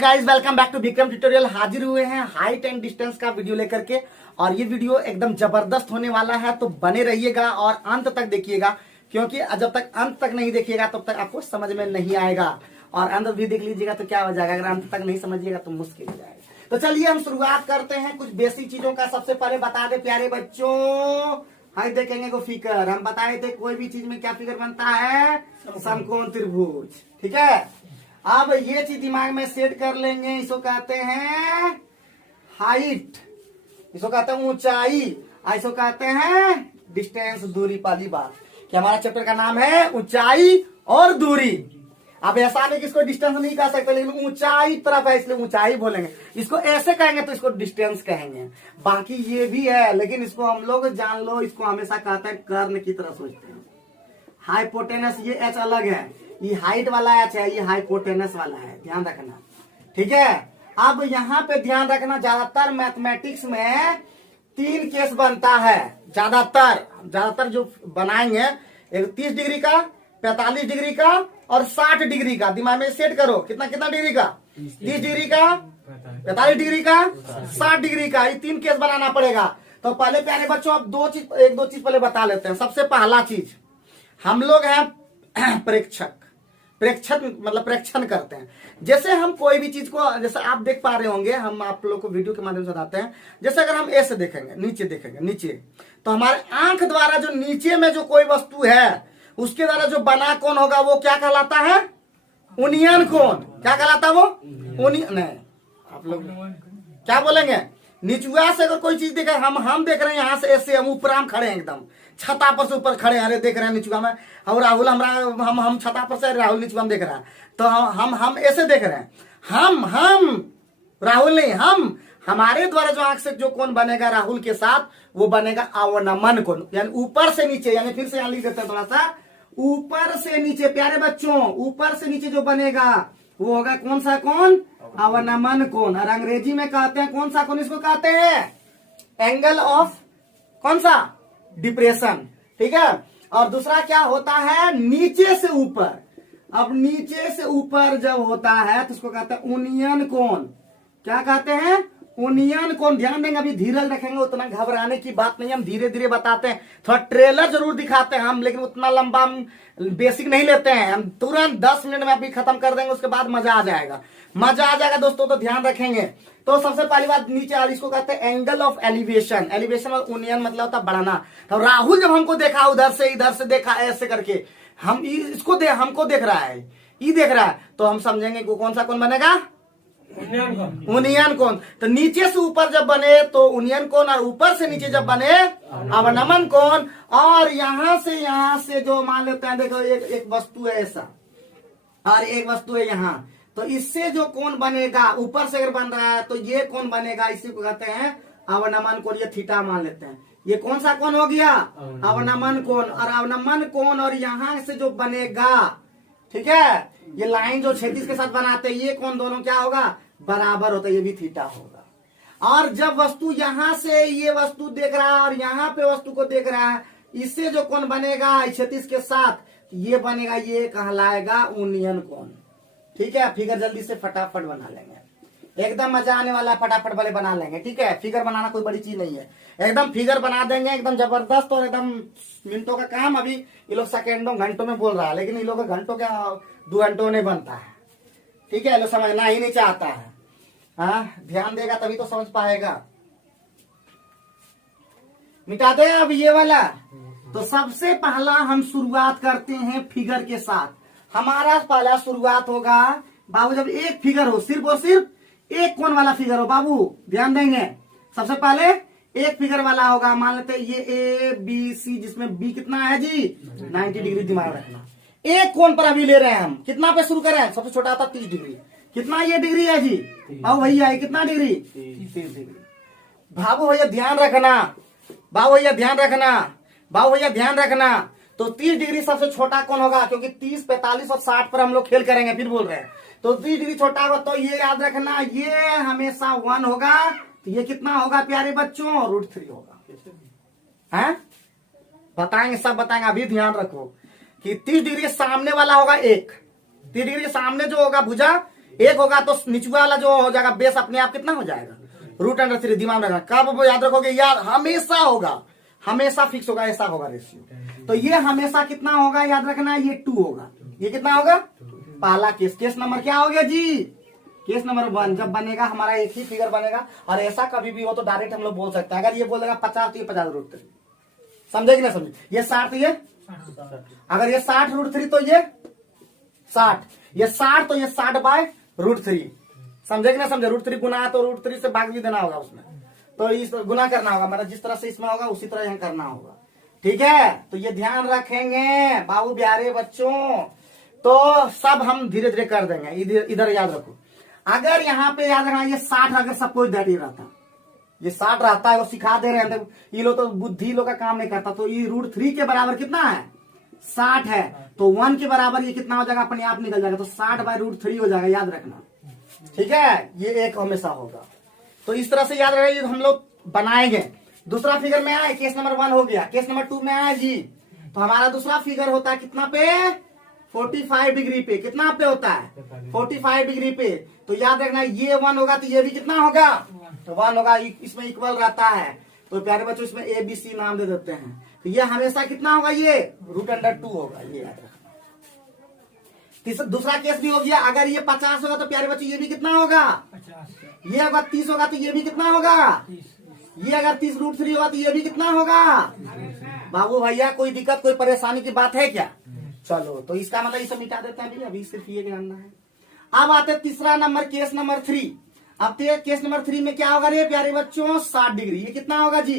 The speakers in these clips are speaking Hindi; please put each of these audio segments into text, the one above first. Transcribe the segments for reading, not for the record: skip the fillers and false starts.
Guys, welcome back to Vikram tutorial. हाजिर हुए हैं हाइट एंड डिस्टेंस का वीडियो लेकर के। और ये वीडियो एकदम जबरदस्त होने वाला है, तो बने रहिएगा और अंत तक देखिएगा, क्योंकि जब तक अंत तक नहीं देखिएगा तब तक आपको समझ में नहीं आएगा। और अंत भी देख लीजिएगा तो क्या हो जाएगा, अगर अंत तक नहीं समझिएगा तो मुश्किल हो जाएगा। तो चलिए हम शुरुआत करते हैं कुछ बेसिक चीजों का। सबसे पहले बता दे प्यारे बच्चों, हाई देखेंगे को फिगर। हम बताए थे कोई भी चीज में क्या फिगर बनता है, समकोण त्रिभुज। ठीक है, अब ये चीज दिमाग में सेट कर लेंगे। इसको कहते हैं हाइट, इसको कहते हैं ऊंचाई, इसको कहते हैं डिस्टेंस, दूरी। पहली बात कि हमारा चैप्टर का नाम है ऊंचाई और दूरी। अब ऐसा नहीं कि इसको डिस्टेंस नहीं कह सकते, लेकिन ऊंचाई तरफ है इसलिए ऊंचाई बोलेंगे। इसको ऐसे कहेंगे तो इसको डिस्टेंस कहेंगे। बाकी ये भी है, लेकिन इसको हम लोग जान लो, इसको हमेशा कहते हैं कर्ण की तरह सोचते हैं। हाइपोटेनस, ये एच अलग है, ये हाइट वाला एच है, ये हाइपोटेनस वाला है, ध्यान रखना। ठीक है, अब यहाँ पे ध्यान रखना, ज्यादातर मैथमेटिक्स में 3 केस बनता है। ज्यादातर जो बनाएंगे, एक 30 डिग्री का, 45 डिग्री का और 60 डिग्री का। दिमाग में सेट करो, कितना डिग्री का, 30 डिग्री का, 45 डिग्री का, 60 डिग्री का। ये 3 केस बनाना पड़ेगा। तो पहले प्यारे बच्चों अब एक दो चीज पहले बता लेते हैं। सबसे पहला चीज, हम लोग हैं प्रेक्षक मतलब प्रेक्षण करते हैं। जैसे हम कोई भी चीज को, जैसे आप देख पा रहे होंगे, हम आप लोग को वीडियो के माध्यम से बताते हैं। जैसे अगर हम ऐसे देखेंगे, नीचे देखेंगे, नीचे, तो हमारे आंख द्वारा जो नीचे में जो कोई वस्तु है, उसके द्वारा जो बना कोण होगा वो क्या कहलाता है, उनियन कोण। क्या कहलाता है वो, उनियन। नहीं, आप लोग क्या बोलेंगे, निचुआ से अगर कोई चीज देखे, हम देख रहे हैं यहाँ से ऐसे, हम ऊपर हम खड़े हैं, एकदम छता पर से ऊपर खड़े हैं, अरे देख रहे हैं निचुआ में। और राहुल हम छता पर से, राहुल निचुआ में देख रहा है, तो हम ऐसे देख रहे हैं। हम राहुल नहीं, हमारे द्वारा जो आंख से जो कोण बनेगा राहुल के साथ, वो बनेगा अवनमन कोण, यानी ऊपर से नीचे। यानी फिर से यहाँ लिख देते हैं थोड़ा सा, ऊपर से नीचे प्यारे बच्चों, ऊपर से नीचे जो बनेगा वो होगा कौन सा कोण, अवनमन कोण। और अंग्रेजी में कहते हैं कौन सा कोण, इसको कहते हैं एंगल ऑफ कौन सा, डिप्रेशन। ठीक है, और दूसरा क्या होता है, नीचे से ऊपर। अब नीचे से ऊपर जब होता है तो उसको कहते हैं उनियन कोण। क्या कहते हैं, उनियन कोण। ध्यान देंगे, अभी धीरज रखेंगे, उतना घबराने की बात नहीं, हम धीरे धीरे बताते हैं। थोड़ा ट्रेलर जरूर दिखाते हैं हम, लेकिन उतना लंबा बेसिक नहीं लेते हैं हम। तुरंत 10 मिनट में अभी खत्म कर देंगे, उसके बाद मजा आ जाएगा दोस्तों। तो ध्यान रखेंगे। तो सबसे पहली बात, नीचे वाली इसको कहते हैं एंगल ऑफ एलिवेशन। एलिवेशन और उनियन मतलब होता है बढ़ाना। तो राहुल जब हमको देखा, उधर से इधर से देखा, ऐसे करके हम इसको हमको देख रहा है, ये देख रहा है, तो हम समझेंगे कि कौन सा कोण बनेगा, उनियन कोण। तो नीचे से ऊपर जब बने तो उनियन कोण, और ऊपर से नीचे जब बने अवनमन कोण। और यहाँ से जो मान लेते हैं, देखो एक वस्तु है ऐसा और एक वस्तु है यहाँ, तो इससे जो कोण बनेगा, ऊपर से अगर बन रहा है तो ये कोण बनेगा, इसी को कहते हैं अवनमन कोण। ये थीटा मान लेते हैं। ये कौन सा कोण हो गया, अवनमन कोण। और अवनमन कोण और यहाँ से जो बनेगा, ठीक है, ये लाइन जो क्षैतिज के साथ बनाते हैं, ये कोण दोनों क्या होगा, बराबर होता है, ये भी थीटा होगा। और जब वस्तु यहाँ से ये वस्तु देख रहा है और यहाँ पे वस्तु को देख रहा है, इससे जो कोण बनेगा क्षैतिज के साथ, ये बनेगा, ये कहलाएगा उनियन कोण। ठीक है, फिगर जल्दी से फटाफट बना लेंगे, एकदम मजा आने वाला है, फटाफट वाले बना लेंगे। ठीक है, फिगर बनाना कोई बड़ी चीज नहीं है, एकदम फिगर बना देंगे, एकदम जबरदस्त। और एकदम मिनटों का काम, अभी ये लोग सेकेंडों घंटों में बोल रहा है, लेकिन ये लोग घंटों क्या 2 घंटों नहीं बनता है। ठीक है, लोग समझना ही नहीं चाहता है। हाँ, ध्यान देगा तभी तो समझ पाएगा। मिटा दे अब ये वाला। तो सबसे पहला हम शुरुआत करते हैं फिगर के साथ। हमारा पहला शुरुआत होगा बाबू, जब एक फिगर हो, सिर्फ और सिर्फ एक कोण वाला फिगर हो बाबू, ध्यान देंगे। सबसे पहले एक फिगर वाला होगा, मान लेते हैं ये ABC, जिसमें B कितना है जी, 90 डिग्री। दिमाग रखना, एक कोण पर अभी ले रहे हैं हम। कितना पे शुरू करें, सबसे छोटा था 30 डिग्री। कितना ये डिग्री है जी, बाबू भैया ये कितना डिग्री, 30 डिग्री। बाबू भैया ध्यान रखना, बाबू भैया ध्यान रखना, बाबू भैया ध्यान रखना। तो 30 डिग्री सबसे छोटा कोण होगा, क्योंकि 30, 45 और 60 पर हम लोग खेल करेंगे, फिर बोल रहे हैं। तो 30 डिग्री छोटा होगा, तो ये याद रखना, ये हमेशा 1 होगा। तो ये कितना होगा प्यारे बच्चों, √3 होगा। हैं, बताएंगे, सब बताएंगे, अभी ध्यान रखो कि 30 डिग्री के सामने वाला होगा 1, 30 डिग्री के सामने जो होगा भुजा, 1 होगा तो निचुआ वाला जो हो जाएगा बेस अपने आप कितना हो जाएगा, √3। दिमाग में रखना, कब याद रखोगे यार, हमेशा होगा, हमेशा फिक्स होगा, ऐसा होगा रेशियो। तो ये हमेशा कितना होगा याद रखना, ये 2 होगा। ये कितना होगा, पहला केस। केस नंबर क्या हो गया जी, केस नंबर 1 जब बनेगा हमारा एक ही फिगर बनेगा। और ऐसा कभी भी हो तो डायरेक्ट हम लोग बोल सकते हैं, अगर ये बोलेगा 50 तो ये 50√3, समझे कि ना समझे। ये 60 तो ये, अगर ये 60√3 तो ये 60, ये 60 तो ये 60/√3, समझे कि ना समझे। √3 गुना है तो √3 से भाग भी देना होगा उसमें, तो इस गुना करना होगा, मतलब जिस तरह से इसमें होगा उसी तरह यहाँ करना होगा, ठीक है। तो ये ध्यान रखेंगे बाबू प्यारे बच्चों, तो सब हम धीरे धीरे कर देंगे। इधर याद रखो, अगर यहाँ पे याद रखना ये 60 अगर सपोज दैट ये रहता, ये 60 रहता है, वो सिखा दे रहे हैं, ये लोग तो बुद्धि लोग का काम नहीं करता। तो ये √3 के बराबर कितना है, 60 है, तो 1 के बराबर ये कितना हो जाएगा, अपने आप निकल जाएगा, तो 60/√3 हो जाएगा, याद रखना, ठीक है। ये एक हमेशा होगा, तो इस तरह से याद रखिए हम लोग बनाएंगे। दूसरा फिगर में आए, केस नंबर 1 हो गया। केस नंबर 2 में आया जी, तो हमारा दूसरा फिगर होता है कितना पे, 45 डिग्री पे। कितना पे होता है, 45 डिग्री पे। तो याद रखना ये 1 होगा तो ये भी कितना होगा, तो 1 होगा, इसमें इक्वल रहता है। तो प्यारे बच्चों इसमें ABC नाम दे देते हैं। तो ये हमेशा कितना होगा, ये √2 होगा, ये याद रखना। दूसरा केस भी हो गया, अगर ये 50 होगा तो प्यारे बच्चों ये भी कितना होगा, 50। ये अगर 30 होगा तो ये भी कितना होगा, 30। ये अगर 30√3 होगा तो ये भी कितना होगा, बाबू भैया कोई दिक्कत कोई परेशानी की बात है क्या। चलो तो इसका मतलब इसे मिटा देते हैं, अभी सिर्फ ये जानना है। अब आते तीसरा नंबर, केस नंबर 3। अब केस नंबर 3 में क्या होगा रे प्यारे बच्चों, 60 डिग्री। ये कितना होगा जी,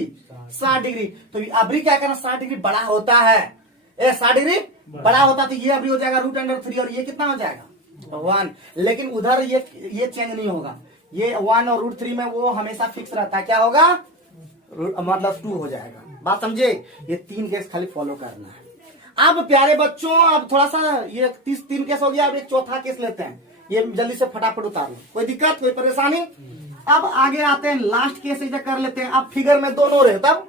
60 डिग्री। तो अभी क्या करना, 60 डिग्री बड़ा होता है, 60 डिग्री बड़ा होता तो ये अभी हो जाएगा √3, और ये कितना हो जाएगा 1। लेकिन उधर ये चेंज नहीं होगा, ये 1 और √3 में वो हमेशा फिक्स रहता है, क्या होगा, मतलब 2 हो जाएगा। बात समझे, ये 3 केस खाली फॉलो करना है। अब प्यारे बच्चों अब थोड़ा सा ये 3 केस हो गया, अब एक चौथा केस लेते हैं, ये जल्दी से फटाफट उतार लो, कोई दिक्कत कोई परेशानी। अब आगे आते हैं लास्ट केस इधर कर लेते हैं। अब फिगर में दोनों रहे, तब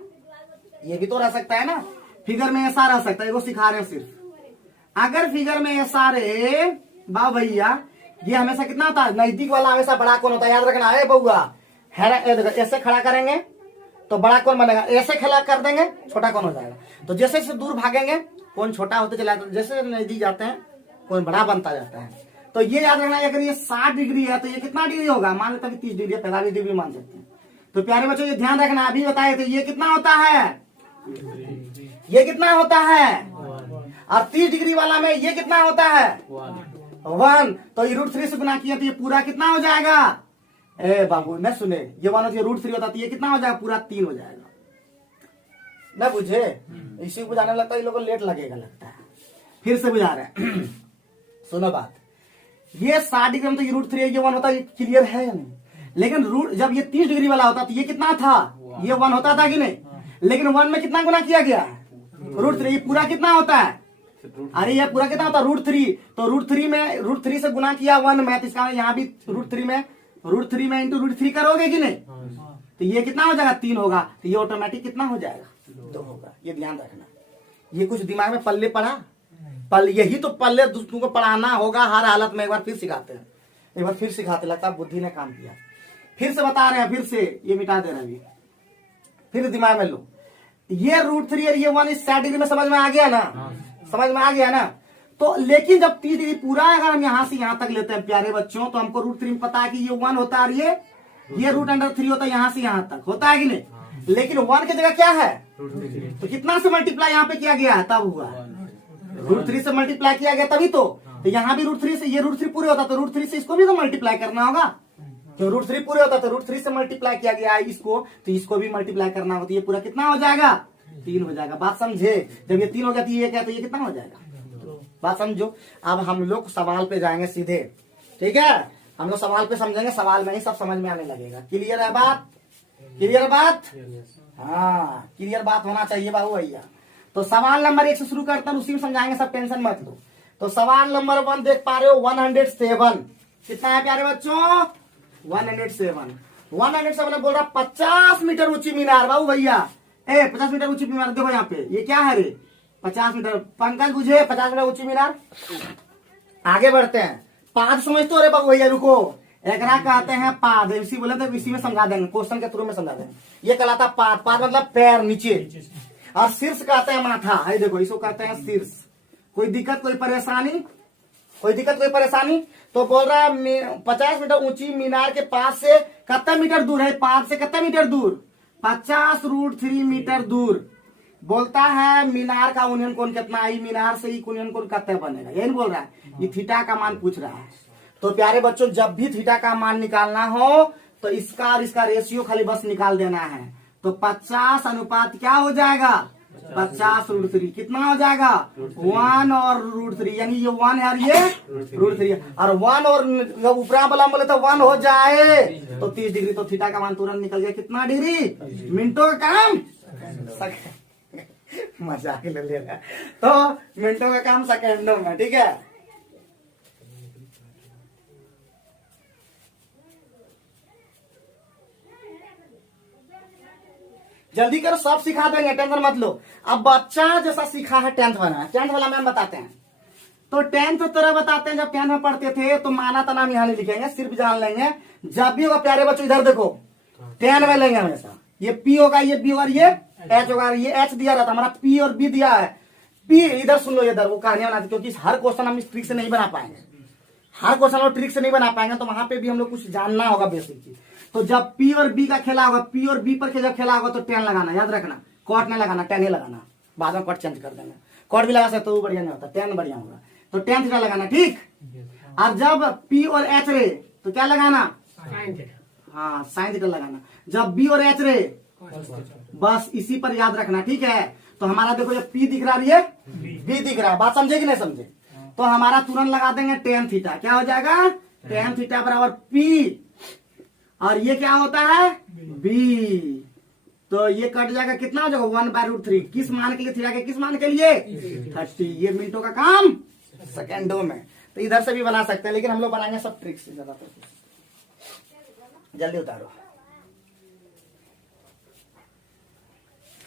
ये भी तो रह सकता है ना, फिगर में ऐसा रह सकता है, वो सिखा रहे हैं सिर्फ। अगर फिगर में ऐसा रहे बा भैया, ये हमेशा कितना होता है, नजदीक वाला हमेशा बड़ा कौन होता है, याद रखना है बउआ। ऐसे खड़ा करेंगे तो बड़ा कौन बनेगा, ऐसे खड़ा कर देंगे छोटा कौन हो जाएगा। तो जैसे जैसे दूर भागेंगे कौन छोटा होते चला जाता है, जैसे नजदीक जाते हैं कौन बड़ा बनता जाता है। तो ये याद रखना है, अगर ये 60 डिग्री है तो ये कितना डिग्री होगा, मान लेते हैं 30 डिग्री 45 डिग्री मान सकते हैं। तो प्यारे बच्चों ये ध्यान रखना, अभी बताए तो ये कितना होता है, ये कितना होता है, और 30 डिग्री वाला में ये कितना होता है 1। तो ये √3 से गुना किया तो ये पूरा कितना हो जाएगा, ए बाबू न सुने, ये 1 होती है √3 होता तो ये कितना हो जाएगा, पूरा 3 हो जाएगा। न बुझे, इसी को बुझाने लगता है, ये लोगों को लेट लगेगा लगता है। फिर से बुझा रहे हैं सुनो बात, ये 60 डिग्री में तो ये √3 ये 1 होता है, क्लियर है या नहीं। लेकिन जब ये 30 डिग्री वाला होता तो ये कितना था, ये 1 होता था कि नहीं। लेकिन 1 में कितना गुना किया गया है, √3। ये पूरा कितना होता है, अरे ये पूरा कितना होता है √3। तो √3 से गुना किया 1 में, तो इसका यहाँ भी √3 में इंटू √3 करोगे कि नहीं, तो ये कितना हो जाएगा 3 होगा। तो ये ऑटोमेटिक कितना हो जाएगा 2 होगा। ये ध्यान रखना, ये कुछ दिमाग में पल्ले पड़ा, यही तो पल्ले तुमको पढ़ाना होगा हर हालत में। एक बार फिर सिखाते हैं, एक बार फिर सिखाते, लगता है बुद्धि ने काम किया। फिर से बता रहे हैं, फिर से ये मिटा दे रहे हैं, फिर दिमाग में लो। ये √3 और ये 1 इस 60 डिग्री में समझ में आ गया ना, समझ में आ गया ना। तो लेकिन जब 30 डिग्री पूरा अगर हम यहाँ से यहाँ तक लेते हैं प्यारे बच्चों, तो हमको √3 में पता है कि ये 1 होता है और ये √3 होता है, यहाँ से यहाँ तक होता है कि नहीं। लेकिन 1 की जगह क्या है, तो कितना से मल्टीप्लाई यहाँ पे किया गया है, तब हुआ √3 से मल्टीप्लाई किया गया तभी तो यहाँ भी √3 से, ये √3 पूरे होता तो √3 से इसको भी तो मल्टीप्लाई करना होगा। जो √3 पूरे होता तो √3 से मल्टीप्लाई किया गया है इसको, तो इसको भी मल्टीप्लाई करना होगा। तो ये पूरा कितना हो जाएगा 3 हो जाएगा। बात समझे, जब ये 3 हो गया तो ये क्या, तो ये कितना हो जाएगा, बात समझो। अब हम लोग सवाल पे जाएंगे सीधे, ठीक है, हम लोग सवाल पे समझेंगे, सवाल में ही सब समझ में आने लगेगा। क्लियर है बात, क्लियर बात, हाँ क्लियर बात होना चाहिए बाबू भैया। तो सवाल नंबर 1 से शुरू करता हूं, उसी में समझाएंगे, सब टेंशन मत लो। तो सवाल नंबर 1 देख पा रहे हो, 107 कितना है प्यारे बच्चों, 107 बोल रहा 50 मीटर ऊंची मीनार। बाबू भैया 50 मीटर ऊंची मीनार, देखो यहाँ पे ये क्या है रे, 50 मीटर। पंकज बुझे 50 मीटर ऊंची मीनार। आगे बढ़ते हैं, पाद समझते हो? अरे बाबू भैया रुको, एकरा कहते हैं पाद। इसी बोले तो इसी में समझा देंगे, क्वेश्चन के थ्रू में समझा देंगे। ये कहलाता पाद। पाद मतलब पैर नीचे, और शीर्ष कहते हैं माथा। है देखो, इसको कहते हैं शीर्ष। कोई दिक्कत, कोई परेशानी? कोई दिक्कत, कोई परेशानी? तो बोल रहा है 50 मीटर ऊंची मीनार के पास से कितना मीटर दूर है? पाद से कितना मीटर दूर? 50√3 मीटर दूर। बोलता है मीनार का यूनियन कोण कितना है? मीनार से ही यूनियन कोण कितना बनेगा, यही बोल रहा है। ये थीटा का मान पूछ रहा है। तो प्यारे बच्चों, जब भी थीटा का मान निकालना हो तो इसका और इसका रेशियो खाली बस निकाल देना है। तो 50 अनुपात क्या हो जाएगा? 50√3। कितना हो जाएगा? 1 और √3, यानी ये 1 है और ये √3। और 1 और जब ऊपरा वाला बोले तो 1 हो जाए तो 30 डिग्री। तो थीटा का मान तुरंत निकल गया। कितना डिग्री? मिनटों का काम मजाक ले रहा है। तो मिनटों का काम सेकेंडों में, ठीक है। जल्दी करो, सब सिखा देंगे, टेंशन मत लो। अब बच्चा जैसा सीखा है 10th वाला, 10th वाला मैम बताते हैं। तो 10th तरह बताते हैं। जब 10th में पढ़ते थे तो माना का नाम यहाँ नहीं लिखेंगे, सिर्फ जान लेंगे। जब भी होगा प्यारे बच्चों, इधर देखो 10 में लेंगे हमेशा। ये पी होगा, ये बी होगा, ये एच होगा। ये एच दिया रहता, हमारा पी और बी दिया है। पी इधर सुन लो, इधर वो कहानियां बनाते, क्योंकि हर क्वेश्चन हम इस ट्रिक से नहीं बना पाएंगे। हर क्वेश्चन हम ट्रिक से नहीं बना पाएंगे, तो वहां पे भी हम लोग कुछ जानना होगा बेसिक चीज। तो जब पी और बी का खेला होगा, पी और बी पर जब खेला होगा तो 10 लगाना, याद रखना। कॉट नहीं लगाना, 10 ही लगाना। बाद में कॉट चेंज कर देना। कॉट भी लगा सकते तो बढ़िया नहीं होता, 10 बढ़िया होगा। तो 10 थीटा लगाना, ठीक। और जब पी और एच रे तो क्या लगाना? हाँ, साइन थीटा लगाना। जब बी और एच रे, बस इसी पर याद रखना, ठीक है। तो हमारा देखो, ये पी दिख रहा है, बी दिख रहा है। बात समझे कि नहीं समझे? तो हमारा तुरंत लगा देंगे tan थीटा। क्या हो जाएगा? tan थीटा बराबर पी, और ये क्या होता है? बी। तो ये कट जाएगा, कितना हो जाएगा? 1/√3। किस मान के लिए? थीटा के किस मान के लिए? 30। ये मिनटों का काम सेकेंडों में। तो इधर से भी बना सकते हैं, लेकिन हम लोग बनाएंगे सब ट्रिक से ज्यादातर। जल्दी उतारो।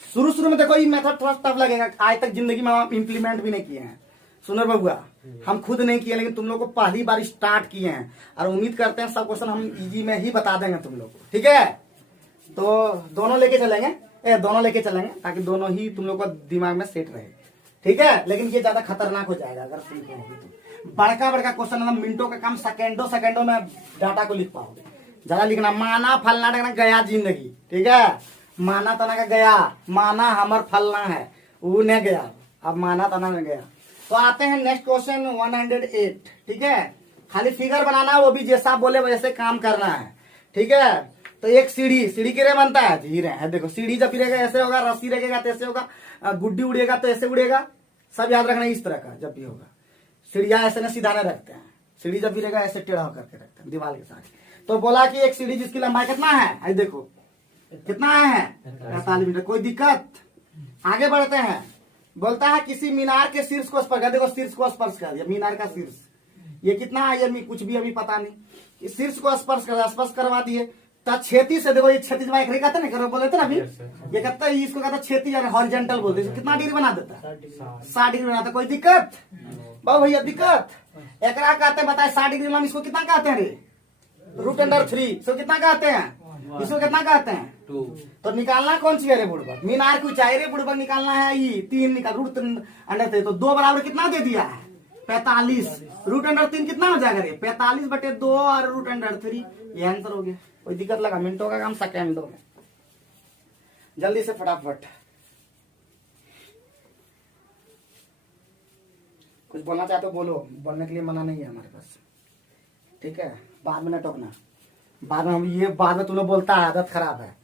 शुरू में देखो, ये मेथड थोड़ा टफ लगेगा, आज तक जिंदगी में हम इम्प्लीमेंट भी नहीं किए हैं। सुनो बबुआ, हम खुद नहीं किए, लेकिन तुम लोग को पहली बार स्टार्ट किए हैं, और उम्मीद करते हैं सब क्वेश्चन हम इजी में ही बता देंगे तुम लोग को, ठीक है। तो दोनों लेके चलेंगे, दोनों लेके चलेंगे, ताकि दोनों ही तुम लोग को दिमाग में सेट रहे, ठीक है। लेकिन ये ज्यादा खतरनाक हो जाएगा अगर सीख होगी तो। बड़का क्वेश्चन मतलब मिनटों का काम सेकेंडों में डाटा को लिख पाओगे। ज्यादा लिखना, माना फलना टकना गया जिंदगी, ठीक है। माना तना का गया, माना हमर फलना है, वो नहीं गया, अब माना तना में गया। तो आते हैं नेक्स्ट क्वेश्चन 108, ठीक है। खाली फिगर बनाना है, वो भी जैसा बोले वैसे काम करना है, ठीक है। तो एक सीढ़ी के रे बनता है, धीरे है। देखो सीढ़ी जब गिरेगा ऐसे होगा, रस्सी रहेगा तो ऐसे होगा, गुड्डी उड़ेगा तो ऐसे उड़ेगा। सब याद रखना इस तरह का। जब भी होगा सीढ़िया ऐसे न सीधा न रखते हैं, सीढ़ी जब गिरेगा ऐसे टेढ़ा करके रखते हैं दीवार के साथ। तो बोला कि एक सीढ़ी जिसकी लंबाई कितना है, देखो कितना है 45 मीटर। कोई दिक्कत? आगे बढ़ते हैं। बोलता है किसी मीनार के शीर्ष को स्पर्श कर। देखो शीर्ष को स्पर्श कर दिया, मीनार का शीर्ष ये कितना है, ये कुछ भी अभी पता नहीं। शीर्ष को स्पर्श करवा दिए। तो क्षैतिज से देखो, ये क्षैतिज बाइक नहीं कहते ना, बोले थे ना अभी, ये कहता है इसको कहता क्षैतिज हॉरिजॉन्टल बोलते हैं। कितना डिग्री बना देता है? 60 डिग्री बनाता है। कोई दिक्कत? बहु भैया दिक्कत? एकरा कहते हैं, बताए 60 डिग्री में इसको कितना कहते हैं रे? √3। इसको कितना कहते हैं? इसको कितना कहते हैं? 2। तो निकालना कौन सी है रे बुड़बक? मीनार की ऊंचाई रे बुड़बक निकालना है। ये 3 निकाल, √3 तो 2 बराबर कितना दे दिया है? 45। √3 कितना हो जाएगा रे? 45/2 और √3। ये आंसर हो गया। कोई दिक्कत लगा? मिनटों का काम सेकेंडों में। जल्दी से फटाफट। कुछ बोलना चाहते हो बोलो, बोलने के लिए मना नहीं है हमारे पास, ठीक है। बाद में न टोकना, बाद में हम ये बाद में तुम लोग बोलता है आदत खराब है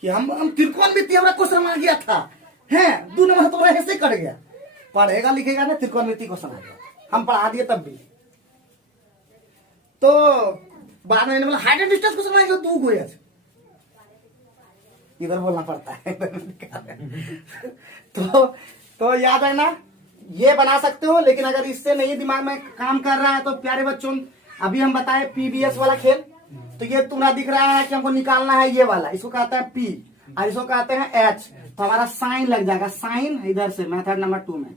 कि हम त्रिकोणमिति हमारा क्वेश्चन आ गया था, हैं 2 नंबर तो ऐसे कट गया। पढ़ेगा लिखेगा ना, त्रिकोणमिति क्वेश्चन आ गया, हम पढ़ा दिए तब भी। तो बाद में मतलब हाइट एंड डिस्टेंस क्वेश्चन आएगा 2 को इधर बोलना पड़ता है तो याद है ना, ये बना सकते हो। लेकिन अगर इससे नहीं दिमाग में काम कर रहा है तो प्यारे बच्चों, अभी हम बताए पीबीएस वाला खेल। तो ये तुम्हारा दिख रहा है कि हमको निकालना है ये वाला, इसको कहते हैं पी और इसको कहते हैं एच। तो हमारा साइन लग जाएगा, साइन इधर से मेथड नंबर 2 में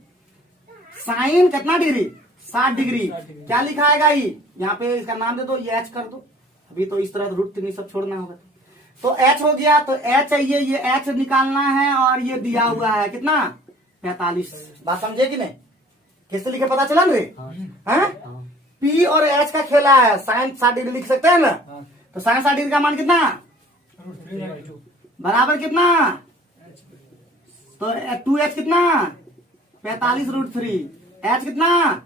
साइन कितना डिग्री? 60 डिग्री। क्या लिखा आएगा ये, यहाँ पे इसका नाम दे दो, ये एच कर दो। अभी तो इस तरह √3 सब छोड़ना होगा। तो एच हो गया, तो एच चाहिए, ये एच निकालना है और ये दिया हुआ है कितना 45। बात समझे कि नहीं, किससे लिखे पता चला रे? पी और एच का खेला है, साइन 60 डिग्री लिख सकते हैं ना। तो साइन 60 डिग्री का मान कितना बराबर कितना, तो 2h कितना 45√3, एच कितना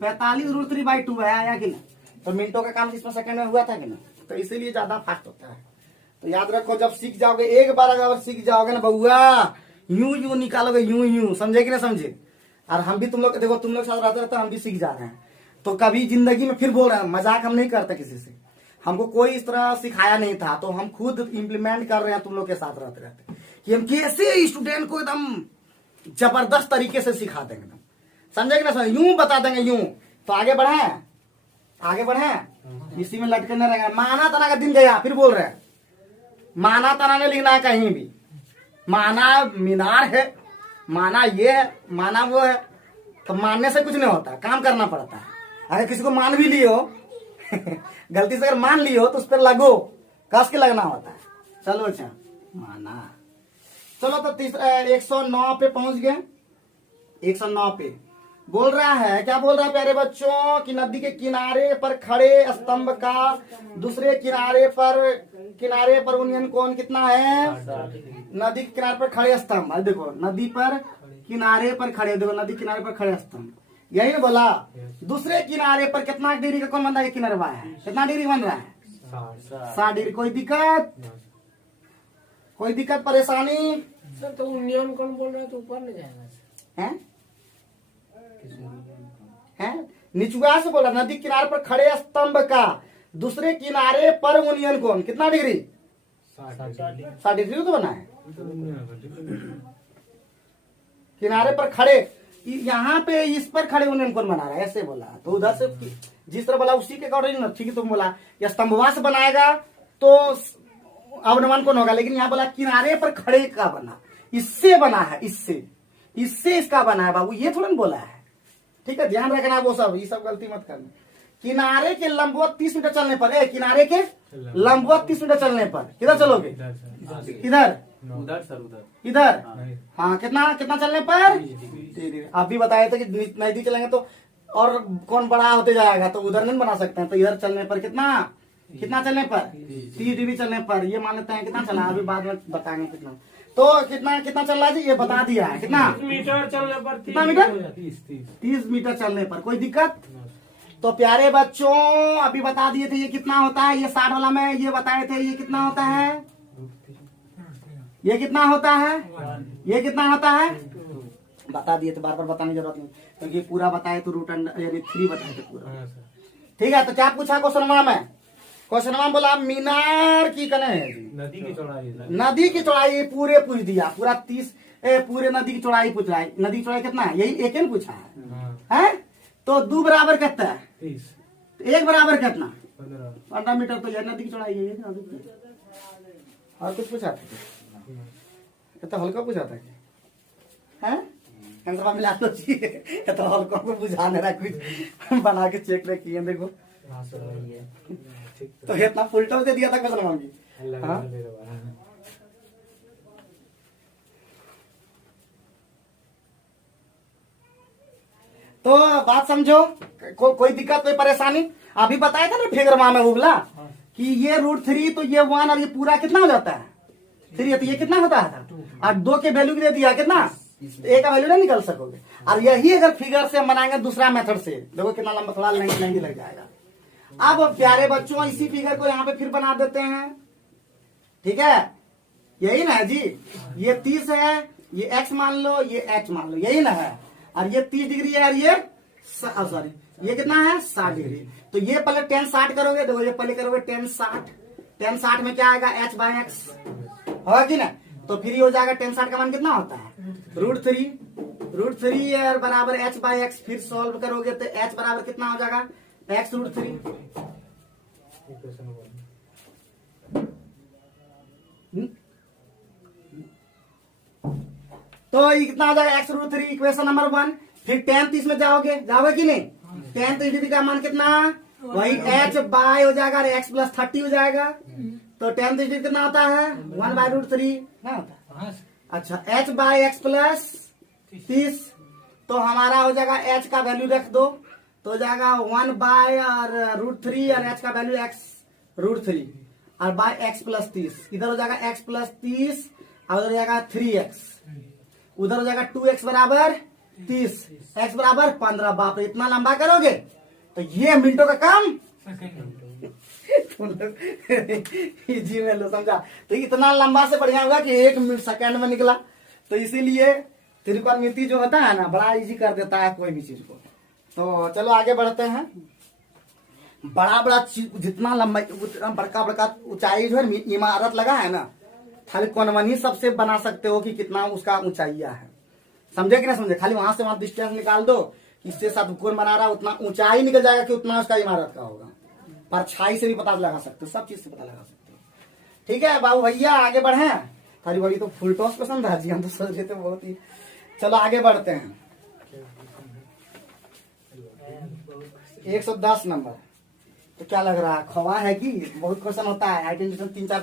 45√3/2 है, आया कि नहीं? तो मिनटों का काम इसमें सेकंड में हुआ था कि नहीं, तो इसीलिए ज्यादा फास्ट होता है। तो याद रखो, जब सीख जाओगे एक बार अगर सीख जाओगे ना बउआ, यूं यूं निकालोगे, यूं यूं, समझे कि ना समझे। और हम भी तुम लोग देखो, तुम लोग साथ रहते रहते हम भी सीख जा रहे हैं। तो कभी जिंदगी में फिर बोल रहे हैं, मजाक हम नहीं करते किसी से, हमको कोई इस तरह सिखाया नहीं था, तो हम खुद इम्प्लीमेंट कर रहे हैं तुम लोग के साथ रहते रहते, कि हम कैसे स्टूडेंट को एकदम जबरदस्त तरीके से सिखा देंगे, एकदम समझे कि ना समझे, यूं बता देंगे यूं। तो आगे बढ़े, आगे बढ़े, इसी में लटके न रहेंगे। माना तना का दिन गया, फिर बोल रहे हैं माना तना ने लिखना है कहीं भी, माना मीनार है, माना ये है, माना वो है। तो मानने से कुछ नहीं होता, काम करना पड़ता है। अगर किसी को मान भी लियो गलती से अगर मान लियो तो उस पर लगो, कस के लगना होता है। चलो अच्छा माना, चलो तो 109 पे पहुंच गए। 109 पे बोल रहा है, क्या बोल रहा है प्यारे बच्चों, कि नदी के किनारे पर खड़े स्तंभ का दूसरे किनारे पर उन्नयन कोण कितना है। नदी के किनारे पर खड़े स्तंभ, देखो नदी पर किनारे पर खड़े, देखो नदी किनारे पर खड़े स्तंभ, यही ना बोला। दूसरे किनारे पर कितना डिग्री का कौन बन रहा है, किनारा है, कितना डिग्री बन रहा है 60 डिग्री। कोई दिक्कत, कोई दिक्कत परेशानी सर? तो उन्नयन कौन बोल रहा है, तो ऊपर नहीं जाएगा है, निचुआ से बोला, नदी किनारे पर खड़े स्तंभ का दूसरे किनारे पर उन्नयन कोण कितना डिग्री 60 डिग्री तो बना है। किनारे पर खड़े, यहाँ पे इस पर खड़े उन्नयन कोण बना रहा है, ऐसे बोला। तो उधर से जिस तरह बोला उसी के अकॉर्डिंग ठीक है, तुम बोला या स्तंभवा से बनाएगा तो अवनमन कोण होगा, लेकिन यहाँ बोला किनारे पर खड़े का बना, इससे बना है, इससे इसका बना है बाबू, ये थोड़ा ना बोला है। ठीक है, ध्यान रखना वो सब, ये सब गलती मत करना। किनारे के लंबवत 30 मीटर चलने पर, किनारे के लंबवत 30 मीटर चलने पर किधर चलोगे, इधर उधर सर, उधर इधर, हाँ कितना कितना चलने पर। आप भी बताए थे कि नजदीक चलेंगे तो और कौन बड़ा होते जाएगा, तो उधर नहीं बना सकते हैं। तो इधर चलने पर कितना कितना चलने पर 30 डिग्री चलने पर, ये मान लेते हैं कितना चला, अभी बाद में बताएंगे कितना। तो कितना कितना चल रहा है जी, ये बता दिया है कितना मीटर चलने पर, कितना मीटर 30 मीटर चलने पर, कोई दिक्कत। तो प्यारे बच्चों अभी बता दिए थे ये कितना होता है, ये 60 वाला में ये बताए थे, ये कितना होता है, ये कितना होता है, ये कितना होता है, बता दिए थे, बार बार बताने की जरूरत नहीं, क्योंकि तो पूरा बताए तो √3 बताए थे पूरा। ठीक है, तो क्या पूछा क्वेश्चन में, क्वेश्चन में बोला मीनार की कने है जी, नदी की चौड़ाई, नदी की चौड़ाई पूरे पूछ दिया, पूरा 30 पूरे नदी की चौड़ाई पूछ रहा है। नदी की चौड़ाई कितना है, यही एक ही पूछा है। तो 2 बराबर कितना है 30, 1 बराबर कितना 15 मीटर। तो यह नदी की चौड़ाई है, और कुछ पूछा था, तो हल्का पूछा था है, मिला लो जी, तो हल्का को बुझाने रहा कुछ बना के चेक रख किए, देखो तो इतना फुलटा दे दिया था क्वेश्चन मांगी। हाँ तो बात समझो, कोई दिक्कत कोई परेशानी। अभी बताया था ना फिगर में उगला कि ये √3, तो ये 1 और ये पूरा कितना हो जाता है 3, तो ये कितना होता है, और 2 के वैल्यू दे दिया कितना, ए का वैल्यू नहीं निकल सकोगे। और यही अगर फिगर से बनाएंगे दूसरा मेथड से, देखो कितना लंबा, थोड़ा लेंगी लग जाएगा। अब प्यारे बच्चों इसी फिगर को यहाँ पे फिर बना देते हैं, ठीक है, यही ना है जी, ये 30 है, ये x मान लो, ये h मान लो, यही ना है। और ये 30 डिग्री है, और ये सॉरी ये कितना है 60 डिग्री। तो ये पहले tan 60 करोगे, देखो ये पहले करोगे tan 60 में क्या आएगा h/x होगा कि ना। तो फिर ये हो जाएगा tan 60 का मान कितना होता है √3 बराबर h/x। फिर सॉल्व करोगे तो h बराबर कितना हो जाएगा x√3। तो कितना आ जाएगा x√3 इक्वेशन नंबर 1। फिर tan 30 में जाओगे कि नहीं, tan 360 का मान कितना, वही h बाय हो जाएगा और x प्लस 30 हो जाएगा। तो tan 360 कितना होता है 1/√3 ना होता है। हाँ अच्छा h बाय x प्लस 30, तो हमारा हो जाएगा h का वैल्यू रख दो तो हो जाएगा 1/√3 और h का वैल्यू x√3 और बाय x प्लस 30, इधर हो जाएगा x प्लस 30 और उधर हो जाएगा 3x, उधर हो जाएगा 2x बराबर 30, x बराबर 15। बाप रे, इतना लंबा करोगे तो ये मिनटों का काम इजी में लो, समझा। तो इतना लंबा से बढ़िया होगा कि 1 मिनट सेकंड में निकला। तो इसीलिए त्रिकोणमिति जो होता है ना बड़ा इजी कर देता है कोई भी चीज को। तो चलो आगे बढ़ते हैं। बड़ा बड़ा जितना लंबा उतना बड़का बड़का ऊंचाई जो है इमारत लगा है ना, खाली कौन ही सबसे बना सकते हो कि कितना उसका ऊंचाइया है, समझे कि ना समझे। खाली वहां से वहां डिस्टेंस निकाल दो, इससे साथ कौन बना रहा उतना ऊंचाई निकल जाएगा कि उतना उसका इमारत का होगा। परछाई से भी पता लगा सकते हो, सब चीज से पता लगा सकते हो। ठीक है बाबू भैया, आगे बढ़े। थारी भाई तो फुल टॉस पसंद है जी, हम तो सोच रहे थे बहुत ही। चलो आगे बढ़ते हैं। 110 नंबर तो क्या लग रहा है, खवा है कि बहुत क्वेश्चन होता है। आइडेंटिटी 3 4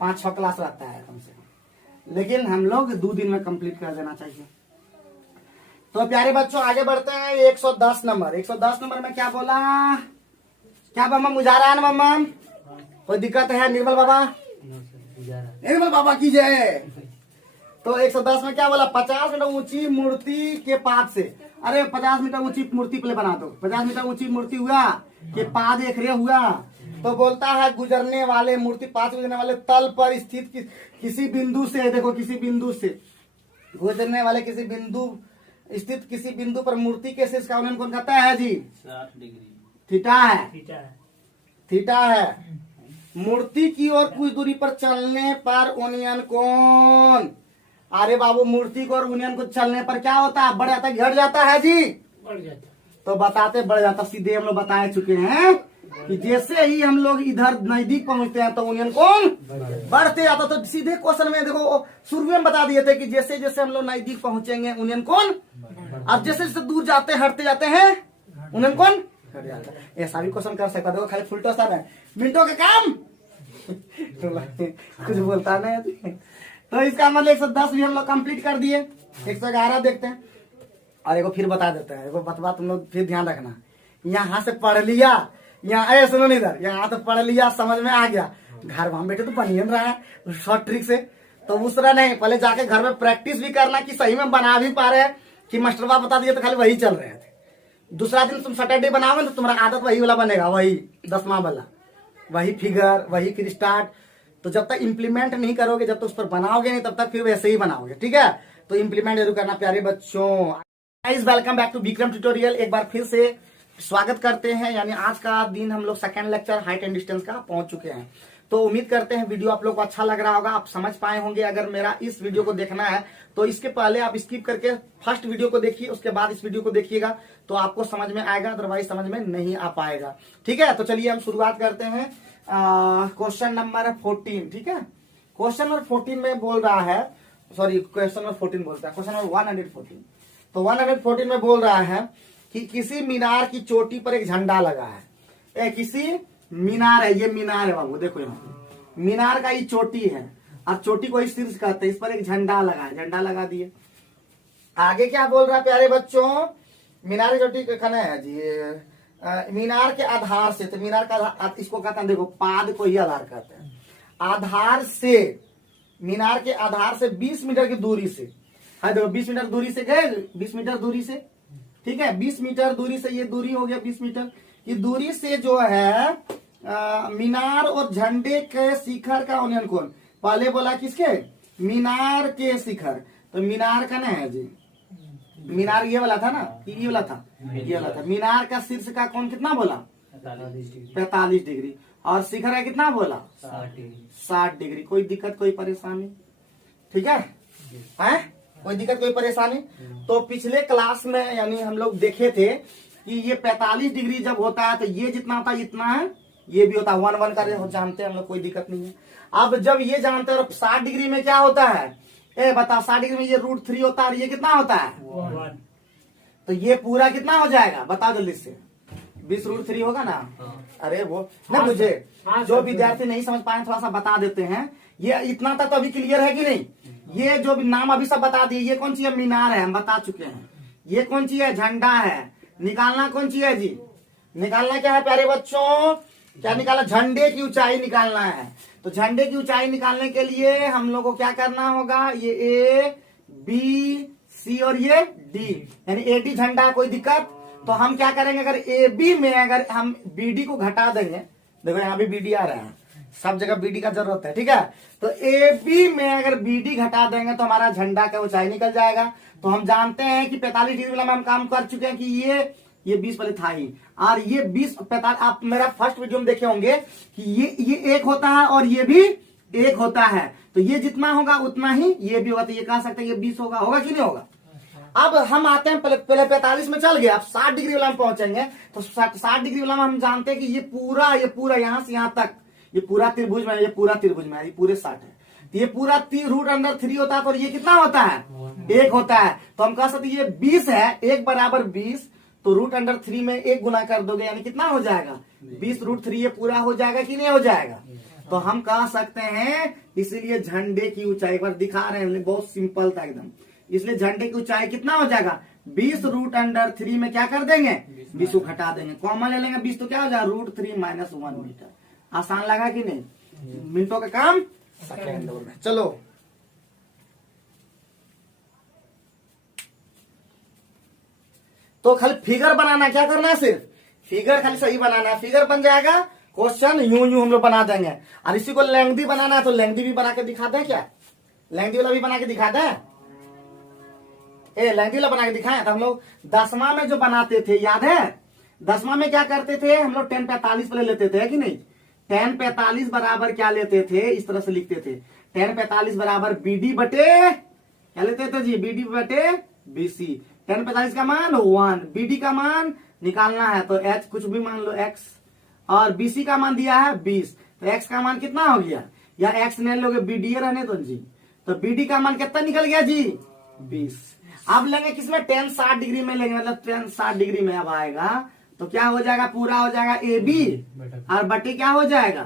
5 6 क्लास रहता है कम से कम, लेकिन हम लोग 2 दिन में कंप्लीट कर देना चाहिए। तो प्यारे बच्चों आगे बढ़ते हैं। 110 नंबर 110 नंबर में क्या बोला, क्या मम्मा मुझा रहा है ना मम्मा, कोई दिक्कत है निर्मल बाबा, निर्मल बाबा की जय। तो 110 में क्या बोला, 50 मीटर ऊंची मूर्ति के पाद से, अरे 50 मीटर ऊंची मूर्ति पहले बना दो। 50 मीटर ऊंची मूर्ति हुआ कि पाद एक रे हुआ, तो बोलता है गुजरने वाले मूर्ति पास गुजरने वाले तल पर स्थित किसी बिंदु से, देखो किसी बिंदु से गुजरने वाले किसी बिंदु स्थित किसी बिंदु पर मूर्ति के शीर्ष का उन्नयन कौन कहता है जी, 60 डिग्री थीटा है, थीटा है। मूर्ति की ओर कुछ दूरी पर चलने पर उन्नयन कोण, अरे बाबू मूर्ति को और उन्नयन को चलने पर क्या होता है, बढ़ जाता है घट जाता है जी, बढ़ जाता। तो बताते बढ़ जाता। सीधे हम लोग बताए चुके हैं कि जैसे ही हम लोग इधर नजदीक पहुंचते हैं तो उन्नयन कोण बढ़ते जाता। तो सीधे क्वेश्चन में देखो शुरू में बता दिए थे कि जैसे जैसे हम लोग नजदीक पहुंचेंगे उन्नयन कोण, अब जैसे जैसे दूर जाते हटते जाते हैं उन्नयन कोण घट जाता है। ऐसा भी क्वेश्चन कर सकता, देखो खाली फुल टॉस है, मिनटों का काम कुछ बोलता नहीं। तो इसका मतलब 110 भी हम लोग कंप्लीट कर दिए। 111 देखते हैं और एगो फिर बता देते हैं, एगो बात तुम लोग फिर ध्यान रखना। यहाँ से पढ़ लिया, यहाँ ऐसे सुनो नहीं इधर, यहाँ तो पढ़ लिया समझ में आ गया, घर वहां बैठे तो बनियन रहा है शॉर्ट ट्रिक से, तो उस तरह नहीं, पहले जाके घर में प्रैक्टिस भी करना कि सही में बना भी पा रहे हैं कि मास्टर बाप बता दिए तो खाली वही चल रहे थे। दूसरा दिन तुम सैटरडे बनाओगे तो तुम्हारा आदत वही वाला बनेगा, वही 10वां वाला, वही फिगर, वही फिर स्टार्ट। तो जब तक इम्प्लीमेंट नहीं करोगे, जब तक उस पर बनाओगे नहीं, तब तक फिर वैसे ही बनाओगे। ठीक है, तो इम्प्लीमेंट जरूर करना प्यारे बच्चों। Guys welcome back to Vikram tutorial. एक बार फिर से स्वागत करते हैं। यानी आज का दिन हम लोग second lecture height and distance का पहुंच चुके हैं। तो उम्मीद करते हैं वीडियो आप लोग को अच्छा लग रहा होगा, आप समझ पाए होंगे। अगर मेरा इस वीडियो को देखना है तो इसके पहले आप स्किप करके फर्स्ट वीडियो को देखिए, उसके बाद इस वीडियो को देखिएगा तो आपको समझ में आएगा, अदरवाइज समझ में नहीं आ पाएगा। ठीक है, तो चलिए हम शुरुआत करते हैं क्वेश्चन नंबर 14। ठीक है, क्वेश्चन नंबर 14 में बोल रहा है, सॉरी क्वेश्चन नंबर 14 बोलता है, क्वेश्चन नंबर 114। तो 114 में बोल रहा है कि किसी मीनार की चोटी पर एक झंडा लगा है। किसी मीनार है, ये मीनार है बाबू, देखो यहाँ मीनार का ये चोटी है, अब चोटी को ही शीर्ष कहते हैं, इस पर एक झंडा लगा है, झंडा लगा दिए। आगे क्या बोल रहा है प्यारे बच्चों, मीनार की चोटी कहना है जी, मीनार के आधार से, तो मीनार का आधार इसको कहते हैं, देखो पाद को ही आधार कहते हैं। आधार से, मीनार के आधार से 20 मीटर की दूरी से, हाँ देखो 20 मीटर दूरी से गए, 20 मीटर दूरी से, ठीक है 20 मीटर दूरी से, ये दूरी हो गया 20 मीटर की दूरी से जो है मीनार और झंडे के शिखर का उन्नयन कोण। पहले बोला किसके, मीनार के शिखर, तो मीनार का ना है जी, मीनार ये वाला था ना, ये वाला था, ये वाला था। मीनार का शीर्ष का कोण कितना बोला, 45 डिग्री, और शिखर का कितना बोला, 60 डिग्री। कोई दिक्कत कोई परेशानी, ठीक है, कोई दिक्कत कोई परेशानी। तो पिछले क्लास में यानी हम लोग देखे थे कि ये 45 डिग्री जब होता है तो ये जितना होता है इतना है, ये भी होता है 1 का जानते हैं हम लोग, कोई दिक्कत नहीं है। अब जब ये जानते हैं 60 डिग्री में क्या होता है, बताओ 60 डिग्री में ये √3 होता है और ये कितना होता है 1, तो ये पूरा कितना हो जाएगा बताओ जल्दी से, 20√3 होगा ना। अरे वो ना मुझे जो विद्यार्थी नहीं समझ पाए थोड़ा सा बता देते हैं। ये इतना तक तो अभी क्लियर है कि नहीं। ये जो नाम अभी सब बता दिए, ये कौन सी है, मीनार है, हम बता चुके हैं। ये कौन सी है, झंडा है। निकालना कौन सी है जी, निकालना क्या है प्यारे बच्चों, क्या निकालना, झंडे की ऊंचाई निकालना है। तो झंडे की ऊंचाई निकालने के लिए हम लोग को क्या करना होगा, ये ए बी सी और ये डी, यानी एडी झंडा है, कोई दिक्कत। तो हम क्या करेंगे, अगर ए बी में अगर हम बीडी को घटा देंगे, देखो यहाँ भी बीडी आ रहा है, सब जगह बीडी का जरूरत है, ठीक है। तो ए बी में अगर बीडी घटा देंगे तो हमारा झंडा का ऊंचाई निकल जाएगा। तो हम जानते हैं कि 45 डिग्री वाला में हम काम कर चुके हैं कि ये 20 वाले था ही, और ये 20 45, आप मेरा फर्स्ट वीडियो में देखे होंगे कि ये एक होता है और ये भी एक होता है। तो ये जितना होगा उतना ही ये भी होगा। तो ये कह सकते हैं ये 20 होगा, होगा कि नहीं होगा। अब हम आते हैं पहले 45 में चल गए, अब 60 डिग्री वाला में पहुंचेंगे। तो 60 डिग्री वाला में हम जानते हैं कि ये पूरा यहां से यहां तक ये पूरा त्रिभुज में, ये पूरा त्रिभुज में, ये पूरे 60 है। तो ये पूरा √3 होता है, और ये कितना होता है, 1 होता है। तो हम कह सकते ये 20 है, 1 बराबर 20। तो √3 में 1 गुना कर दोगे, यानी कितना हो जाएगा, 20√3। ये पूरा हो जाएगा कि नहीं हो जाएगा। तो हम कह सकते हैं, इसीलिए झंडे की ऊंचाई पर दिखा रहे हैं, बहुत सिंपल था एकदम। इसलिए झंडे की ऊंचाई कितना हो जाएगा, 20√3 में क्या कर देंगे, 20 को घटा देंगे, कॉमन ले लेंगे 20, तो क्या हो जाएगा √3 - 1 मीटर। आसान लगा कि नहीं, मिनटों का काम सेकेंडों में। चलो तो खाली फिगर बनाना, क्या करना है, सिर्फ फिगर खाली सही बनाना है, फिगर बन जाएगा। क्वेश्चन यूं हम लोग बना देंगे। और इसी को लेंथी बनाना है तो लेंथी भी बना के दिखा दे, क्या लेंथी वाला भी बना के दिखा दे, लेंथी वाला बना के दिखाए। तो हम लोग 10वां में जो बनाते थे, याद है 10वां में क्या करते थे हम लोग, 1045 पहले लेते थे, है कि नहीं। 1045 बराबर क्या लेते थे, इस तरह से लिखते थे, 1045 बराबर बीडी बटे क्या लेते थे जी, बीडी बटे बीसी। 1045 का मान 1, बीडी का मान निकालना है तो एच कुछ भी मान लो x, और बीसी का मान दिया है 20। तो x का मान कितना हो गया, या x नहीं लोगे बीडी रहने तो जी। तो बीडी का मान कितना निकल गया जी, 20। अब लेंगे किसमें, 10 60 डिग्री में लेंगे, मतलब 10 60 डिग्री में अब आएगा तो क्या हो जाएगा, पूरा हो जाएगा ए बी और बटे क्या हो जाएगा,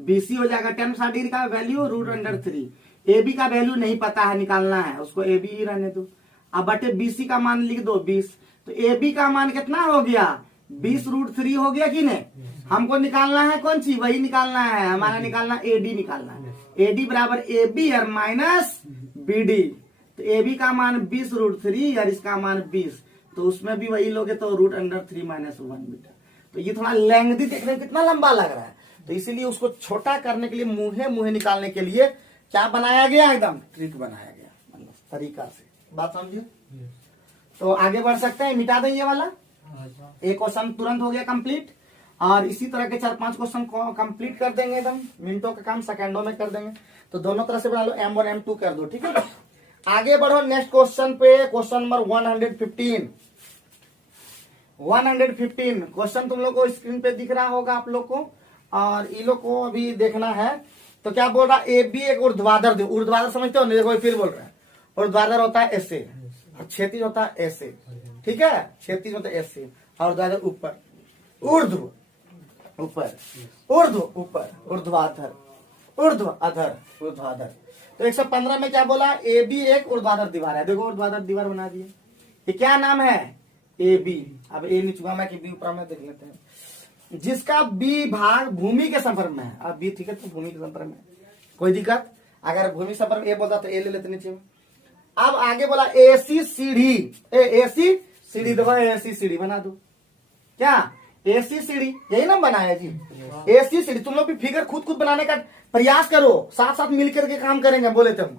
बीसी हो जाएगा। 10 60 डिग्री का वैल्यू √3। ए बी का वैल्यू नहीं पता है, निकालना है, उसको ए बी ही रहने दो। अब बटे बीसी का मान लिख दो 20। तो ए बी का मान कितना हो गया, 20√3 हो गया कि नहीं। हमको निकालना है कौन सी, वही निकालना है हमारा, निकालना एडी निकालना है। एडी बराबर ए बी और माइनस बीडी। तो ए बी का मान 20√3 और इसका मान 20, तो उसमें भी वही लोगे तो √3 - 1 मीटर। तो ये थोड़ा लेंथी देखने में कितना लंबा लग रहा है, तो इसीलिए उसको छोटा करने के लिए मुहे निकालने के लिए क्या बनाया गया, एकदम ट्रिक बनाया गया, मतलब तरीका से। बात समझिए। तो आगे बढ़ सकते हैं, मिटा दें ये वाला। एक क्वेश्चन तुरंत हो गया कंप्लीट, और इसी तरह के 4-5 क्वेश्चन को कंप्लीट कर देंगे, एकदम मिनटों का काम सेकंडों में कर देंगे। तो दोनों तरह से बना लो, M1 M2 कर दो, ठीक है। आगे बढ़ो नेक्स्ट क्वेश्चन पे, क्वेश्चन नंबर 115। 115 क्वेश्चन तुम लोग को स्क्रीन पे दिख रहा होगा आप लोग को, और ये लोग को अभी देखना है। तो क्या बोल रहा है, ए बी एक ऊर्ध्वाधर दो, ऊर्ध्वाधर समझते हो, देखो फिर बोल रहे हैं, ऊर्ध्वाधर होता है ऐसे और क्षैतिज होता है ऐसे, ठीक है, क्षैतिज होता है ऐसे और ऊर्ध्वाधर ऊपर, ऊर्ध्व ऊपर, ऊर्ध्व ऊपर, ऊर्ध्वाधर, ऊर्ध्वाधर, ऊर्ध्वाधर। तो 115 में क्या बोला, ए बी एक ऊर्ध्वाधर दीवार है, देखो ऊर्ध्वाधर दीवार बना दिए। ये क्या नाम है, ए बी। अब ए नीचुआ में कि बी ऊपर में देख लेते हैं, जिसका बी भाग भूमि के संपर्क में है। अब बी ठीक है, तो भूमि के संपर्क में कोई दिक्कत, अगर भूमि संपर्क में ए बोलता तो ए ले लेते नीचे में। अब आगे बोला एसी सीढ़ी, एसी सीढ़ी, देखो एसी सीढ़ी बना दो, क्या एसी सीढ़ी, यही ना बनाया जी, एसी सीढ़ी। तुम लोग भी फिगर खुद बनाने का प्रयास करो, साथ साथ मिलकर के काम करेंगे। बोले तुम,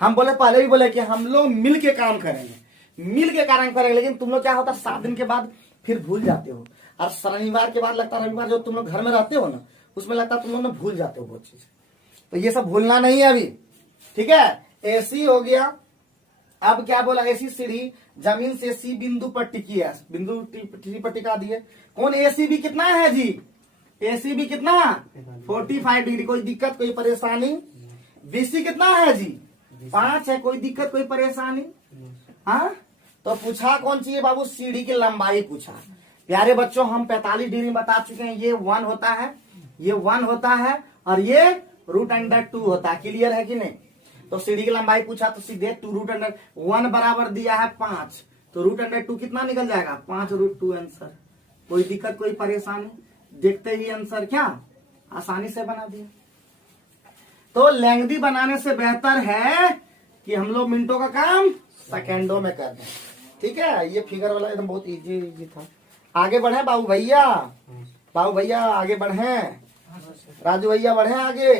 हम बोले पहले भी बोले कि हम लोग मिल के काम करेंगे, मिल के काम करेंगे, लेकिन तुम लोग क्या होता 7 दिन के बाद फिर भूल जाते हो, और शनिवार के बाद लगता है रविवार जो तुम लोग घर में रहते हो ना, उसमें लगता है तुम लोग ना भूल जाते हो बहुत चीज। तो ये सब भूलना नहीं है अभी, ठीक है। एसी हो गया। अब क्या बोला, एसी सीढ़ी जमीन से सी बिंदु पर टिकी है, बिंदु टी पर टिका दिए। कौन एसी भी कितना है जी, एसी भी कितना 45 डिग्री, कोई दिक्कत कोई परेशानी। बीसी कितना है जी 5 है, कोई दिक्कत कोई परेशानी। हाँ, तो पूछा कौन सी है बाबू, सीढ़ी की लंबाई पूछा। प्यारे बच्चों हम 45 डिग्री बता चुके हैं, ये 1 होता है, ये 1 होता है और ये √2 होता है। क्लियर है कि नहीं? तो सीढ़ी की लंबाई पूछा तो सीधे 2√1 बराबर दिया है 5, तो √2 कितना निकल जाएगा? 5√2 आंसर। कोई दिक्कत कोई परेशानी? देखते ही आंसर क्या आसानी से बना दिया। तो लेंग्दी बनाने से बेहतर है कि हम लोग मिनटों का काम सेकेंडों में कर दें। ठीक है, ये फिगर वाला एकदम बहुत इजी था। आगे बढ़े बाबू भैया, बाबू भैया आगे बढ़े, राजू भैया बढ़े आगे,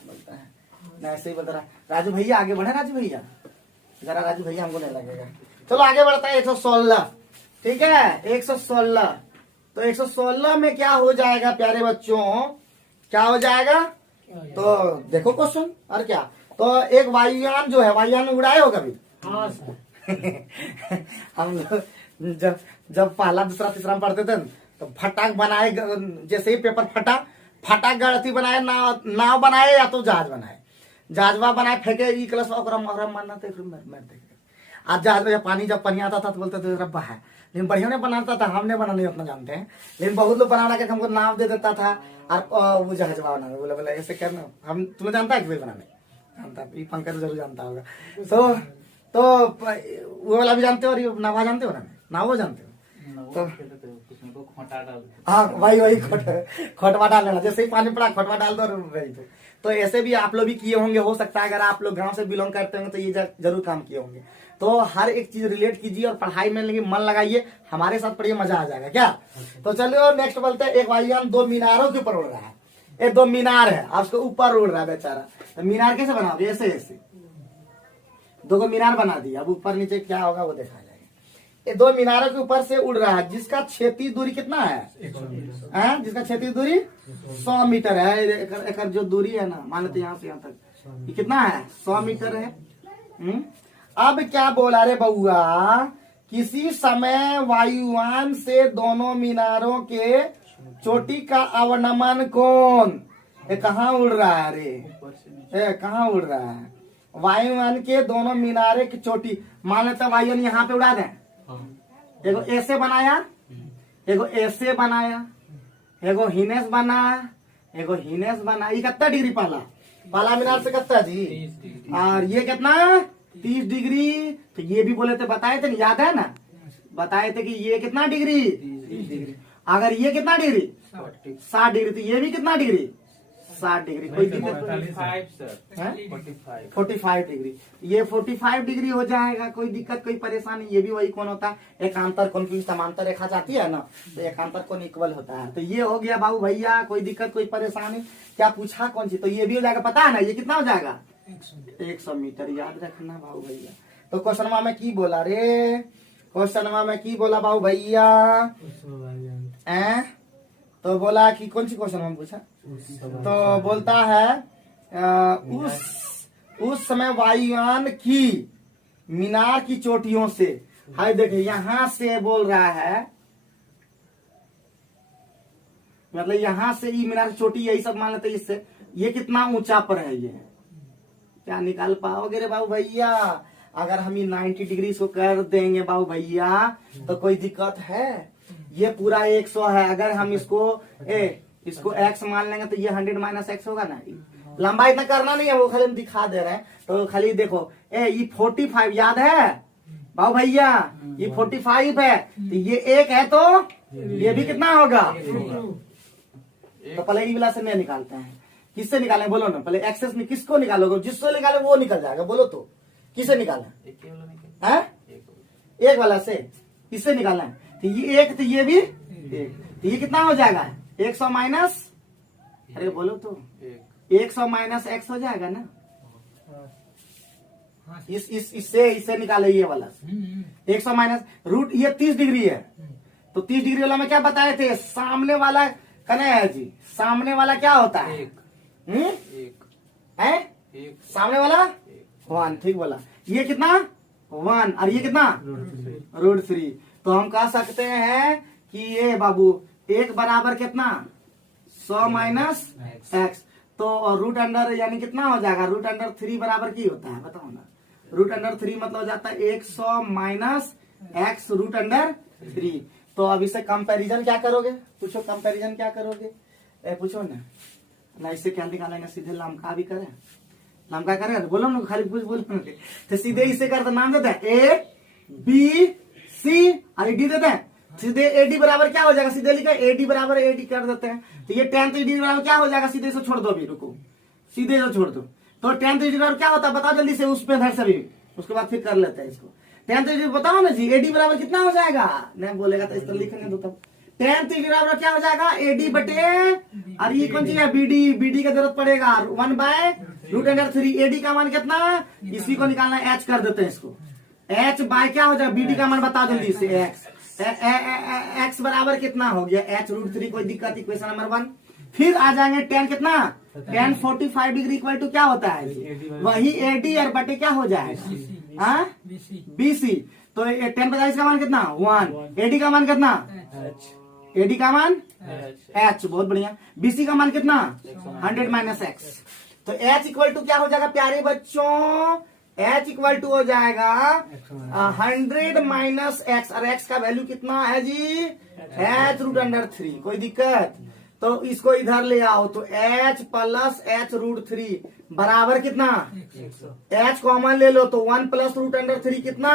बोलता है ना ऐसे ही बता रहा। राजू भैया आगे बढ़े, राजू भैया जरा, राजू भैया हमको नहीं लगेगा। चलो आगे बढ़ता है 116। ठीक है 116, तो 116 में क्या हो जाएगा प्यारे बच्चों, क्या हो जाएगा? तो देखो क्वेश्चन और क्या, तो एक वायुयान जो है, वायुयान उड़ाए हो कभी? हाँ सर। हम लोग जब पहला दूसरा तीसरा में पढ़ते थे न, तो फटाक बनाए, जैसे ही पेपर फटा, फटाक गढ़ती बनाए, नाव बनाए या तो जहाज बनाए, जहाजवा बनाए फेंके ई क्लास और मारना थे, फिर मर देखे। आज जहाज में पानी जब पानी आता था तो बोलते थे रब्बा है, लेकिन बढ़िया ने बनाता था, हमने बना नहीं उतना जानते हैं, लेकिन बहुत लोग बना के हमको नाव दे देता था और वो जहाजवा बना बोला बोला ऐसे करना। हम तुम्हें जानता है कि बनाने जानता, ये पंकज जरूर जानता होगा। तो वो वाला भी जानते हो और ये नावा जानते हो ना? नावो जानते हो? तो हाँ वही खोटवा डाल लेना, जैसे ही पानी पड़ा खोटवा डाल दो वही। तो ऐसे भी आप लोग भी किए होंगे, हो सकता है अगर आप लोग गांव से बिलोंग करते होंगे तो ये जरूर काम किए होंगे। तो हर एक चीज रिलेट कीजिए और पढ़ाई में लेकिन मन लगाइए, हमारे साथ पढ़िए, मजा आ जाएगा क्या। तो चलिए नेक्स्ट बोलते हैं, एक वायुयान 2 मीनारों के ऊपर उड़ रहा है। ये 2 मीनार है, आप उसके ऊपर उड़ रहा है बेचारा, तो मीनार कैसे बनाओगे? ऐसे ऐसे 2 मीनार बना दिया, अब ऊपर नीचे क्या होगा वो देखा जाएगा। ये 2 मीनारों के ऊपर से उड़ रहा है, जिसका क्षैतिज दूरी कितना है? जिसका क्षैतिज दूरी 100 मीटर है। एक जो दूरी है ना, मान लेते यहाँ से यहाँ तक, ये कितना है? 100 मीटर है। अब क्या बोला रे बउआ, किसी समय वायुयान से दोनों मीनारों के चोटी का अवनमन कौन? ये कहाँ उड़ रहा है रे? कहाँ उड़ रहा है? वायुयान के दोनों मीनारे की चोटी, मान लेते वायुयान यहाँ पे उड़ा दें, एगो ऐसे बनाया, एगो ऐसे बनाया, एगो हिनेस बना, एगो हिनेस बना। ये कितना डिग्री पाला मीनार से कितना जी? और ये कितना 30 डिग्री। तो ये भी बोले थे, बताए थे ना, याद है ना? बताए थे कि ये कितना डिग्री? 30 डिग्री। अगर ये कितना डिग्री? 60 डिग्री। तो ये भी कितना डिग्री? 60 डिग्री। कोई दिक्कत? 45 डिग्री। ये 45 डिग्री हो जाएगा, कोई दिक्कत कोई परेशानी? ये भी वही कौन होता है? एकांतर कोण की समांतर रेखा जाती है ना, तो एकांतर कोण इक्वल होता है। तो ये हो गया बाबू भैया, कोई दिक्कत कोई परेशानी? क्या पूछा कौन सी? तो ये भी हो जाएगा, पता है ना ये कितना हो जाएगा? 100 मीटर। याद रखना बाबू भैया। तो क्वेश्चन में की बोला रे? क्वेश्चन में की बोला बाबू भैया? तो बोला कि कौन सी क्वेश्चन में पूछा? तो बोलता है उस समय वायुयान की मीनार की चोटियों से, हाय देखिए यहां से बोल रहा है, मतलब यहां से ये मीनार की चोटी यही सब मान लेते, इससे ये कितना ऊंचा पर है? ये क्या निकाल पाओगे रे बाबू भैया? अगर हम 90 डिग्री को कर देंगे बाबू भैया तो कोई दिक्कत है? ये पूरा 100 है, अगर हम इसको x मान लेंगे तो ये 100 - x होगा ना। लंबा इतना करना नहीं है, वो खाली हम दिखा दे रहे हैं। तो खाली देखो ये 45 याद है बाबू भैया? ये 45 है, तो ये 1 है, तो ये भी कितना होगा? तो पहले ई वाला से नहीं निकालते हैं, किससे निकालें बोलो ना? पहले एक्सेस में किसको निकालोगे? जिससे निकाले वो निकल जाएगा, बोलो तो किसे निकालें? एक वाला से, किससे निकालना है? तो ये 1, तो ये भी 1, तो ये कितना हो जाएगा? 100 माइनस, अरे बोलो तो 100 - x हो जाएगा ना। इससे निकाले ये वाला 100 माइनस रूट, ये 30 डिग्री है, तो 30 डिग्री वाला में क्या बताए थे? सामने वाला कने है जी, सामने वाला क्या होता है? सामने वाला 1, ठीक बोला। ये कितना 1 और ये कितना √3। तो हम कह सकते हैं कि ये बाबू 1 बराबर कितना 100 माइनस x, तो √अंडर यानी कितना हो जाएगा? √3 बराबर की होता है बताओ ना? √3 मतलब हो जाता है 100 माइनस x √3। तो अब इसे कंपैरिजन क्या करोगे, पूछो कंपैरिजन क्या करोगे, पूछो ना इससे क्या निकालेंगे, सीधे लमका भी करें, लमका करें, बोलो ना खाली कुछ बोलो, तो सीधे इसे करते नाम देते हैं ए बी सी और डी देते हैं, सीधे एडी बराबर क्या हो जाएगा, सीधे लिखा एडी बराबर एडी कर देते हैं, तो ये टेन तो डी बराबर क्या हो जाएगा, सीधे से छोड़ दो, अभी रुको, सीधे से छोड़ दो, तो टेन तो डी बराबर क्या होता है बताओ जल्दी से, उस पे धर सभी, उसके बाद फिर कर लेते हैं इसको, टेन तो डी बताओ ना जी, एडी बराबर कितना हो जाएगा, नहीं बोलेगा तो इस तरह लिखेंगे दो, तब टेन तो डी बराबर क्या हो जाएगा, एडी बटे, और ये कौन चीज है, बीडी, बीडी का जरूरत पड़ेगा 1/√3, एडी का मान कितना, इसी को निकालना, एच कर देते हैं इसको, एच बाय क्या हो जाएगा, बीडी का मान बता जल्दी से, एक्स, एक्स बराबर कितना हो गया, h√3, कोई दिक्कत, इक्वेशन नंबर 1, फिर आ जाएंगे टेन कितना, टेन 45 डिग्री इक्वल टू क्या होता है, वही एडी और बटे क्या हो जाएगा, हाँ बीसी, तो 10/45 का मान कितना 1, एडी का मान कितना, एडी का मान एच, बहुत बढ़िया, बीसी का मान कितना 100 - x, तो h इक्वल टू क्या हो जाएगा प्यारे बच्चों, h इक्वल टू हो जाएगा 100 - x, और x का वैल्यू कितना है जी, h√3, कोई दिक्कत, तो इसको इधर ले आओ, तो h + h√3 बराबर कितना, h कॉमन ले लो, तो 1 + √3 कितना,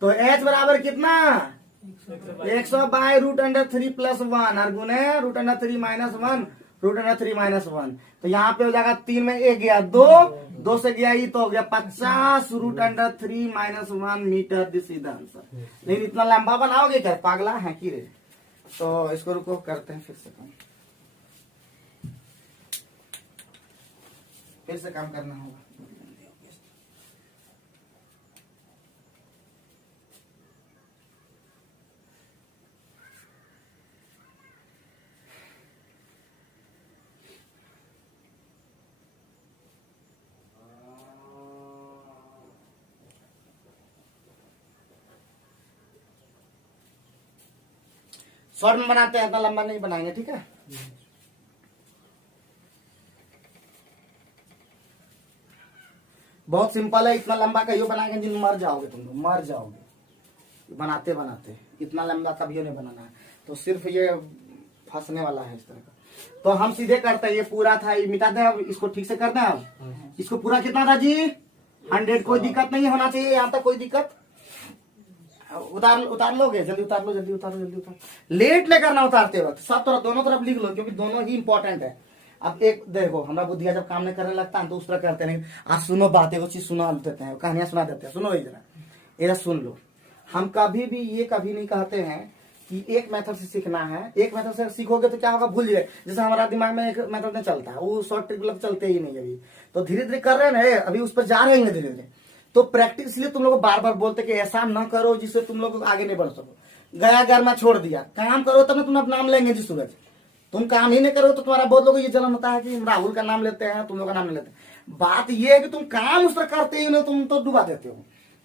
तो h बराबर कितना 100/√3 + 1 और गुने √3 - 1, √3 - 1, तो यहाँ पे हो जाएगा 3 में 1 गया 2 से गया ये, तो हो गया 50 √3 - 1 metre, this is the answer. लेकिन इतना लंबा बनाओगे क्या, पागला है कि रे, तो इसको रुको करते हैं, फिर से काम करना होगा। शॉर्ट में बनाते हैं, इतना लंबा नहीं बनाएंगे, ठीक है। बहुत सिंपल है, इतना लंबा कहियो बनाएंगे जिन मर जाओगे, तुम लोग मर जाओगे बनाते बनाते, इतना लंबा कभी नहीं बनाना है, तो सिर्फ ये फंसने वाला है इस तरह का। तो हम सीधे करते हैं, ये पूरा था, ये मिटा दें, अब इसको ठीक से कर दें। अब इसको पूरा कितना था जी 100, कोई दिक्कत नहीं होना चाहिए यहाँ तक, कोई दिक्कत, उतार लोगे, जल्दी उतार लो, जल्दी उतारो, जल्दी उतार, लेट लेकर ना उतारते वक्त, सब तरफ दोनों तरफ लिख लो, क्योंकि दोनों ही इंपॉर्टेंट है। अब एक देखो, हमारा बुद्धिया जब काम नहीं करने लगता है तो उस तरह करते नहीं, आज सुनो बातें, वो चीज सुना देते हैं, कहानियां सुना देते हैं, सुनो जरा सुन लो। हम कभी भी ये कभी नहीं कहते हैं कि एक मेथड से सीखना है, एक मेथड से सीखोगे तो क्या होगा, भूल जाए, जैसे हमारा दिमाग में एक मेथड नहीं चलता है, वो शॉर्ट ट्रिक मतलब चलते ही नहीं अभी, तो धीरे धीरे कर रहे हैं, अभी उस पर जा रहे हैं धीरे धीरे, तो प्रैक्टिस इसलिए तुम लोग बार बार बोलते कि ऐसा न करो जिससे तुम लोग आगे नहीं बढ़ सको, गया घर में छोड़ दिया, काम करो तब तुम अपना नाम लेंगे जी सूरज, तुम काम ही नहीं करो तो तुम्हारा बहुत लोग ये जलन होता है कि राहुल का नाम लेते हैं, तुम लोग का नाम नहीं लेते। बात ये है कि तुम काम उस पर करते ही नहीं, तुम तो डुबा देते हो,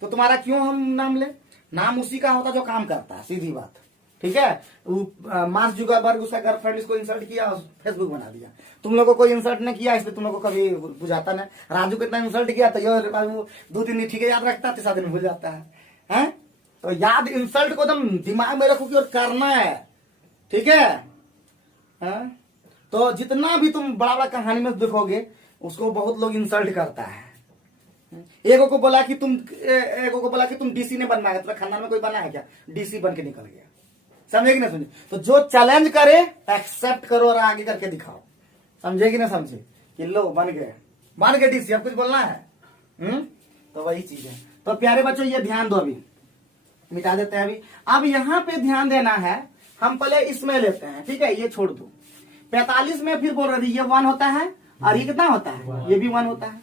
तो तुम्हारा क्यों हम नाम ले, नाम उसी का होता जो काम करता है, सीधी बात, ठीक है। मार्क जुकरबर्ग उसका गर्लफ्रेंड इसको इंसल्ट किया, फेसबुक बना दिया, तुम लोगों को इंसल्ट नहीं किया, इसलिए तुम लोगों को कभी बुझाता नहीं। राजू कितना इंसल्ट किया तो ये 2-3 दिन ठीक है याद रखता, 3 दिन भूल जाता है? तो याद, इंसल्ट को एकदम दिमाग में रखो कि और करना है, ठीक है। तो जितना भी तुम बड़ा बड़ा कहानी में देखोगे उसको बहुत लोग इंसल्ट करता है। एगो को बोला कि तुम डीसी ने बनना है, तुम्हारे खानदान में कोई बना है क्या, डीसी बन के निकल गया, समझे कि ना समझे। तो जो चैलेंज करे एक्सेप्ट करो और आगे करके दिखाओ, समझे कि ना समझे, कि लो बन गए डीसी, अब कुछ बोलना है। तो वही चीज है। तो प्यारे बच्चों ये ध्यान दो, अभी मिटा देते हैं अभी। अब यहाँ पे ध्यान देना है, हम पहले इसमें लेते हैं, ठीक है, ये छोड़ दो। 45 में फिर बोल रही, ये 1 होता है और ये कितना होता है, ये भी 1 होता है।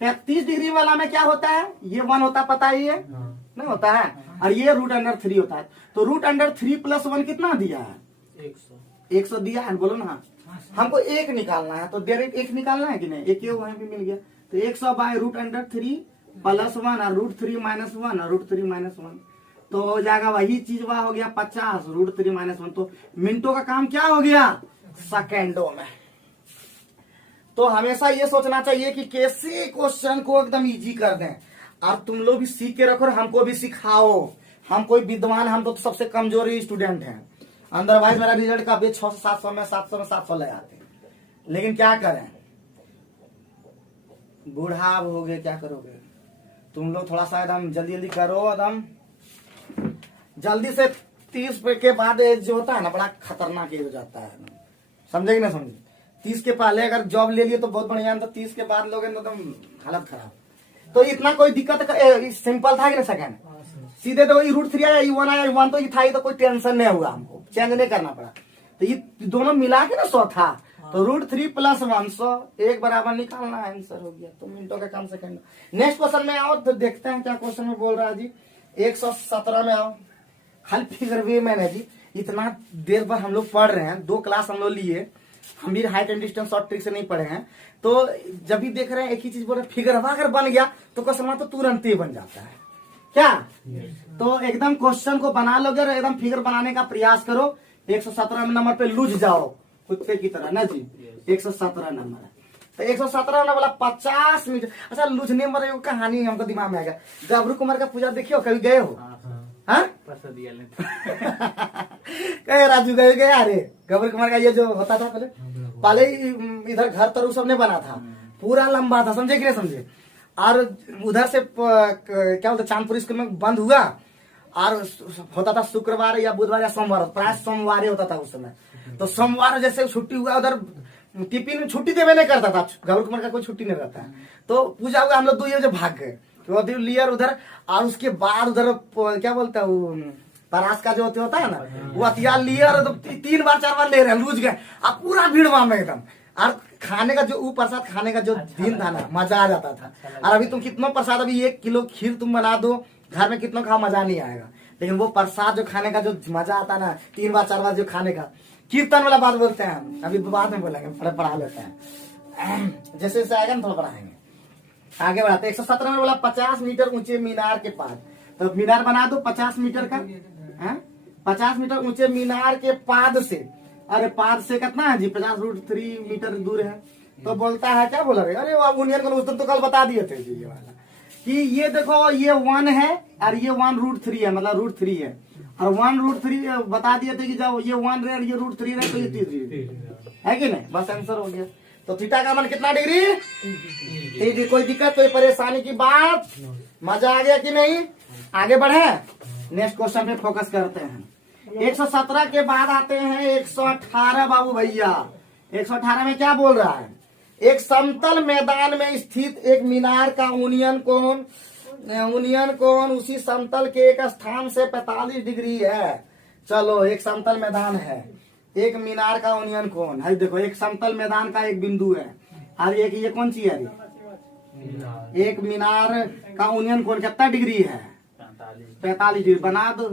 35 डिग्री वाला में क्या होता है, ये 1 होता है, पता है, ये नहीं होता है, और ये √3 होता है। तो √3 + 1 कितना दिया है, 100 दिया है, बोलो ना। हमको 1 निकालना है, तो डायरेक्ट 1 निकालना है कि नहीं, एक वहीं पे मिल गया, तो 100/√3 + 1 और √3 - 1 और √3 - 1, तो हो जाएगा वही चीज, वह हो गया 50 √3 - 1। तो मिनटों का काम क्या हो गया, सेकेंडों में। तो हमेशा ये सोचना चाहिए कि कैसे क्वेश्चन को एकदम इजी कर दें, और तुम लोग भी सीख के रखो और हमको भी सिखाओ। हम कोई विद्वान, हम तो सबसे कमजोरी स्टूडेंट हैं। अदरवाइज मेरा रिजल्ट का भी 600 700 में 700 में 700 ले आते हैं। लेकिन क्या करें, बूढ़ा हो गए, क्या करोगे तुम लोग। थोड़ा सा एकदम जल्दी जल्दी करो, एकदम जल्दी से। 30 के बाद एज जो होता है ना, बड़ा खतरनाक एज हो जाता है, समझे कि ना समझे। 30 के पहले अगर जॉब ले लिए तो बहुत बढ़िया, तो 30 के बाद लोगे तो एकदम हालत खराब। तो इतना कोई दिक्कत सिंपल था कि ना सेकंड, सीधे तो रूट 3 आया, E1 आया, E1 तो ये था ही, तो कोई टेंशन नहीं हुआ, हमको चेंज नहीं करना पड़ा। तो ये दोनों मिला के ना 100 था, तो रूट 3 + 100 एक बराबर निकालना, आंसर हो गया। तो मिनटों का काम सेकंड। नेक्स्ट क्वेश्चन में आओ तो देखते हैं क्या क्वेश्चन में बोल रहा है जी। 117 में आओ। हल फिगर वे मैंने जी इतना देर पर हम लोग पढ़ रहे हैं, 2 क्लास हम लोग लिए, हम भी हाइट एंड डिस्टेंस और ट्रिक से नहीं पढ़े हैं। तो जब भी देख रहे हैं एक ही चीज बोल रहे हैं, फिगर अगर बन गया तो क्वेश्चन तो तुरंत ही बन जाता है क्या। तो एकदम क्वेश्चन को बना लोगे और एकदम फिगर बनाने का प्रयास करो। 117 नंबर पे लूझ जाओ कुत्ते की तरह ना जी। 117 नंबर है, तो 117 नंबर वाला 50 मीटर। अच्छा, लूझने में एगो कहानी हमको दिमाग में आ गया। गबरू कुमार का पूजा देखियो, कभी गए हो? हाँ कहे राजू गए गए। अरे गबरू कुमार का ये जो होता था पहले इधर घर तरु सबने बना था, पूरा लंबा था, समझे कि नहीं समझे। और उधर से क्या बोलते चांदपुर स्कूल में बंद हुआ, और होता था शुक्रवार या बुधवार या सोमवार, प्राय सोमवार होता था उस समय। तो सोमवार जैसे छुट्टी हुआ, उधर टिफिन में छुट्टी देवे नहीं करता था, गौर कुमार का कोई छुट्टी नहीं रहता है। तो पूजा हुआ, हम लोग 2 बजे भाग गए, तो लियर उधर। और उसके बाद उधर क्या बोलता है परास का जो होता है ना, वो हथियार लियर, तो 3 बार 4 बार ले रहे हैं, लूझ गए। अब पूरा भीड़ वहां में एकदम। और खाने का जो प्रसाद खाने का जो दिन था ना, मजा आ जाता था। और अभी तुम कितना प्रसाद, अभी 1 किलो खीर तुम बना दो घर में, कितना खाओ मजा नहीं आएगा। लेकिन वो प्रसाद जो खाने का जो मजा आता है ना, 3 बार 4 बार जो खाने का, कीर्तन वाला बात बोलते हैं हम, अभी बाद में बोलेंगे, पढ़ा लेते हैं। जैसे जैसे आएगा ना थोड़ा पढ़ाएंगे, आगे बढ़ाते। 117 नंबर बोला 50 मीटर ऊंचे मीनार के पास। तो मीनार बना दो 50 मीटर का, 50 मीटर ऊंचे मीनार के पाद से। अरे पाद से कितना है जी, 50 रूट 3 मीटर दूर है। तो बोलता है, क्या बोला रे, अरे वो यूनियन का तो कल बता दिए थे जी, ये वाला कि ये देखो ये 1 है और ये 1 रूट 3 है, मतलब रूट 3 है। और 1 रूट 3 बता दिए थे कि जब ये 1 रहे और ये रूट 3 रहे तो ये 3 है कि नहीं, बस आंसर हो गया। तो थीटा का मान कितना डिग्री, 3 कोई दिक्कत कोई परेशानी की बात, मजा आ गया कि नहीं। आगे बढ़े, नेक्स्ट क्वेश्चन पे फोकस करते हैं। 117 के बाद आते हैं 118 बाबू भैया। 118 में क्या बोल रहा है, एक समतल मैदान में स्थित एक मीनार का यूनियन कोण उसी समतल के एक स्थान से 45 डिग्री है। चलो, एक समतल मैदान है, एक मीनार का यूनियन कोण है। देखो, एक समतल मैदान का एक बिंदु है, और एक ये कौन सी है, एक मीनार का यूनियन कोण कितना डिग्री है, 45 डिग्री। बना दो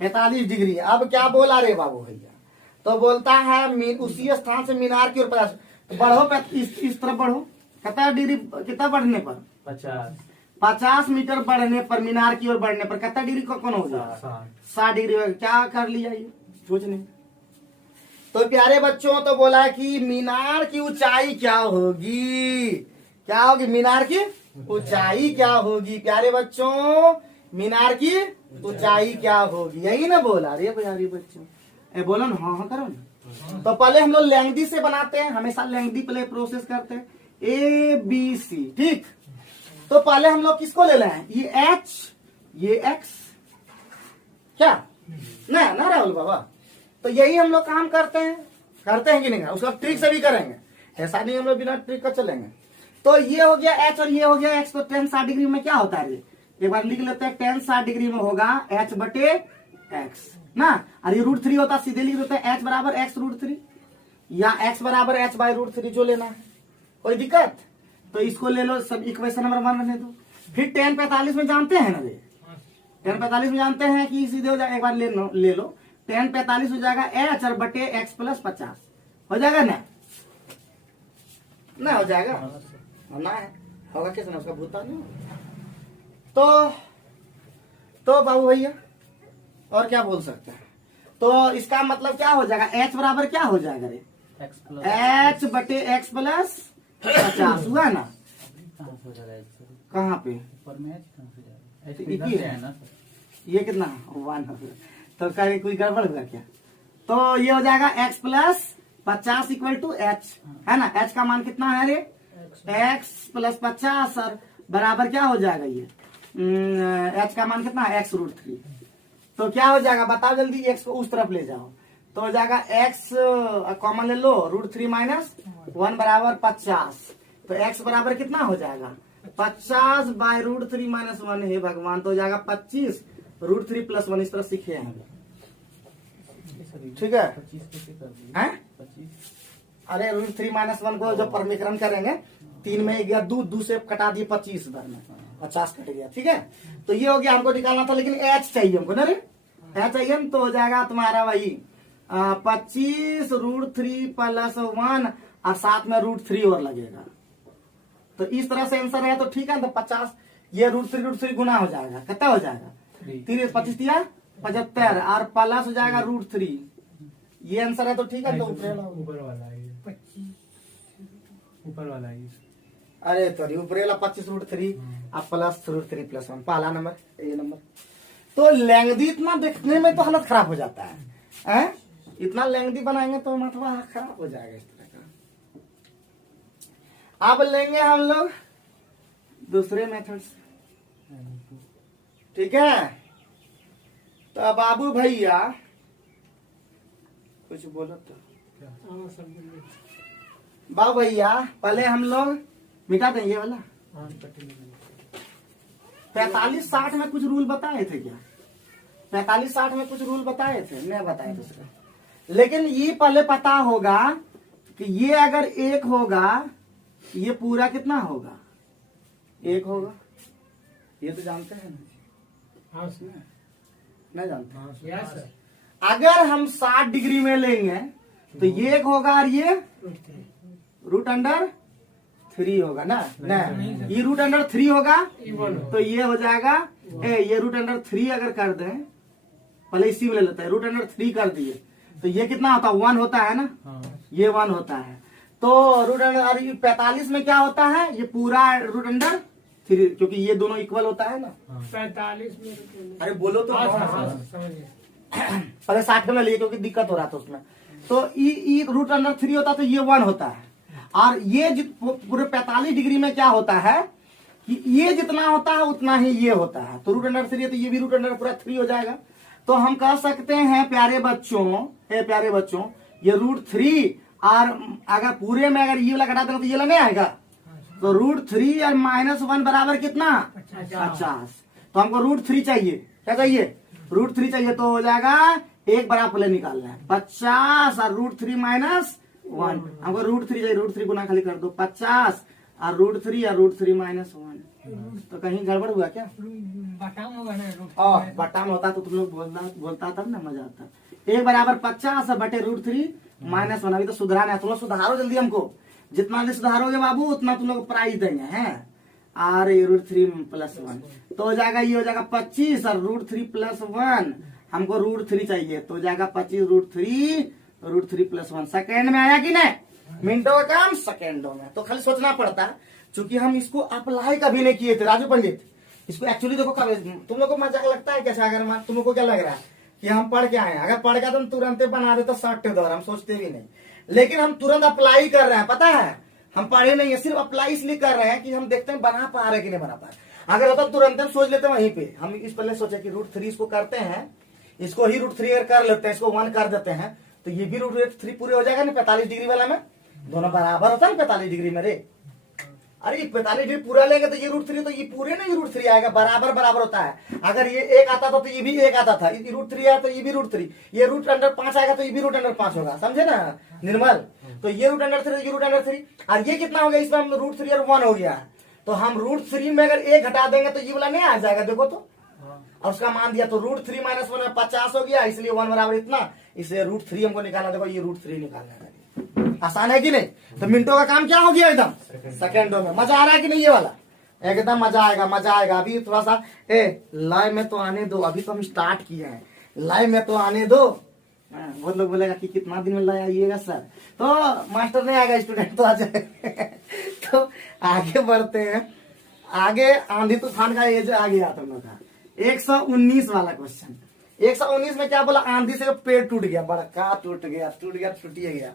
45 डिग्री। अब क्या बोला रे बाबू भैया, तो बोलता है उसी स्थान से मीनार की ओर 50 बढ़ो, इस तरफ बढ़ो। कितना डिग्री, कितना बढ़ने पर, 50 मीटर बढ़ने पर, मीनार की ओर बढ़ने पर कितना डिग्री कौन हो गया, 60 डिग्री। क्या कर लिया ये सोचने। तो प्यारे बच्चों, तो बोला कि मीनार की ऊंचाई क्या होगी, क्या होगी, मीनार की ऊंचाई क्या होगी। प्यारे बच्चों, मीनार की ऊंचाई क्या होगी, यही ना बोला रे प्यारे बच्चों। बोलो ना, हाँ करो ना। तो पहले हम लोग लेंग्दी से बनाते हैं, हमेशा लेंग्दी पहले प्रोसेस करते हैं, ABC, ठीक। तो पहले हम लोग किसको ले लें, ये H, ये X, क्या ना राहुल बाबा। तो यही हम लोग काम करते हैं कि नहीं, उसका ट्रिक से भी करेंगे, ऐसा नहीं हम लोग बिना ट्रिक का चलेंगे। तो ये हो गया H और ये हो गया X। तो tan 60 डिग्री में क्या होता है, एक बार लिख लेते हैं, tan 60 डिग्री में होगा H/X ना। और ये रूट 3 होता, सीधे लिख देते हैं H बराबर X रूट 3, या X बराबर H बाई रूट 3 जो लेना है, कोई दिक्कत। तो इसको ले लो, सब इक्वेशन नंबर 1 रहने दो। फिर tan 45 में जानते हैं ना रे, tan 45 में जानते हैं कि सीधे हो जाएगा, एक बार ले लो tan 45 हो जाएगा H और बटे X + 50 हो जाएगा ना हो जाएगा ना है, होगा कैसे ना, उसका भूता नहीं। तो बाबू भैया और क्या बोल सकते हैं। तो इसका मतलब क्या हो जाएगा, H बराबर क्या हो जाएगा रे, H बटे X + 50 हुआ ना। कहाँ पे, ऐसे एक इधर ही से है है ना सर। ये कितना 1 तो कहीं कोई गड़बड़ हुआ क्या? तो ये हो जाएगा x plus 50 equal to H, है ना। h का मान कितना है रे? x प्लस 50 सर बराबर क्या हो जाएगा ये? h का मान कितना है? x√3। तो क्या हो जाएगा बताओ जल्दी, x को उस तरफ ले जाओ तो हो जाएगा x कॉमन ले लो, √3 माइनस 1 बराबर 50। तो x बराबर कितना हो जाएगा? 50 बाय √3 माइनस 1। हे भगवान, तो हो जाएगा 25 √3 प्लस 1। इस तरह सीखे हैं, ठीक है? 25 कैसे कर दिए? हैं? 25 अरे √3 माइनस 1 को जब परमीकरण करेंगे 3 में गया दू से कटा दिए 25 बार में 50 कट गया, ठीक है? तो ये हो गया, हमको निकालना था लेकिन h चाहिए हमको ना रे, h चाहिए। तो हो जाएगा तुम्हारा वही 25 √3 प्लस 1 और साथ में √3 और लगेगा। तो इस तरह से आंसर है, तो ठीक है। तो 50 ये √3 गुना हो जाएगा, कितना हो जाएगा? 30 25 दिया 75 और प्लस हो जाएगा √3। ये आंसर है, तो ठीक है। तो ऊपर वाला है ये। 25 ऊपर वाला है ये। अरे तो ऊपरेला 25 √3 और प्लस √3 प्लस 1 पहला नंबर, ये नंबर। तो लेंगदी इतना देखने में तो हालत खराब हो जाता है, हैं? इतना लेंगदी बनाएंगे तो मतलब खराब हो जाएगा इस तरह का। अब लेंगे हम लोग दूसरे मेथड से, ठीक है? तो बाबू भैया कुछ बोलो तो। हाँ, सब बोलिए। बाबू भैया पहले हम लोग मिटा दें ये वाला। हाँ, कटिंग में। 45-60 में कुछ रूल बताए थे क्या? 45-60 में कुछ रूल बताए थे? नहीं बताए दूसरे, लेकिन ये पहले पता होगा कि ये अगर 1 होगा ये पूरा कितना होगा? 1 होगा। ये तो जानते हैं ना? हाँ सर। नहीं जानते? हाँ सर। Yes sir. अगर हम 60 डिग्री में लेंगे तो ये 1 होगा और ये √3 होगा ना? नहीं, ये √3 होगा तो ये हो जाएगा ये √3 अगर कर दें, पहले इसी में ले लेते हैं, √3 कर दिए तो ये कितना होता है? 1 होता है ना? हाँ। ये 1 होता है। तो √45 में क्या होता है? ये पूरा √3, क्योंकि ये दोनों इक्वल होता है ना। 45 में। अरे बोलो तो। हाँ, समझ गए। पहले 60 में लिए क्योंकि दिक्कत हो रहा था उसमें। तो √3 होता तो ये 1 होता है। और ये पूरे 45 डिग्री में क्या होता है कि ये जितना होता है उतना ही ये होता है। तो √3 है तो ये भी √3 पूरा 3 हो जाएगा। तो हम कह सकते हैं प्यारे बच्चों ये √3 और अगर पूरे में अगर ये वाला घटा देंगे तो ये वाला नहीं आएगा। तो √3 और -1 बराबर कितना? 50। तो हमको √3 चाहिए। क्या चाहिए? √3 चाहिए। तो हो जाएगा एक बराबर पहले निकालना है 50 और √3 माइनस 1। हमको √3 चाहिए, √3 गुना खाली कर दो 50 और √3 माइनस 1। तो कहीं गड़बड़ हुआ क्या? बटा में होगा ना। बट्टा में होता तो तुम लोग बोलता तब ना मजा आता। 1 बराबर 50 बटे √3 माइनस 1। अभी तो सुधारना है, तुम लोग सुधारो जल्दी हमको। जितना भी सुधारोगे बाबू उतना तुम लोग प्राइज देंगे, हैं? और √3 प्लस 1 तो हो जाएगा, ये हो जाएगा 25 और √3 प्लस 1। हमको √3 चाहिए तो हो जाएगा 25 √3 प्लस 1। सेकेंड में आया कि नहीं? मिनटों का काम सेकेंडों में। तो खाली सोचना पड़ता है, चूंकि हम इसको अप्लाई कभी नहीं किए थे राजू पंडित। इसको एक्चुअली देखो कभी तुम लोग को मजाक लगता है कैसा? अगर तुम लोग को क्या लग रहा है कि हम पढ़ के आए हैं? अगर पढ़ के तो हम तुरंत बना देते शॉर्ट दौर, हम सोचते भी नहीं। लेकिन हम तुरंत अप्लाई कर रहे हैं, पता है? हम पढ़े नहीं है, सिर्फ अप्लाई इसलिए कर रहे हैं कि हम देखते हैं बना पा रहे कि नहीं बना पा रहे। अगर होता तुरंत हम सोच लेते हैं वहीं पे। हम इस पहले सोचे कि √3 इसको करते हैं, इसको ही √3 अगर कर लेते हैं, इसको 1 कर देते हैं तो ये भी √3 पूरे हो जाएगा ना 45 डिग्री वाला में। दोनों बराबर होता है 45 डिग्री में रे। अरे 45 डिग्री पूरा लेंगे तो ये √3 तो ये पूरे ना ये √3 आएगा, बराबर होता है। अगर ये 1 आता था तो ये भी 1 आता था, ये √3 आया तो ये भी √3, ये √5 आएगा तो ये भी √5 होगा। समझे ना निर्मल? तो ये √3 ये √3 और ये कितना हो गया? इसमें √3 और 1 हो गया। तो हम √3 में अगर 1 घटा देंगे तो ये वाला नहीं आ जाएगा, देखो तो। और उसका मान दिया तो √3 माइनस 1 में 50 हो गया, इसलिए 1 बराबर इतना, इसलिए √3 हमको निकालना। देखो ये √3 निकालना है। आसान है कि नहीं? तो मिनटों का काम क्या हो गया एकदम सेकेंडों में। मजा आ रहा है कि नहीं? ये वाला एकदम मजा आएगा। अभी थोड़ा सा लाइव में तो आने दो, अभी तो हम स्टार्ट किए हैं, लाइव में तो आने दो। बहुत लोग बोलेगा कि कितना दिन में लाइव आइएगा सर। तो मास्टर नहीं आएगा, स्टूडेंट तो आ जाए। तो आगे बढ़ते हैं। आगे आंधी तूफान का ये जो आ गया तुम लोग का 119 वाला क्वेश्चन। 119 में क्या बोला, आंधी से पेड़ टूट गया, बड़का टूट गया टूटिए गया।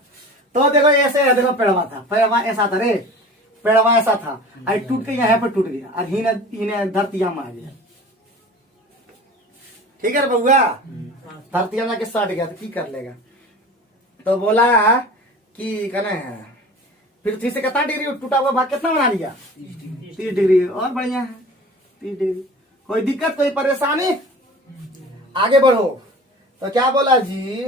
तो देखो ऐसे है, देखो पेड़वा था, पेड़वा ऐसा था रे, पेड़वा ऐसा था, आई टूट के यहाँ पे टूट गया और हिने धरतिया में आ गया। ठीक है रे बउआ, धरतिया में आके सट गया तो की कर लेगा। तो बोला कि कहना है पृथ्वी से कितना डिग्री टूटा हुआ भाग कितना बना लिया, 30 डिग्री, और बढ़िया है 30 डिग्री। कोई दिक्कत कोई परेशानी, आगे बढ़ो। तो क्या बोला जी,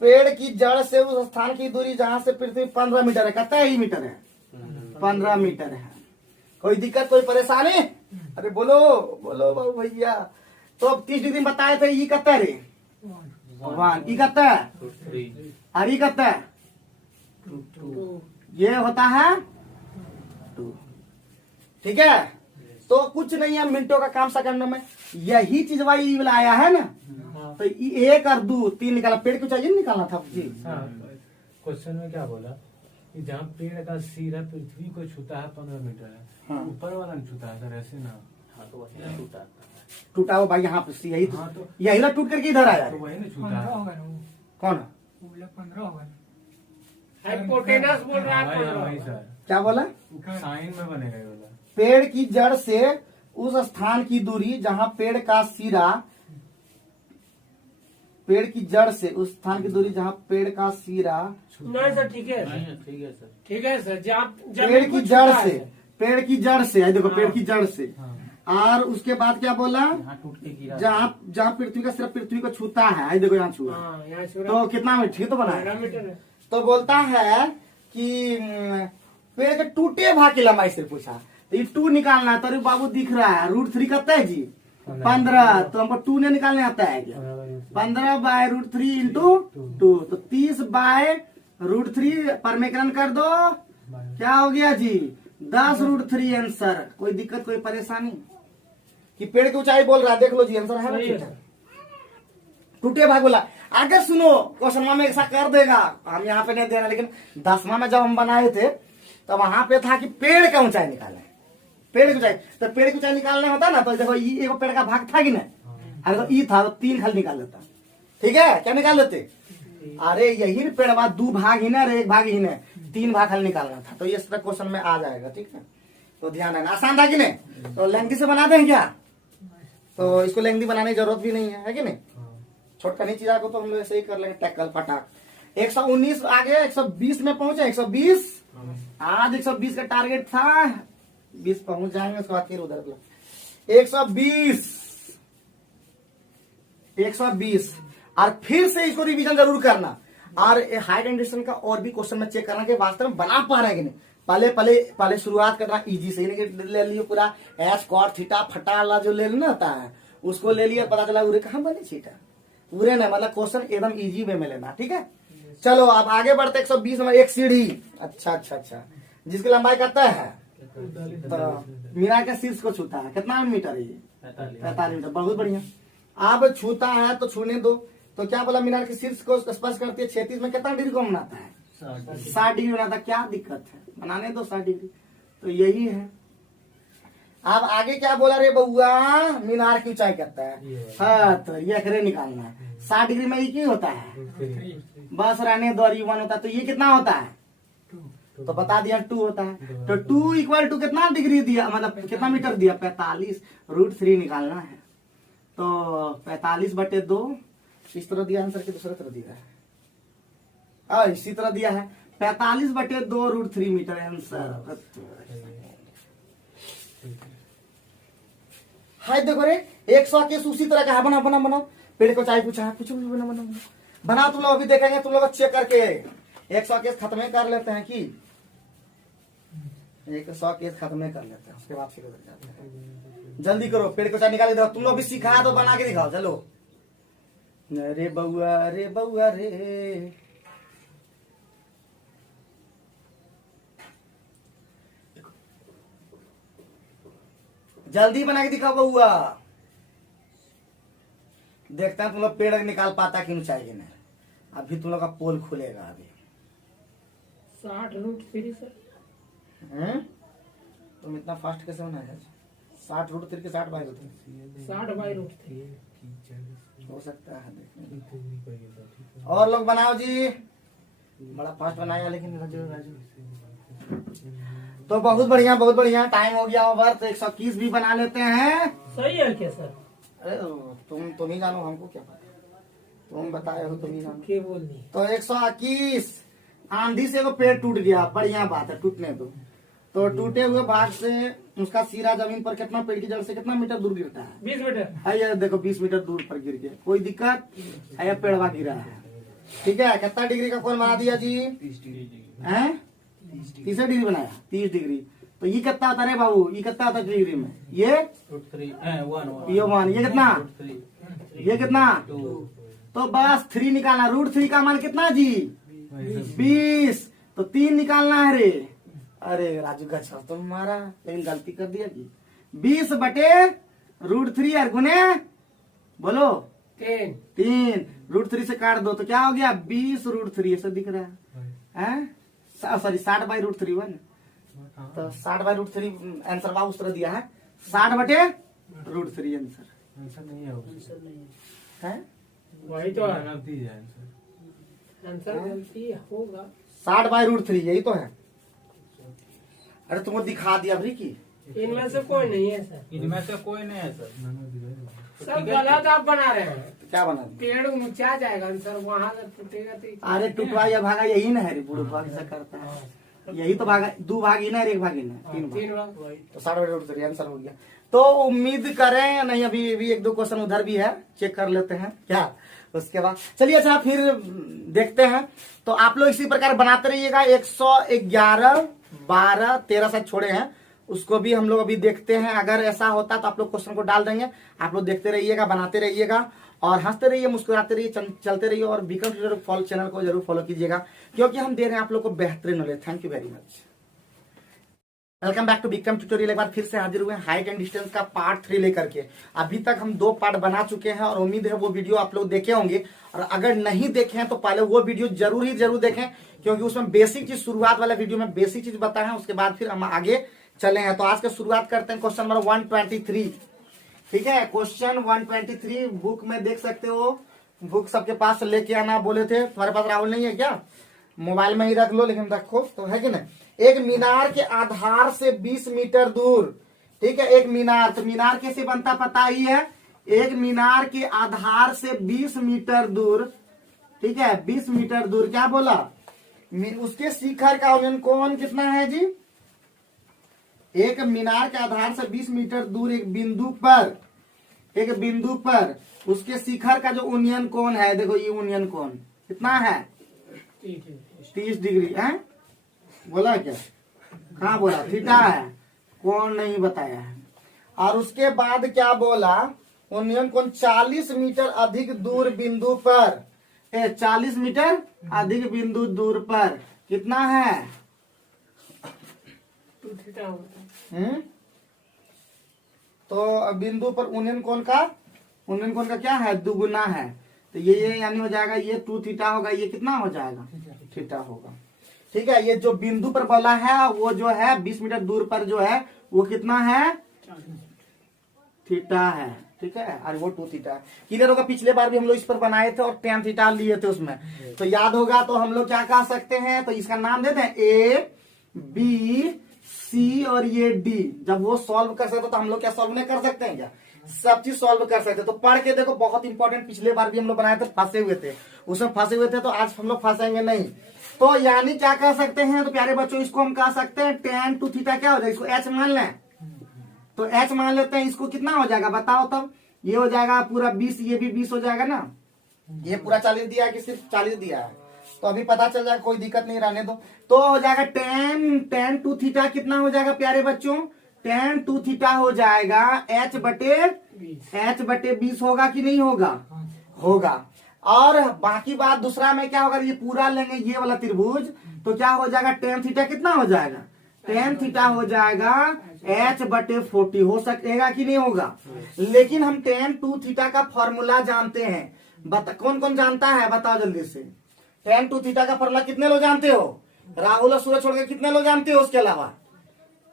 पेड़ की जड़ से उस स्थान की दूरी जहां से पृथ्वी 15 मीटर है, कितना ही मीटर है, 15 मीटर है। कोई दिक्कत कोई परेशानी, अरे बोलो बोलो बाबू भैया। तो अब 30 डिग्री में बताए थे, ये कितना रे भगवान, ये कितना है, और ये कितना है, ये होता है 2। ठीक है, तो कुछ नहीं है, मिनटों का काम सेकंडों में। यही चीज भाई आया है ना, तो 1 और 2 3 निकाला, पेड़ को चाहिए निकालना था जी। क्वेश्चन में क्या बोला कि जहाँ पेड़ का सिर है पृथ्वी को छूता है 15 मीटर है, हाँ। ऊपर वाला नहीं छूता है सर, ऐसे ना। हाँ तो वही टूटा। टूटा हुआ भाई यहाँ पे यही हाँ तो यही ना टूट करके इधर आया तो है। वही नहीं छूता है। कौन, हाइपोटेनस बोल रहा वही है वही सर, क्या बोला, साइन में बनेगा ये वाला। पेड़ की जड़ से उस स्थान की दूरी जहां पेड़ का सिरा, पेड़ की जड़ से उस स्थान की दूरी जहां पेड़ का सिरा, नहीं सर, ठीक है नहीं, ठीक है सर। ठीक है सर, पेड़ की जड़ से, पेड़ की जड़ से, आई देखो पेड़ की जड़ से, हाँ। और उसके बाद क्या बोला, यहाँ टूट के गिरा। जहाँ जहाँ पृथ्वी का सिर्फ पृथ्वी को छूता है, आई देखो यहाँ छुआ, हाँ, यहाँ से तो कितना मीटर, ठीक तो बना 13 है। मीटर है। तो बोलता है कि पेड़ के टूटे भाग की लंबाई से पूछा, तो ये 2 निकालना है। तो अरे बाबू दिख रहा है, √3 कितना है जी, 15, तो हमको 2 ने निकालने आता है क्या, 15 बाय √3 इंटू 2, तो 30 बाय √3 परमेकरण कर दो, क्या हो गया जी 10 √3 आंसर। कोई दिक्कत कोई परेशानी, कि पेड़ की ऊंचाई बोल रहा है, देख लो जी आंसर है ना, सही है ठीक है। सर। टूटे भाग बोला। आगे सुनो, क्वेश्चन में ऐसा कर देगा, हम यहाँ पे नहीं देना, लेकिन 10वां में जब हम बनाए थे तो वहां पे था कि पेड़ का ऊंचाई निकालना है, पेड़ की ऊंचाई। तो पेड़ की ऊंचाई निकालना होता ना, तो देखो ये एगो पेड़ का भाग था कि नहीं, अरे तो ई था तो 3 खाली निकाल देता। ठीक है, क्या निकाल देते, अरे यही पेड़वा 2 भाग ही ना, 1 भाग ही ना, 3 भाग खाली निकालना था। तो ये इस तरह क्वेश्चन में आ जाएगा। ठीक है, तो ध्यान रखना, आसान था कि नहीं। तो लेंथी से बना दें क्या, तो इसको लेंथी बनाने की जरूरत भी नहीं है कि नहीं। छोटका नहीं चीजा को तो हम लोग ऐसे ही कर लेंगे, टैकल फटाक। 119 आ गया, 120 में पहुंचे, 120 आज 120 का टारगेट था, 20 पहुंच जाएंगे, उसके बाद फिर उधर 120 और फिर से इसको रिवीजन जरूर करना। और हाइट एंड डिस्टेंस का और भी क्वेश्चन में चेक करना कि वास्तव में बना पा रहा है कि नहीं। पहले शुरुआत करना इजी से, ले लियो पूरा एस कॉट थीटा फटा वाला जो ले लेना होता है, उसको ले लिया, पता चला उरे कहाँ बने छीटा, पूरे नहीं, मतलब क्वेश्चन एकदम इजी वे में लेना। ठीक है, चलो अब आगे बढ़ते। 120 में एक सीढ़ी, अच्छा, जिसकी लंबाई कितना है, तो मीनार के शीर्ष को छूता है, कितना मीटर है ये, 45 मीटर, बहुत बढ़िया। अब छूता है तो छूने दो। तो क्या बोला, मीनार के शीर्ष को स्पर्श करती है 36 में, कितना डिग्री को बनाता है, 60 डिग्री बनाता है। क्या दिक्कत है, बनाने दो 60 डिग्री, तो यही है। अब आगे क्या बोला रे बउआ, मीनार की ऊंचाई करता है, हाँ तो ये खरे निकालना है। 60 डिग्री में ये क्या होता है, बस रहने दो, 1 होता है, तो ये कितना होता है, तो बता दिया 2 होता है। तो 2 इक्वल टू कितना डिग्री दिया, मतलब कितना मीटर दिया, 45 √3 निकालना है। तो 45/2 इस तरह दिया आंसर के दूसरे तरह दिया है, इसी तरह दिया है, 45/2 √3 मीटर आंसर। हाय देखो रे, 100 केस उसी तरह का है, बना पेड़ को चाय पूछा है, कुछ बना तुम लोग अभी देखेंगे, तुम लोग चेक करके 100 केस खत्म कर लेते हैं कि 100 केस खत्म कर लेते हैं, उसके बाद फिर उधर जाते हैं। जल्दी करो, पेड़ को चाय निकाल के, तुम लोग भी सिखा दो, बना के दिखाओ, चलो। अरे बउआ रे, जल्दी बना के दिखाओ बउआ, देखते हैं तुम लोग पेड़ निकाल पाता कि ऊंचाई के नहीं। अभी तुम लोग का पोल खुलेगा अभी। 60 √3 सर, तुम इतना फास्ट कैसे बनाया? 60√3 के 60 बाई होते हैं। 60/√3 हो सकता है देखने। और लोग बनाओ जी, बड़ा फास्ट बनाया लेकिन राजू। तो बहुत बढ़िया, टाइम हो गया ओवर। तो 121 भी बना लेते हैं। सही है क्या सर? अरे तुम ही जानो, हमको क्या पता, तुम बताए हो, तुम ही जानो। क्या बोलनी? तो 121। आंधी से वो पेड़ टूट गया, बढ़िया बात है, टूटने दो। तो टूटे हुए भाग से उसका सिरा जमीन पर कितना, पेड़ की जड़ से कितना मीटर दूर गिरता है? 20 मीटर। है ये देखो 20 मीटर दूर पर गिर गया, कोई दिक्कत है? पेड़वा गिरा है, ठीक है। कितना डिग्री का कोण बना दिया जी? 30 डिग्री बनाया, 30 डिग्री। तो ये कितना आता है बाबू? ये कितना आता है डिग्री में? ये 1 ये कितना? ये कितना? तो बस 3 निकालना। √3 का मान कितना जी? 20। तो 3 निकालना है रे। अरे राजू गच्छा तुम्हारा, लेकिन गलती कर दिया कि 20/√3 और गुने बोलो 3 √3 से काट दो तो क्या हो गया? 20√3 ऐसा दिख रहा है, सॉरी 60/√3 हुआ ना। तो 60/√3 आंसर बा उस तरह दिया है, 60/√3 आंसर नहीं है, है। वही तो है। गलती है आंसर गलती होगा। 60/√3 यही तो है। अरे तुमको दिखा दिया अभी की इनमें से कोई नहीं है सर। इनमें से कोई नहीं है सर। सब गलत आप बना रहे हैं। तो क्या बना दिया? पेड़ ऊंचा जाएगा सर, वहाँ अगर टूटेगा तो अरे टुटवा या भागा यही ना है रे, बुढ़ो भाग से करता है यही तो। भागा 2 भाग ही ना, 1 भाग ही ना, 3 भाग। 3 बार वही। तो 60/√3 आंसर हो गया। तो उम्मीद करें नहीं, अभी 1-2 क्वेश्चन उधर भी है, चेक कर लेते हैं क्या उसके बाद। चलिए अच्छा फिर देखते हैं। तो आप लोग इसी प्रकार बनाते रहिएगा। 111, 12, 13 से छोड़े हैं, उसको भी हम लोग अभी देखते हैं। अगर ऐसा होता तो आप लोग क्वेश्चन को डाल देंगे। आप लोग देखते रहिएगा, बनाते रहिएगा और हंसते रहिए, मुस्कुराते रहिए, चलते रहिए। और विक्रम ट्यूटोरियल चैनल को जरूर फॉलो कीजिएगा, क्योंकि हम दे रहे हैं आप लोग को बेहतरीन knowledge. Thank you very much. Welcome back to Vikram tutorial. एक बार फिर से हाजिर हुए हाइट एंड डिस्टेंस का पार्ट 3 लेकर के। अभी तक हम 2 पार्ट बना चुके हैं और उम्मीद है वो वीडियो आप लोग देखे होंगे। और अगर नहीं देखे हैं तो पहले वो वीडियो जरूर देखें, क्योंकि उसमें बेसिक चीज, शुरुआत वाला वीडियो में बेसिक चीज बताया है। उसके बाद फिर हम आगे चले हैं। तो आज का शुरुआत करते हैं क्वेश्चन नंबर 123। ठीक है, क्वेश्चन 123 बुक में देख सकते हो। बुक सबके पास लेके आना बोले थे, तुम्हारे पास राहुल नहीं है क्या? मोबाइल में ही रख लो, लेकिन रखो तो, है कि नहीं? एक मीनार के आधार से 20 मीटर दूर, ठीक है, एक मीनार, तो मीनार कैसे बनता पता ही है। एक मीनार के आधार से 20 मीटर दूर, ठीक है, 20 मीटर दूर क्या बोला? उसके शिखर का कोण कितना है जी? एक मीनार के आधार से 20 मीटर दूर एक बिंदु पर उसके शिखर का जो उन्नयन कोण है, देखो ये उन्नयन कोण कितना है? 30 डिग्री है। बोला क्या? हाँ बोला, थीटा है, कोण नहीं बताया है। और उसके बाद क्या बोला? उन्नयन कोण 40 मीटर अधिक दूर बिंदु पर, 40 मीटर अधिक बिंदु दूर पर कितना है? 2 थीटा होता है। तो बिंदु पर उन्नयन कोण का क्या है? दुगुना है। तो ये यानी हो जाएगा, ये 2 थीटा होगा, ये कितना हो जाएगा? थीटा होगा। ठीक है, ये जो बिंदु पर बोला है वो जो है 20 मीटर दूर पर जो है वो कितना है? थीटा है। ठीक है, और वो 2 थीटा क्लियर होगा। पिछले बार भी हम लोग इस पर बनाए थे और 10 थीटा लिए थे उसमें, तो याद होगा। तो हम लोग क्या कह सकते हैं? तो इसका नाम देते हैं ABC और ये D। जब वो सॉल्व कर सकते तो हम लोग क्या सॉल्व नहीं कर सकते हैं क्या? सब चीज सॉल्व कर सकते। तो पढ़ के देखो, बहुत इंपॉर्टेंट। पिछले बार भी हम लोग बनाए थे, फंसे हुए थे उसमें, फंसे हुए थे। तो आज हम लोग फंसेंगे नहीं। तो यानी क्या कह सकते हैं? तो प्यारे बच्चों, इसको हम कह सकते हैं tan 2 थीटा क्या हो जाएगा? इसको H मान लें, तो H मान लेते हैं। इसको कितना हो जाएगा बताओ तब? ये हो जाएगा पूरा 20, ये भी 20 हो जाएगा ना। ये पूरा 40 दिया है कि सिर्फ 40 दिया है? तो अभी पता चल जाएगा, कोई दिक्कत नहीं, रहने दो। तो हो जाएगा tan 2 थीटा कितना हो जाएगा प्यारे बच्चों? tan 2 थीटा हो जाएगा H/20 होगा कि नहीं होगा? होगा। और बाकी बात दूसरा में क्या होगा? ये पूरा लेंगे ये वाला त्रिभुज, तो क्या हो जाएगा? tan थीटा कितना हो जाएगा? tan थीटा हो जाएगा H/40। हो सकेगा कि नहीं होगा? लेकिन हम tan 2 थीटा का फॉर्मूला जानते हैं। कौन कौन जानता है बताओ जल्दी से। tan 2 थीटा का फॉर्मूला कितने लोग जानते हो? राहुल और सूरज छोड़ के कितने लोग जानते हो उसके अलावा?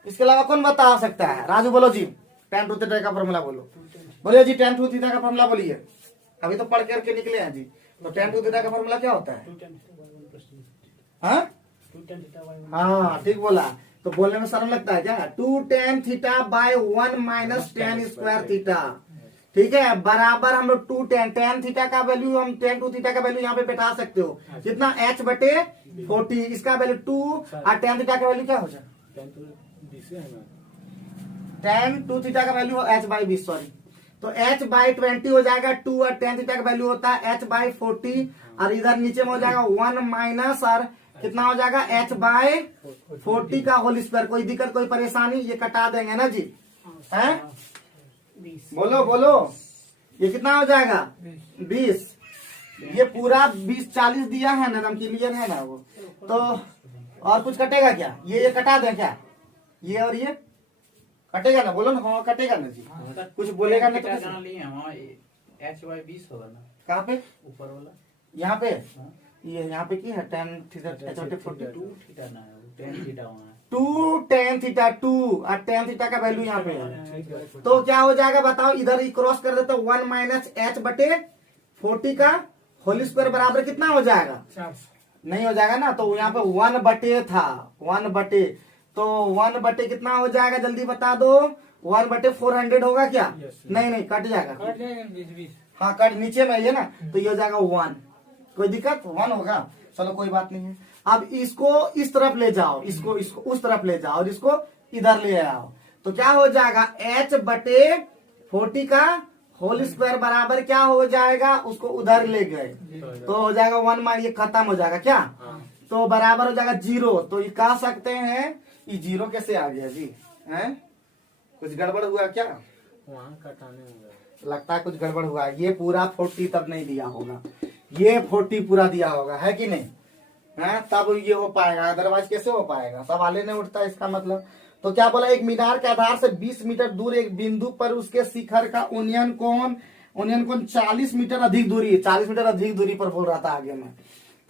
इसके अलावा कौन बता सकता है? राजू बोलो जी, tan टू थीटा का फॉर्मूला बोलो। बोलिए जी, tan टू थीटा का फॉर्मूला बोलिए। अभी तो पढ़ करके निकले हैं जी। तो tan टू थीटा का फॉर्मूला क्या होता है? हाँ हाँ, ठीक बोला। तो बोलने में शर्म लगता है क्या? 2 tan theta by 1 minus tan square theta. ठीक है, बराबर हम लोग 2 tan थीटा का वैल्यू, हम tan टू थीटा का वैल्यू यहाँ पे बैठा सकते हो कितना? h बटे 40, इसका वैल्यू 2 और tan थीटा का वैल्यू क्या हो जाए? tan टू थीटा का वैल्यू h बाई 20, सॉरी, तो h बाई 20 हो जाएगा 2 और tan थीटा का वैल्यू होता है h बाई 40 और इधर नीचे में हो जाएगा 1 माइनस और कितना हो जाएगा? h बाई 40 का होल स्क्वायर। कोई दिक्कत कोई परेशानी? ये कटा देंगे ना जी, हैं? बोलो बोलो, ये कितना हो जाएगा? 20। ये पूरा 20-40 दिया है ना, एकदम क्लियर है ना वो। तो और कुछ कटेगा क्या? ये कटा दे क्या? ये और ये कटेगा ना? बोलो ना, हाँ कटेगा ना जी। कुछ बोलेगा नहीं तो कुछ? h बाई 20 होगा ना। कहाँ पे? ऊपर वाला यहाँ पे? ये यहाँ पे की है tan थीटा h बटे 40। 2 थीटा ना है, 10 थीटा वहाँ है। 2 tan थीटा 2 और tan थीटा का वैल्यू यहाँ पे है। तो क्या हो जाएगा बताओ? इधर ही क्रॉस कर देते 1 माइनस h बटे 40 का होल स्क्वायर बराबर कितना हो जाएगा? 400। नहीं हो जाएगा ना, तो यहाँ पे 1 बटे था, 1 बटे, तो 1 बटे कितना हो जाएगा? जल्दी बता दो। 1 बटे 400 होगा क्या? नहीं नहीं, कट जाएगा। कट जाएगा 20-20। हाँ कट, नीचे में ये ना, तो ये हो जाएगा 1। कोई दिक्कत? 1 होगा, चलो कोई बात नहीं है। अब इसको इस तरफ ले जाओ, इसको इसको उस तरफ ले जाओ और इसको इधर ले आओ, तो क्या हो जाएगा? h बटे 40 का होल स्क्वायर बराबर क्या हो जाएगा? उसको उधर ले गए तो हो जाएगा 1 मार, ये खत्म हो जाएगा क्या? तो बराबर हो जाएगा 0। तो ये कह सकते हैं ये 0 कैसे आ गया जी? हैं? कुछ गड़बड़ हुआ क्या? वहाँ कटाने होगा। लगता है कुछ गड़बड़ हुआ। ये पूरा 40 तब नहीं दिया होगा, ये 40 पूरा दिया होगा, है कि नहीं? है, तब ये हो पाएगा, अदरवाइज कैसे हो पाएगा? सवाल ही नहीं उठता इसका मतलब। तो क्या बोला? एक मीनार के आधार से 20 मीटर दूर एक बिंदु पर उसके शिखर का उन्नयन कोण 40 मीटर अधिक दूरी, 40 मीटर अधिक दूरी पर बोल रहा था आगे में।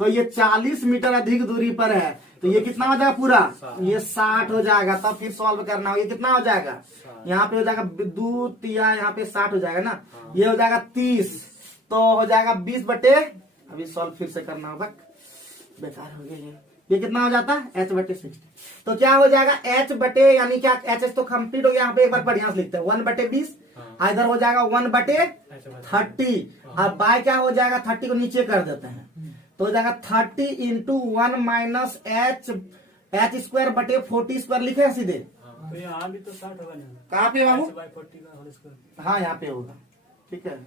तो ये 40 मीटर अधिक दूरी पर है, तो ये कितना हो जाएगा पूरा? ये 60 हो जाएगा। तब फिर सॉल्व करना हो, ये कितना हो जाएगा? यहाँ पे हो जाएगा 2 तिया, यहाँ पे 60 हो जाएगा ना, ये हो जाएगा 30, तो हो जाएगा 20 बटे, अभी सॉल्व फिर से करना होगा, बेकार हो गया ये कितना हो जाता है? h बटे 60। तो क्या हो जाएगा? h बटे, यानी क्या h तो कंप्लीट हो गया। यहाँ पे एक बार बढ़िया से लिखते हैं 1 बटे 20, इधर हो जाएगा 1 बटे 30। अब बाय क्या हो जाएगा? 30 को नीचे कर देते हैं, तो हो जाएगा 30 इंटू 1 माइनस h स्क्वायर बटे 40 स्क्वायर लिखे सीधे। तो यहाँ भी तो 60 होगा ना। कहाँ पे बाबू? h बाई 40 का होल स्क्वायर। हाँ यहाँ पे होगा, ठीक है।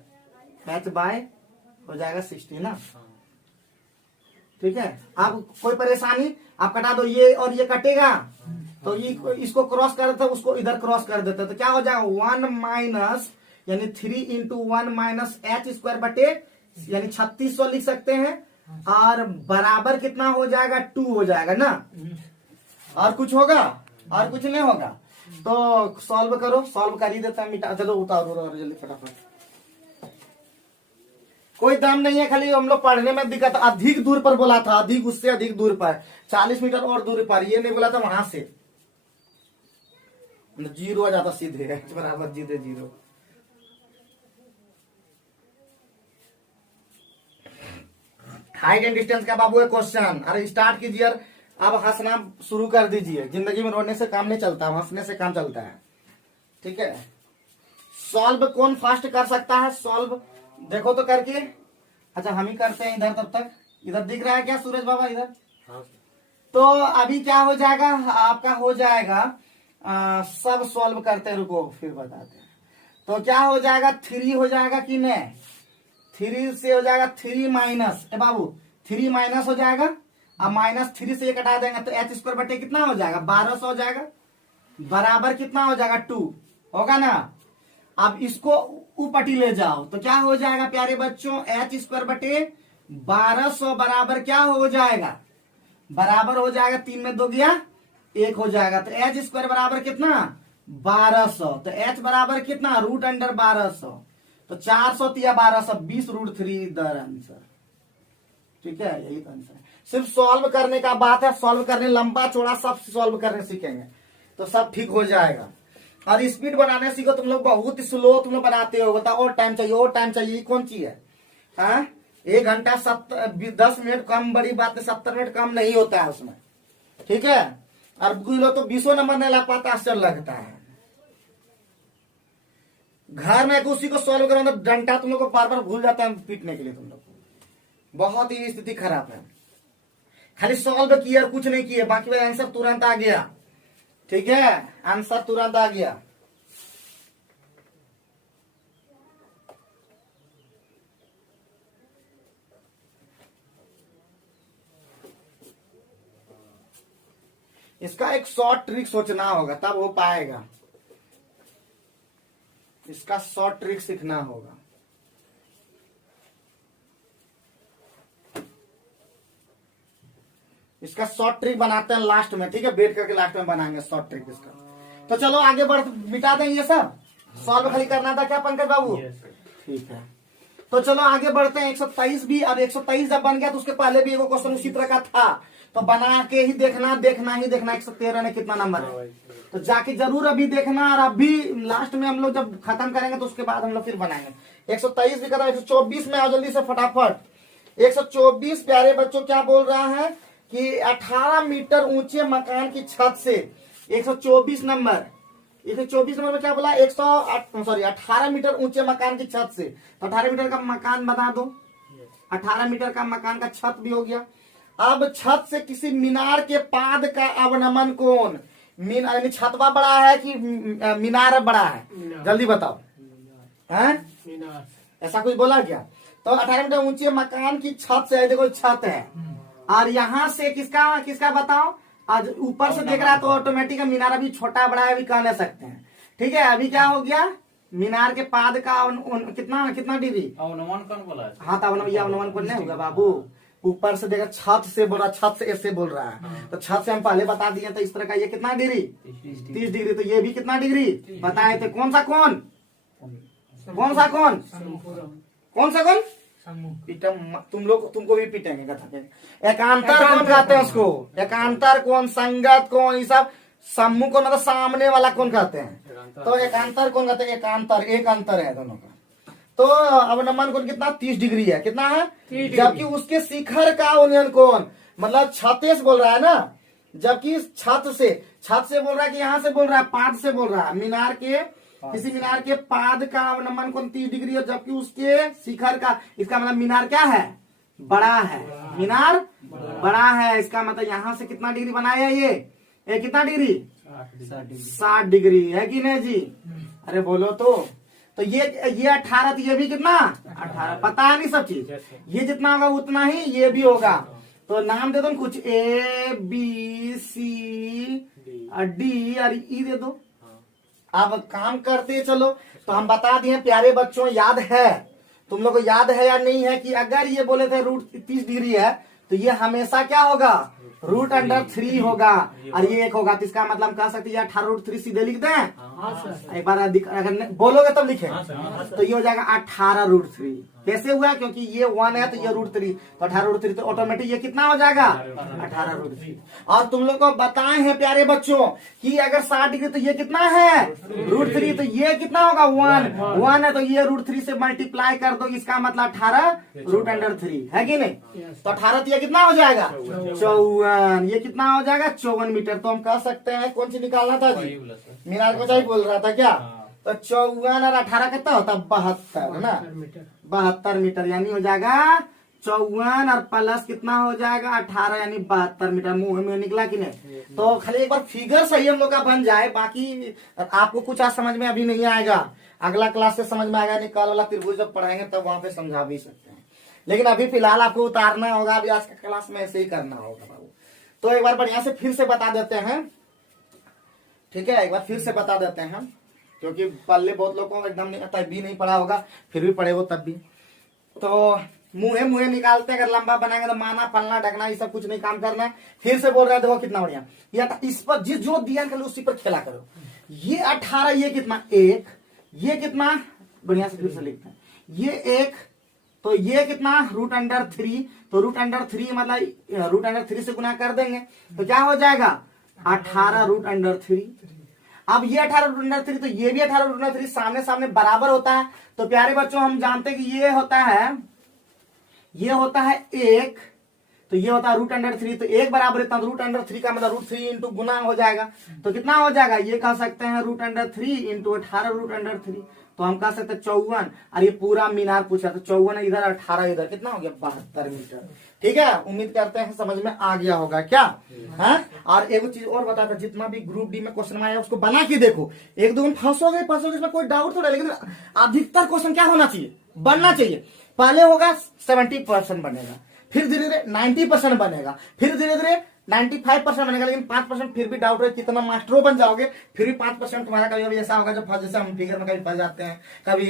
h बाय हो जाएगा 60 ना, ठीक है। आप कोई परेशानी? आप कटा दो, ये और ये कटेगा, तो ये इसको क्रॉस कर देते, उसको इधर क्रॉस कर देते, तो क्या हो जाएगा? 1 माइनस, यानी 3 इंटू 1 माइनस h स्क्वायर बटे, यानी 3600 लिख सकते हैं, और बराबर कितना हो जाएगा? 2 हो जाएगा ना। और कुछ होगा? और कुछ नहीं होगा। तो सॉल्व करो, सॉल्व कर ही देता है, मिटा, चलो उतारो जल्दी फटाफट। कोई दाम नहीं है, खाली हम लोग पढ़ने में दिक्कत। अधिक दूर पर बोला था, अधिक, उससे अधिक दूर पर, 40 मीटर और दूर पर, ये नहीं बोला था वहां से। 0 आ जाता सीधे, h बराबर सीधे 0। हाइट एंड डिस्टेंस का बाबू है क्वेश्चन। अरे स्टार्ट कीजिए, अब हंसना शुरू कर दीजिए। जिंदगी में रोने से काम नहीं चलता, हंसने से काम चलता है, ठीक है। सॉल्व कौन फास्ट कर सकता है? सॉल्व देखो तो करके। अच्छा हम ही करते हैं इधर, तब तक इधर दिख रहा है क्या सूरज बाबा? इधर तो अभी क्या हो जाएगा आपका? हो जाएगा सब सॉल्व करते हैं, रुको फिर बताते हैं। तो क्या हो जाएगा? 3 हो जाएगा कि नहीं? 3 से हो जाएगा 3 माइनस, ए बाबू 3 माइनस हो जाएगा, अब माइनस 3 से ये कटा देंगे तो h स्क्वायर बटे कितना हो जाएगा? 1200 हो जाएगा, बराबर कितना हो जाएगा? 2 होगा ना। अब इसको ऊपटी ले जाओ, तो क्या हो जाएगा प्यारे बच्चों? h स्क्वायर बटे 1200 बराबर क्या हो जाएगा? बराबर हो जाएगा 3 में 2 गया 1 हो जाएगा, तो h स्क्वायर बराबर कितना? 1200। तो h बराबर कितना? रूट अंडर 1200, तो 400 या 1200, 20√3 द आंसर, ठीक है। यही तो आंसर है। सिर्फ सॉल्व करने का बात है, सॉल्व करने लंबा चौड़ा सब सॉल्व करने सीखेंगे। तो सब ठीक हो जाएगा। और स्पीड बनाने सीखो, तुम लोग बहुत स्लो तुम लोग बनाते हो, बताओ और टाइम चाहिए और टाइम चाहिए, ये कौन चीज है? हाँ, 1 घंटा 10 मिनट कम बड़ी बात है, 70 मिनट कम नहीं होता है उसमें, ठीक है। और कुछ लोग तो 20 नंबर नहीं ला पाता, आश्चर्य लगता है। घर में उसी को सॉल्व करो तो डंडा तुम लोग को बार बार भूल जाता है पीटने के लिए, तुम लोग बहुत ही स्थिति खराब है। खाली सॉल्व किया और कुछ नहीं किया, बाकी में आंसर तुरंत आ गया, ठीक है, आंसर तुरंत आ गया। इसका एक शॉर्ट ट्रिक सोचना होगा तब हो पाएगा, इसका शॉर्ट ट्रिक सीखना होगा। इसका शॉर्ट ट्रिक बनाते हैं लास्ट में, ठीक है, बैठ करके लास्ट में बनाएंगे शॉर्ट ट्रिक इसका। तो चलो आगे बढ़, मिटा दें ये सब, सॉल्व खाली करना था क्या पंकज बाबू? ठीक है, तो चलो आगे बढ़ते हैं। 123 भी, और 123 जब बन गया तो उसके पहले भी एक क्वेश्चन उसी तरह का था, तो बना के ही देखना, देखना ही देखना 113 में कितना नंबर है, तो जाके जरूर अभी देखना। और अभी लास्ट में हम लोग जब खत्म करेंगे तो उसके बाद हम लोग फिर बनाएंगे। 123 भी खत्म, 124 में आओ जल्दी से फटाफट। 124 प्यारे बच्चों क्या बोल रहा है कि 18 मीटर ऊंचे मकान की छत से 124 नंबर, 124 नंबर में क्या बोला? 18 मीटर ऊंचे मकान की छत से, तो 18 मीटर का मकान बना दो, 18 मीटर का मकान का छत भी हो गया। अब छत से किसी मीनार के पाद का अवनमन कोण, मीनार छतवा बड़ा है कि मीनार बड़ा है? जल्दी बताओ, हैं? ऐसा कुछ बोला क्या? तो 18 मीटर ऊंचे मकान की छत से, देखो छत है, और यहाँ से किसका किसका बताओ? आज ऊपर से देख रहा है तो ऑटोमेटिक मीनार अभी छोटा बड़ा है, अभी कह ले सकते हैं, ठीक है। अभी क्या हो गया? मीनार के पाद का कितना कितना डिग्री? अवनमन कौन बोला? हाँ, तो अवनमन कौन नहीं होगा बाबू? ऊपर से देखा, छत से बोल रहा, छत से ऐसे बोल रहा है, तो छत से हम पहले बता दिए, तो इस तरह का ये कितना डिग्री? 30 डिग्री। तो ये भी कितना डिग्री बताए थे? कौन सा कौन? कौन सा कौन? कौन सा कौन? तुम लोग, तुमको भी पीटेंगे कथा के। एकांतर कौन कहते हैं उसको? एकांतर कौन, संगत कौन, ये सब सम्मुख कौन, मतलब सामने वाला कौन कहते हैं? तो एकांतर कौन कहते हैं? एकांतर, एक अंतर है दोनों का। तो अवनमन कोण कितना? 30 डिग्री है। कितना है? जबकि उसके शिखर का अवनमन कोण, मतलब छते से बोल रहा है ना, जबकि छत से बोल रहा है कि यहाँ से बोल रहा है, पाद से बोल रहा है, मीनार के, किसी मीनार के पाद का अवनमन कोण 30 डिग्री है, जबकि उसके शिखर का, इसका मतलब मीनार क्या है? बड़ा है, मीनार बड़ा है। इसका मतलब यहाँ से कितना डिग्री बनाया ये कितना डिग्री? 60 डिग्री है कि नहीं जी? अरे बोलो तो ये 18, तो ये भी कितना? 18। पता है नहीं सब चीज, ये जितना होगा उतना ही ये भी होगा। तो नाम दे दो कुछ, A B C D और E दे दो। अब काम करते चलो। तो हम बता दिए प्यारे बच्चों, याद है तुम लोग को, याद है या नहीं है कि अगर ये बोले थे रूट 30 डिग्री है तो ये हमेशा क्या होगा? √3 होगा, और ये 1 होगा। तो इसका मतलब कह सकते हैं 18√3 सीधे लिख दें। एक बार अगर बोलोगे तब लिखे, तो ये हो जाएगा 18√3। कैसे हुआ? क्योंकि ये 1 है तो ये √3, तो 18√3, तो ऑटोमेटिक ये कितना हो जाएगा? 18√3। और तुम लोग को बताए हैं प्यारे बच्चों कि अगर 60 डिग्री तो ये कितना है? √3, तो ये कितना होगा? 1 है, तो ये √3 से मल्टीप्लाई कर दो, इसका मतलब 18√3 है कि नहीं? तो 18 तो ये कितना हो जाएगा? 54। ये कितना हो जाएगा? 54 मीटर। तो हम कह सकते हैं कौन सी निकालना था जी? मीनार को चाहिए बोल रहा था क्या? तो 54 और 18 कितना होता? 72 है ना? 72 मीटर, यानी हो जाएगा 54 और प्लस कितना हो जाएगा? 18, यानी 72 मीटर। मुंह में निकला कि नहीं? तो खाली एक बार फिगर सही हम लोग का बन जाए, बाकी आपको कुछ आज समझ में अभी नहीं आएगा, अगला क्लास से समझ में आएगा। निकाल वाला त्रिभुज जब पढ़ाएंगे तब वहां पे समझा भी सकते हैं, लेकिन अभी फिलहाल आपको उतारना होगा, अभी आज का क्लास में ऐसे ही करना होगा बाबू। तो एक बार बढ़िया से फिर से बता देते हैं, ठीक है? एक बार फिर से बता देते हैं, क्योंकि पहले बहुत लोग को एकदम भी नहीं पढ़ा होगा, फिर भी पढ़े हो तब भी। तो मुंहे निकालते हैं, अगर लंबा बनाएंगे तो माना फलना ढकना ये सब कुछ नहीं काम करना है। फिर से बोल रहे हैं, देखो कितना बढ़िया, या इस पर जिस जो दिया कर उसी पर खेला करो। ये 18, ये कितना? 1, ये कितना? बढ़िया से फिर से लिखते हैं, ये 1, तो ये कितना? √3, तो √3 मतलब √3 से गुना कर देंगे तो क्या हो जाएगा? 18√3। अब ये 18√3 तो ये भी 18√3 सामने सामने बराबर होता है। तो प्यारे बच्चों हम जानते हैं कि ये होता है 1, तो ये होता है √3। तो 1 बराबर इतना, √3 का मतलब √3 इंटू गुना हो जाएगा। तो कितना हो जाएगा, ये कह सकते हैं √3 इंटू 18√3। तो हम कह सकते हैं 54। और ये पूरा मीनार पूछा तो 54 इधर 18 इधर, कितना हो गया 72 मीटर। ठीक है, उम्मीद करते हैं समझ में आ गया होगा क्या है। और एक चीज और बताता, जितना भी ग्रुप डी में क्वेश्चन आया उसको बना के देखो। एक दो फंसोगे इसमें कोई डाउट थोड़ा, लेकिन अधिकतर क्वेश्चन क्या होना चाहिए, बनना चाहिए। पहले होगा 70% बनेगा, फिर धीरे धीरे 90% बनेगा, फिर धीरे धीरे 95% बनेगा, लेकिन 5% फिर भी डाउट है। कितना मास्टरों बन जाओगे फिर भी 5% तुम्हारा कभी कभी ऐसा होगा जब जैसे हम फिगर में कभी फंस जाते हैं, कभी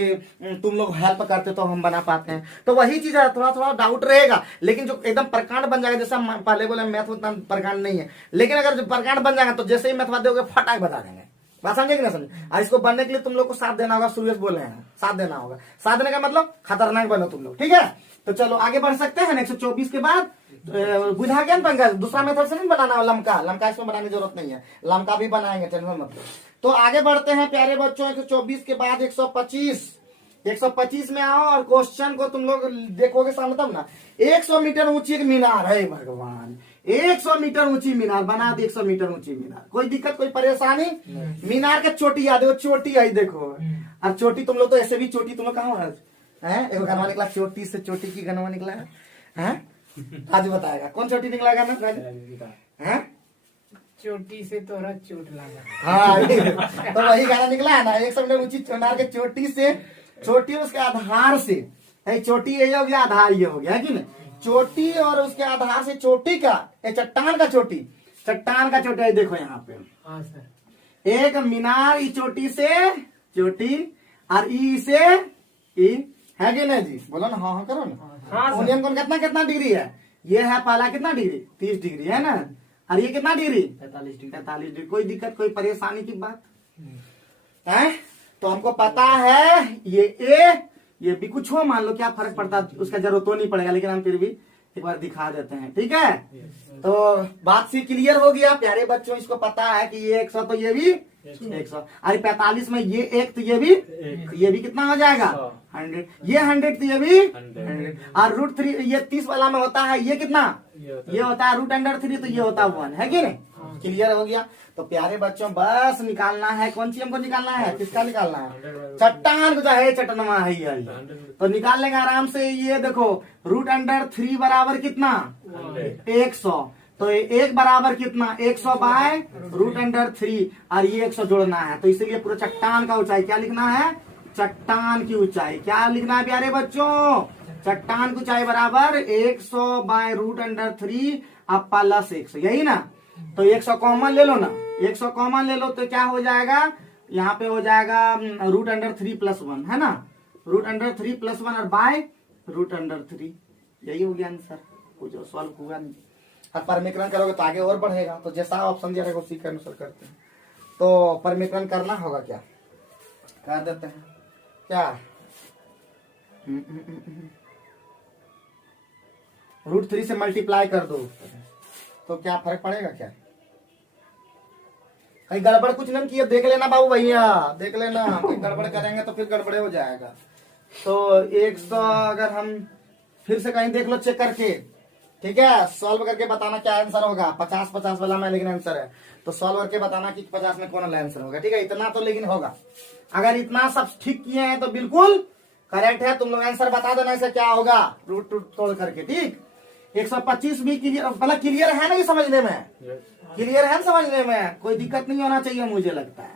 तुम लोग हेल्प करते तो हम बना पाते हैं। तो वही चीज है, थोड़ा थोड़ा डाउट रहेगा, लेकिन जो एकदम प्रकांड बन जाएगा, जैसे हम पहले बोले मैथ उतना प्रकांड नहीं है, लेकिन अगर जो प्रकांड बन जाएगा तो जैसे ही मैथ दोगे फटाक बता देंगे। बात समझे कि ना समझे। और इसको बनने के लिए तुम लोग को साथ देना होगा, सूर्य बोले हैं साथ देना होगा। साथ देने का मतलब खतरनाक बनो तुम लोग, ठीक है। तो चलो आगे बढ़ सकते हैं। 124 के बाद बुझा गया पंकज, दूसरा मेथड से नहीं बनाना, लमका इसमें बनाने की जरूरत नहीं है, लमका भी बनाएंगे, टेंशन मत लो। तो आगे बढ़ते हैं प्यारे बच्चों। 124 के बाद 125 में आओ और क्वेश्चन को तुम लोग देखोगे सामने तब ना। 100 मीटर ऊंची एक मीनार है, भगवान 100 मीटर ऊंची मीनार बना दी। 100 मीटर ऊंची मीनार, कोई दिक्कत कोई परेशानी। मीनार के चोटी याद है, वो चोटी आई देखो। अब चोटी तुम लोग तो ऐसे भी चोटी तुम लोग कहाँ है, एक गनवा निकला चोटी से, चोटी की गनवा निकला है। आज बताएगा कौन चोटी निकला गाना है, चोटी से तोरा चोट लगा। हाँ तो वही गाना निकला है ना। 100 मीटर ऊंची मीनार के चोटी से, चोटी और उसके आधार से, चोटी ये हो गया, आधार ये हो गया है कि नहीं। चोटी और उसके आधार से चोटी का, चट्टान का चोटी है देखो यहाँ पे। हाँ सर, एक मीनार ई चोटी से चोटी और ई से ई है कि नहीं जी, बोलो ना हाँ करो ना। हाँ सर। ओनियन कोण कितना डिग्री है, ये है पहला कितना डिग्री 30 डिग्री है ना, और ये कितना डिग्री 45 डिग्री। कोई दिक्कत कोई परेशानी की बात है। तो हमको पता है ये ए ये भी कुछ हो, मान लो क्या फर्क पड़ता है, उसका जरूरत तो नहीं पड़ेगा, लेकिन हम फिर भी एक बार दिखा देते हैं, ठीक है। तो बात सी क्लियर हो गया प्यारे बच्चों। इसको पता है कि ये 100 तो ये भी 100, अरे 45 में ये 1 तो ये भी कितना हो जाएगा 100, ये 100 तो ये भी 100, और √3 ये 30 वाला में होता है, ये कितना ये होता है √3, तो ये होता है 1, है कि नहीं। क्लियर हो गया। तो प्यारे बच्चों बस निकालना है, कौन सी हमको निकालना है, किसका निकालना है, चट्टान को चाहे चट्टनवा है ये। तो निकाल लेंगे आराम से। ये देखो √3 बराबर कितना 100, तो 1 बराबर कितना 100 बाय √3, और ये 100 जोड़ना है। तो इसीलिए पूरा चट्टान का ऊंचाई क्या लिखना है, चट्टान की ऊंचाई क्या लिखना है प्यारे बच्चों, चट्टान की ऊंचाई बराबर 100 बाय √3 अब प्लस 100, यही ना। तो 100 कॉमन ले लो ना, 100 कॉमन ले लो तो क्या हो जाएगा, यहाँ पे हो जाएगा √3 + 1 है ना, √3 + 1 और बाय √3, यही हो गया आंसर। कुछ सॉल्व हुआ नहीं। और परमीकरण करोगे तो आगे और बढ़ेगा। तो जैसा ऑप्शन दिया रहेगा उसी के अनुसार करते हैं। तो परमीकरण करना होगा, क्या कर देते हैं क्या, √3 से मल्टीप्लाई कर दो तो क्या फर्क पड़ेगा क्या, कहीं गड़बड़ कुछ नहीं किया, देख लेना बाबू भैया, देख लेना, कहीं गड़बड़ करेंगे तो फिर गड़बड़े हो जाएगा। तो 100 अगर हम फिर से कहीं देख लो चेक करके, ठीक है, सॉल्व करके बताना क्या आंसर होगा। 50 वाला में लेकिन आंसर है, तो सॉल्व करके बताना कि 50 में कौन वाला आंसर होगा, ठीक है। इतना तो लेकिन होगा, अगर इतना सब ठीक किए हैं तो बिल्कुल करेक्ट है। तुम लोग आंसर बता देना इसे क्या होगा रूट तोड़ करके, ठीक। 125 भी क्लियर, मतलब क्लियर है ना ये समझने में, क्लियर है समझने में, कोई दिक्कत नहीं होना चाहिए मुझे लगता है।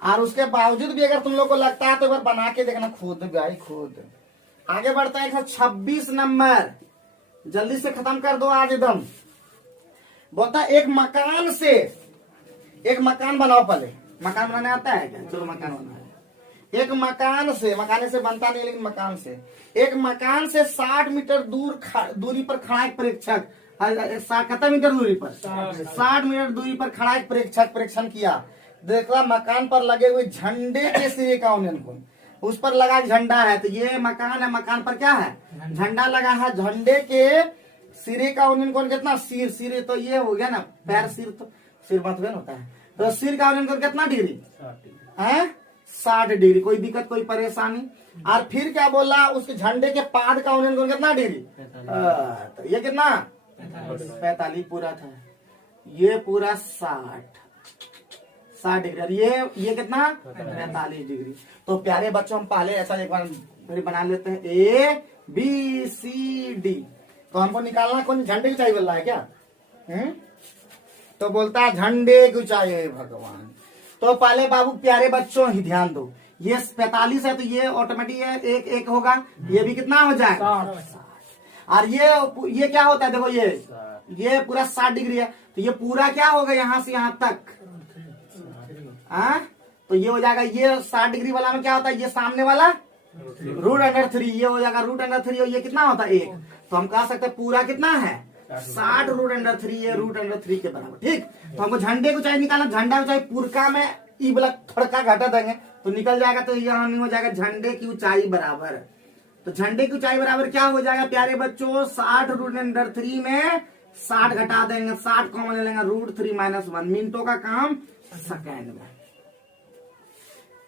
और उसके बावजूद भी अगर तुम लोग को लगता है तो एक बार बना के देखना खुद भाई खुद। आगे बढ़ता है 126 नंबर, जल्दी से खत्म कर दो आज एकदम। बोलता है एक मकान से, एक मकान बनाओ, पहले मकान बनाने आता है क्या, चलो मकान बनाओ। एक मकान से, मकान से बनता नहीं लेकिन मकान से, एक मकान से 60 मीटर दूरी पर खड़ा एक प्रेक्षक, कितना मीटर दूरी पर 60 मीटर दूरी पर खड़ा एक प्रेक्षक परीक्षण किया। देखा मकान पर लगे हुए झंडे के सिरे का उन्नयन कोण, उस पर लगा झंडा है, तो ये मकान है, मकान पर क्या है झंडा लगा है, झंडे के सिरे का उन्नयन कोण कितना, सिरे तो ये हो गया ना पैर, सिर तो सिर मतवेन होता है। तो सिर का अवयन कोण कितना डिग्री 60 डिग्री। है? 60 डिग्री। कोई दिक्कत कोई परेशानी? और फिर क्या बोला, उसके झंडे के पाद का अवयन कोण कितना डिग्री? तो ये कितना 45 पूरा था, ये पूरा 60 डिग्री, और ये कितना 45 डिग्री। तो प्यारे बच्चों, हम पहले ऐसा एक बार फिर बना लेते हैं, ए बी सी डी। तो हमको निकालना कौन झंडे की ऊंचाई बोल रहा है क्या? तो बोलता है झंडे की ऊंचाई है भगवान। तो पहले बाबू प्यारे बच्चों ही ध्यान दो, ये 45 है तो ये ऑटोमेटिक है एक एक होगा, ये भी कितना हो जाएगा 60। और ये क्या होता है, देखो ये पूरा 60 डिग्री है, तो ये पूरा क्या होगा यहाँ से यहाँ तक, तो ये हो जाएगा, ये 60 डिग्री वाला में क्या होता है, ये सामने वाला √3, ये हो जाएगा √3, और ये कितना होता है 1। तो हम कह सकते हैं पूरा कितना है 60 √3, ये √3 के बराबर। ठीक, तो हमको झंडे की ऊंचाई निकालना, झंडा ऊंचाई पूरका में ई वाला थोड़ा घटा देंगे तो निकल जाएगा, तो यहाँ नहीं हो जाएगा झंडे की ऊंचाई बराबर। तो झंडे की ऊंचाई बराबर क्या हो जाएगा प्यारे बच्चों, 60 √3 में 60 घटा देंगे, 60 कॉमन ले लेंगे, √3 - 1 मिनटों का काम सेकेंड में।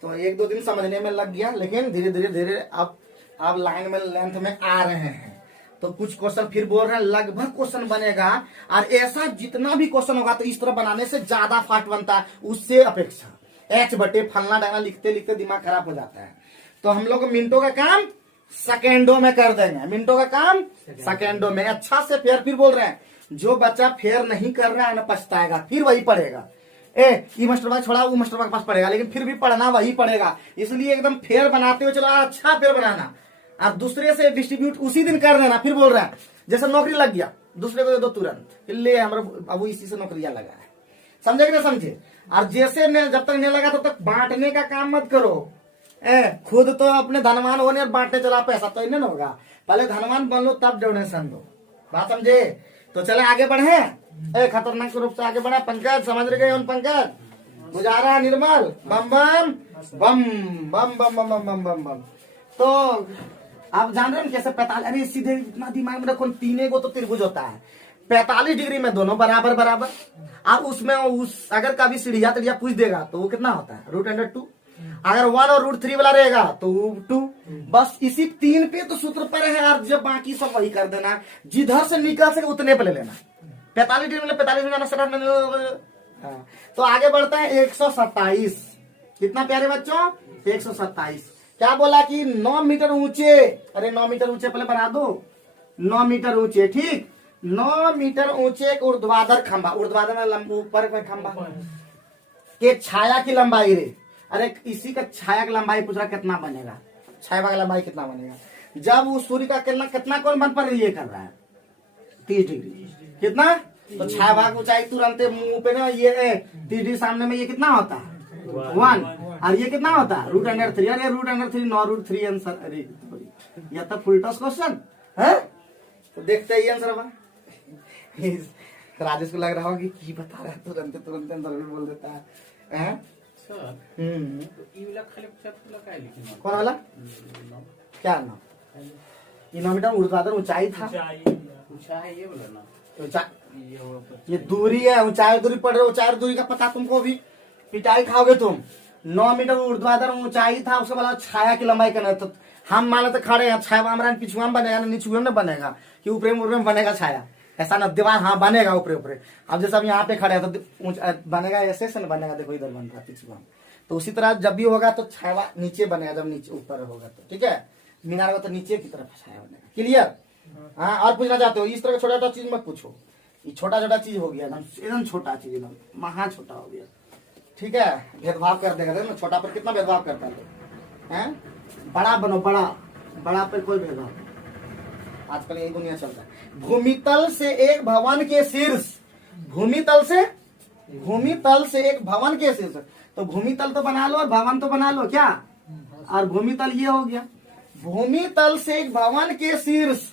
तो 1-2 दिन समझने में लग गया, लेकिन धीरे धीरे अब लाइन में लेंथ में आ रहे हैं। तो कुछ क्वेश्चन फिर बोल रहे हैं लगभग क्वेश्चन बनेगा, और ऐसा जितना भी क्वेश्चन होगा तो इस तरह बनाने से ज्यादा फास्ट बनता है उससे अपेक्षा। H बटे फलना डालना लिखते लिखते दिमाग खराब हो जाता है। तो हम लोग मिनटों का काम सेकेंडों में कर देंगे, मिनटों का काम सेकेंडों में। अच्छा से फिर बोल रहे हैं, जो बच्चा फेयर नहीं कर रहा है ना पछताएगा, फिर वही पढ़ेगा। ये मास्टर भाई छोड़ा, वो मास्टर भाई के पास पढ़ेगा, लेकिन फिर भी पढ़ना वही पड़ेगा। इसलिए एकदम फेयर बनाते हुए चलो, अच्छा फेयर बनाना, और दूसरे से डिस्ट्रीब्यूट उसी दिन कर देना। फिर बोल रहा है जैसे नौकरी लग गया, दूसरे को दे दो तुरंत, ले हमारा बाबू इसी से नौकरियां लगा है, समझे कि नहीं समझे। और जैसे जब तक नहीं लगा तब तक बांटने का काम मत करो। खुद तो अपने धनवान होने और बांटने चला, पैसा तो इन्हें होगा, पहले धनवान बन लो तब डोनेशन दो, बात समझे। तो चले आगे बढ़े, खतरनाक रूप से आगे बढ़े। पंकज समझ रहे उन पंकज, गुजारा निर्मल, बम बम बम बम बम बम बम बम बम बम। तो आप जान रहे हैं कैसे 45, अरे सीधे इतना दिमाग में रखो, 3 को तो त्रिभुज होता है, 45 डिग्री में दोनों बराबर बराबर। अब उसमें अगर कभी सीढ़िया तिढ़िया पूछ देगा तो वो कितना होता है √2। अगर 1 और √3 वाला रहेगा तो 2। बस इसी 3 पे तो सूत्र पर है यार, जब बाकी सब वही कर देना, जिधर से निकल सके उतने पे ले लेना। 45 डिग्री में 45 में जाना, 60 में। तो आगे बढ़ता है 127। कितना प्यारे बच्चों 127। क्या बोला कि 9 मीटर ऊंचे, अरे 9 मीटर ऊंचे पहले बना दो, 9 मीटर ऊंचे, ठीक 9 मीटर ऊंचे एक ऊर्ध्वाधर खंभा, ऊर्ध्वाधर में ऊपर का खंभा के छाया की लंबाई रे, अरे इसी का छाया की लंबाई पूछ रहा कितना बनेगा, छाया का लंबाई कितना बनेगा जब वो सूर्य का कितना कोण बन पर ये कर रहा है 30 डिग्री। कितना, तो छाया भाग ऊंचाई तुरंत मुंह पे ना, ये 30 डिग्री सामने में, ये कितना होता है 1, और ये कितना होता है √3। अरे √3 9 √3 आंसर। अरे यह तो फुल टॉस क्वेश्चन है, तो देखते ही आंसर बा। राजेश को लग रहा होगा कि बता रहा है, तुरंत आंसर भी बोल देता है। सर तो ई वाला खाली चैप्टर लगा है, लेकिन कौन वाला क्या नाम, 9 मीटर ऊर्ध्वाधर ऊंचाई था, पूछा है ये बोला ना, ये दूरी है, ऊंचाई दूरी पढ़ रहे हो, ऊंचाई दूरी का पता तुमको भी पिटाई खाओगे तुम। 9 मीटर ऊर्ध्वाधर ऊंचाई था, उसके बाद छाया की लंबाई करना। तो हम मान तो खड़े हैं, छाया हमारा पिछुआ में बनेगा ना नीचुआ में बनेगा, कि ऊपरे में बनेगा छाया, ऐसा ना दीवार, हाँ बनेगा ऊपरे ऊपरे। अब जैसे हम यहाँ पे खड़े हैं तो बनेगा ऐसे से ना बनेगा, देखो इधर बन रहा पिछुआ में। तो उसी तरह जब भी होगा तो छाया नीचे बनेगा, जब नीचे ऊपर होगा तो ठीक है, मीनार का तो नीचे की तरफ छाया बनेगा। क्लियर। हाँ, और पूछना चाहते हो इस तरह का छोटा छोटा चीज मत पूछो, ये छोटा छोटा चीज हो गया एकदम छोटा चीज, एकदम महा छोटा हो गया, ठीक है। भेदभाव कर देगा ना, छोटा पर कितना भेदभाव करता है, बड़ा बनो, बड़ा पर कोई भेदभाव, आजकल यही दुनिया चलता है। भूमितल से एक भवन के शीर्ष, भूमितल से एक भवन के शीर्ष, तो भूमितल तो बना लो और भवन तो बना लो क्या, और भूमितल ये हो गया, भूमितल से एक भवन के शीर्ष,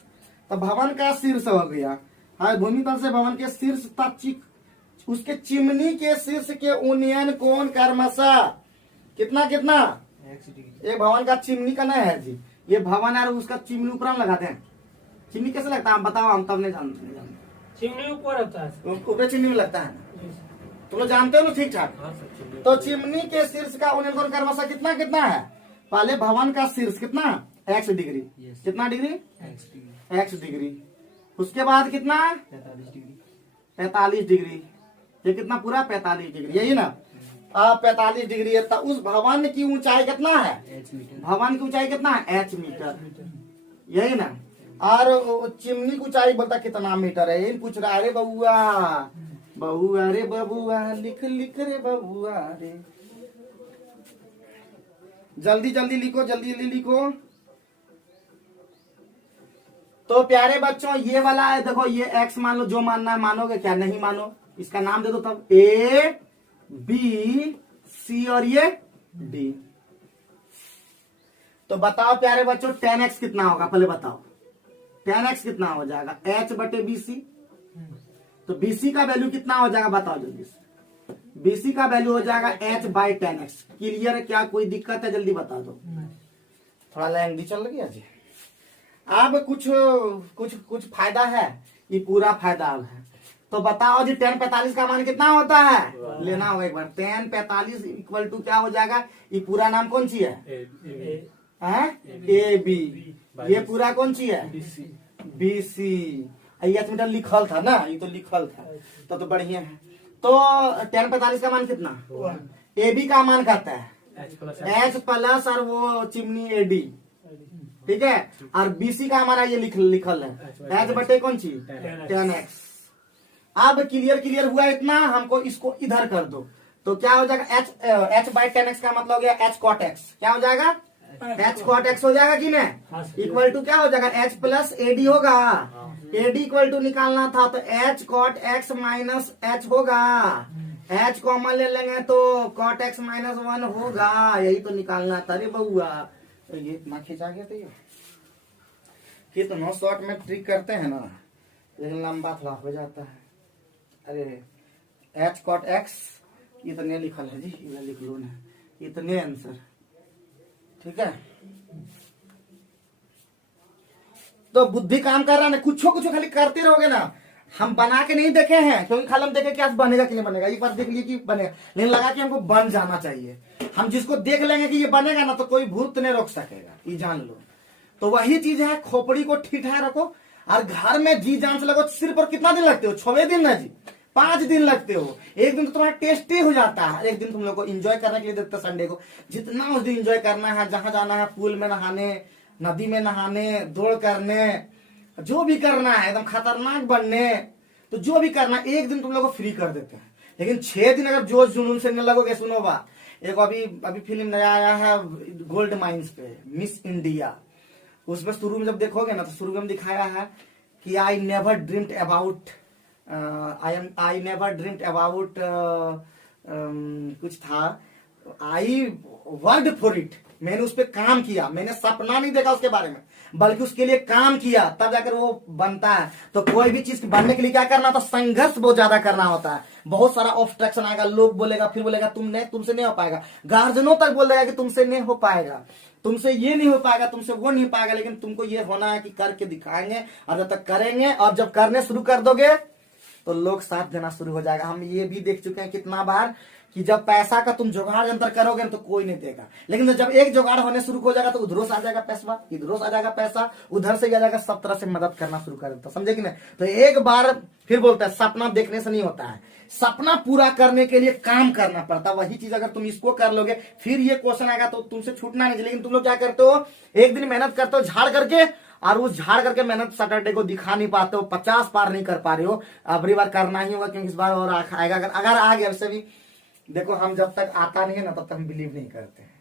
तो भवन का शीर्ष हो गया। हाँ, भूमितल से भवन के शीर्ष तक उसके चिमनी के शीर्ष के उन्नयन कोण क्रमशः कितना, एक भवन का चिमनी का नहीं है जी, ये भवन है उसका चिमनी ऊपर हम लगाते हैं। चिमनी कैसे लगता है आप बताओ, हम तब नहीं जानते। चिमनी ऊपर होता है, ऊपर चिमनी में लगता है तुम लोग जानते हो ना ठीक ठाक। तो चिमनी के शीर्ष का उन्नयन कर्मशः कितना कितना है? पहले भवन का शीर्ष कितना? x degree. कितना डिग्री? x degree. उसके बाद कितना? 45 डिग्री। ये कितना पूरा? 45 डिग्री, यही ना। अब 45 डिग्री है तो उस भवन की ऊंचाई कितना है? भवन की ऊंचाई कितना है? h मीटर, यही ना। और चिमनी की ऊंचाई बोलता कितना मीटर है? यही पूछ रहा है। अरे बबुआ, बबुआ रे बबुआ, लिख लिख रे बबुआ रे, जल्दी जल्दी लिखो, जल्दी जल्दी लिखो। तो प्यारे बच्चों ये वाला है, देखो ये x मान लो, जो मानना है मानोगे, क्या नहीं मानो इसका नाम दे दो तब। A B C और ये D। तो बताओ प्यारे बच्चों tan x कितना होगा? पहले बताओ tan x कितना हो जाएगा? h बटे BC। तो BC का वैल्यू कितना हो जाएगा बताओ जल्दी से। BC का वैल्यू हो जाएगा h by tan x। Clear है? क्या कोई दिक्कत है? जल्दी बता दो। थोड़ा लैंग्दी चल रही है जी। अब कुछ फायदा है? ये पूरा फायदा अब है। तो बताओ जी tan 45 का मान कितना होता है? लेना होगा एक बार। tan 45 इक्वल टू क्या हो जाएगा? ये पूरा नाम कौन सी है? A B. ये पूरा कौन सी है? BC। एच मीटर लिखल था ना, ये तो लिखल था तो बढ़िया है। तो tan 45 का मान कितना? AB का मान कहता है H प्लस और वो चिमनी AD, ठीक है। और BC का हमारा ये लिखल है H बटे कौन सी? tan x। अब क्लियर हुआ इतना, हमको इसको इधर कर दो तो क्या हो जाएगा? h बाई tan x का मतलब हो गया h cot x। क्या हो जाएगा? h cot x हो जाएगा कि नहीं? इक्वल टू क्या हो जाएगा? h प्लस AD होगा। AD इक्वल टू निकालना था तो h cot x minus h होगा। h कॉमन ले लेंगे तो cot x माइनस 1 होगा। यही तो निकालना था रे बउआ। ये इतना खींचा गया था ये तो नो शॉर्ट में ट्रिक करते हैं ना, लेकिन लंबा थोड़ा हो जाता है। अरे h cot x ये तो नहीं लिखल है जी, ये लिख लो ना, ये तो नहीं आंसर, ठीक है। तो बुद्धि काम कर रहा है ना, कुछ खाली करते रहोगे ना। हम बना के नहीं देखे हैं क्योंकि खाली हम देखे कि आज बनेगा कि नहीं बनेगा, एक बार देख लिए कि बनेगा, लेकिन लगा कि हमको बन जाना चाहिए। हम जिसको देख लेंगे कि ये बनेगा ना तो कोई भूत नहीं रोक सकेगा, ये जान लो। तो वही चीज है, खोपड़ी को ठीक ठाक रखो और घर में जी जान से लगो। सिर पर कितना दिन लगते हो? 6 दिन ना जी, 5 दिन लगते हो। एक दिन तो तुम्हारा टेस्टी हो जाता है। एक दिन तुम लोग को एंजॉय करने के लिए देते संडे को, जितना उस दिन एंजॉय करना है, जहां जाना है, पूल में नहाने, नदी में नहाने, दौड़ करने, जो भी करना है, एकदम खतरनाक बनने, तो जो भी करना एक दिन तुम लोग को फ्री कर देते हैं। लेकिन 6 दिन अगर जोश जुनून से न लगोगे, सुनो बा, एक अभी फिल्म नया आया है गोल्ड माइंस पे, मिस इंडिया। उसमें शुरू में जब देखोगे ना तो शुरू में दिखाया है कि आई नेवर ड्रीम्ड अबाउट कुछ था, आई वर्कड फॉर इट। मैंने उस पर काम किया, मैंने सपना नहीं देखा उसके बारे में, बल्कि उसके लिए काम किया, तब जाकर वो बनता है। तो कोई भी चीज बनने के लिए क्या करना होता है? संघर्ष बहुत ज्यादा करना होता है। बहुत सारा ऑब्स्ट्रक्शन आएगा, लोग बोलेगा, फिर बोलेगा तुमसे नहीं हो पाएगा, गार्जियनों तक बोल देगा कि तुमसे नहीं हो पाएगा, तुमसे ये नहीं हो पाएगा, तुमसे वो नहीं हो पाएगा। लेकिन तुमको ये होना है कि करके दिखाएंगे, और जब तक करेंगे और जब करने शुरू कर दोगे तो लोग साथ देना शुरू हो जाएगा। हम ये भी देख चुके हैं कितना बार कि जब पैसा का तुम जुगाड़ अंतर करोगे तो कोई नहीं देगा, लेकिन जब एक जुगाड़ होने शुरू हो जाएगा तो उधरों से आ जाएगा पैसा, इधरों से आ जाएगा पैसा, उधर से आ जाएगा, सब तरह से मदद करना शुरू कर देता। समझे कि नहीं? तो एक बार फिर बोलता है, सपना देखने से नहीं होता है, सपना पूरा करने के लिए काम करना पड़ता है। वही चीज अगर तुम इसको कर लोगे, फिर ये क्वेश्चन आएगा तो तुमसे छूटना नहीं। लेकिन तुम लोग क्या करते हो? एक दिन मेहनत करते हो झाड़ करके, और उस झाड़ करके मेहनत सैटरडे को दिखा नहीं पाते हो, 50 पार नहीं कर पा रहे हो। अगली बार करना ही होगा क्योंकि इस बार और आएगा। अगर आ गया, वैसे भी देखो हम जब तक आता नहीं है ना तब तक हम बिलीव नहीं करते हैं।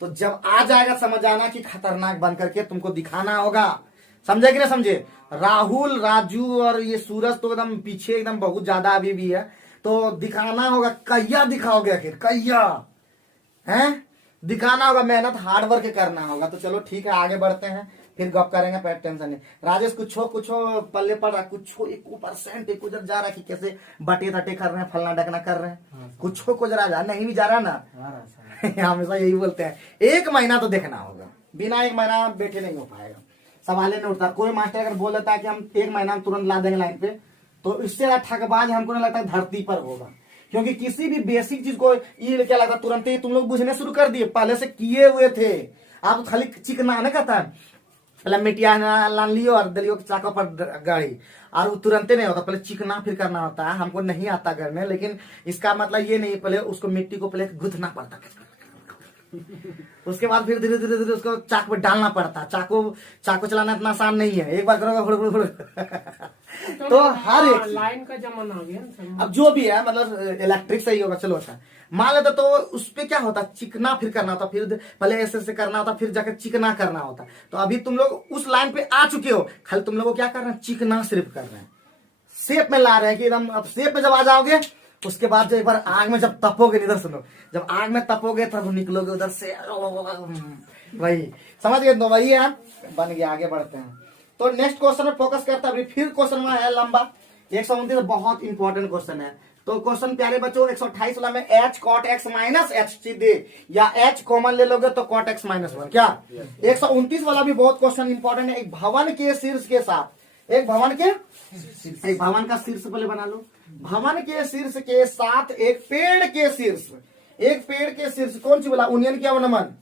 तो जब आ जाएगा समझ आना कि खतरनाक बन करके तुमको दिखाना होगा। समझे कि ना समझे? राहुल, राजू और ये सूरज तो एकदम पीछे, एकदम बहुत ज्यादा अभी भी है, तो दिखाना होगा। कहिया दिखाओगे आखिर? कहिया है दिखाना होगा, मेहनत हार्ड वर्क करना होगा। तो चलो ठीक है, आगे बढ़ते हैं, फिर गप करेंगे, पर टेंशन नहीं। राजेश कुछ पल्ले पड़ रहा, कुछ 1% एक उधर जा रहा है कि कैसे बटे तटे कर रहे हैं, फलना डकना कर रहे हैं, कुछ को जरा नहीं भी जा रहा ना। हमेशा यही बोलते हैं, 1 महीना तो देखना होगा, बिना 1 महीना बैठे नहीं हो पाएगा, सवाल नहीं उठता। कोई मास्टर अगर बोल देता है कि हम 1 महीना तुरंत ला देंगे लाइन पे, तो इससे ठगबाज हमको नहीं लगता धरती पर होगा। क्योंकि किसी भी बेसिक चीज को ये क्या लगता तुरंत ही तुम लोग बुझने शुरू कर दिए, पहले से किए हुए थे। आप खाली चिकना है ना कहता है, पहले मिट्टिया लान लियो और दलियो चाकों पर गाड़ी, और वो तुरंत नहीं होता, पहले चिकना फिर करना होता है। हमको नहीं आता करने, लेकिन इसका मतलब ये नहीं, पहले उसको मिट्टी को पहले गुथना पड़ता, उसके बाद फिर धीरे धीरे धीरे उसको चाक पे डालना पड़ता। चाकू चलाना इतना आसान नहीं है, एक बार करोगे हुड़ हुड़ हुड़। तो हर एक लाइन का जमाना आ गया ना सर। अब जो भी है मतलब इलेक्ट्रिक सही होगा, चलो अच्छा मान लेते, तो उस पे क्या होता, चिकना फिर करना होता, फिर पहले ऐसे करना होता, फिर जाकर चिकना करना होता। तो अभी तुम लोग उस लाइन पे आ चुके हो, खाली तुम लोग को क्या कर रहे हैं, चिकना सिर्फ कर रहे हैं, शेप में ला रहे हैं कि एकदम। अब शेप में जब आ जाओगे, उसके बाद जो एक बार आग में जब तपोगे, इधर सुनो, जब आग में तपोगे तब निकलोगे उधर से, वही समझ गए। तो वही है, बन गया। आगे बढ़ते हैं, तो नेक्स्ट क्वेश्चन में फोकस करता है। फिर क्वेश्चन है लंबा, 129, बहुत इंपॉर्टेंट क्वेश्चन है। तो क्वेश्चन प्यारे बच्चों 128 वाला में h cot x minus h सीधे, या h कॉमन ले लोगे तो cot x माइनस 1 क्या। 129 वाला भी बहुत क्वेश्चन इंपॉर्टेंट है। एक भवन के शीर्ष के साथ, एक भवन का शीर्ष पहले बना लो, भवन के शीर्ष के साथ एक पेड़ के शीर्ष, एक पेड़ के शीर्ष कौन सी बोला, उनियन क्या नमन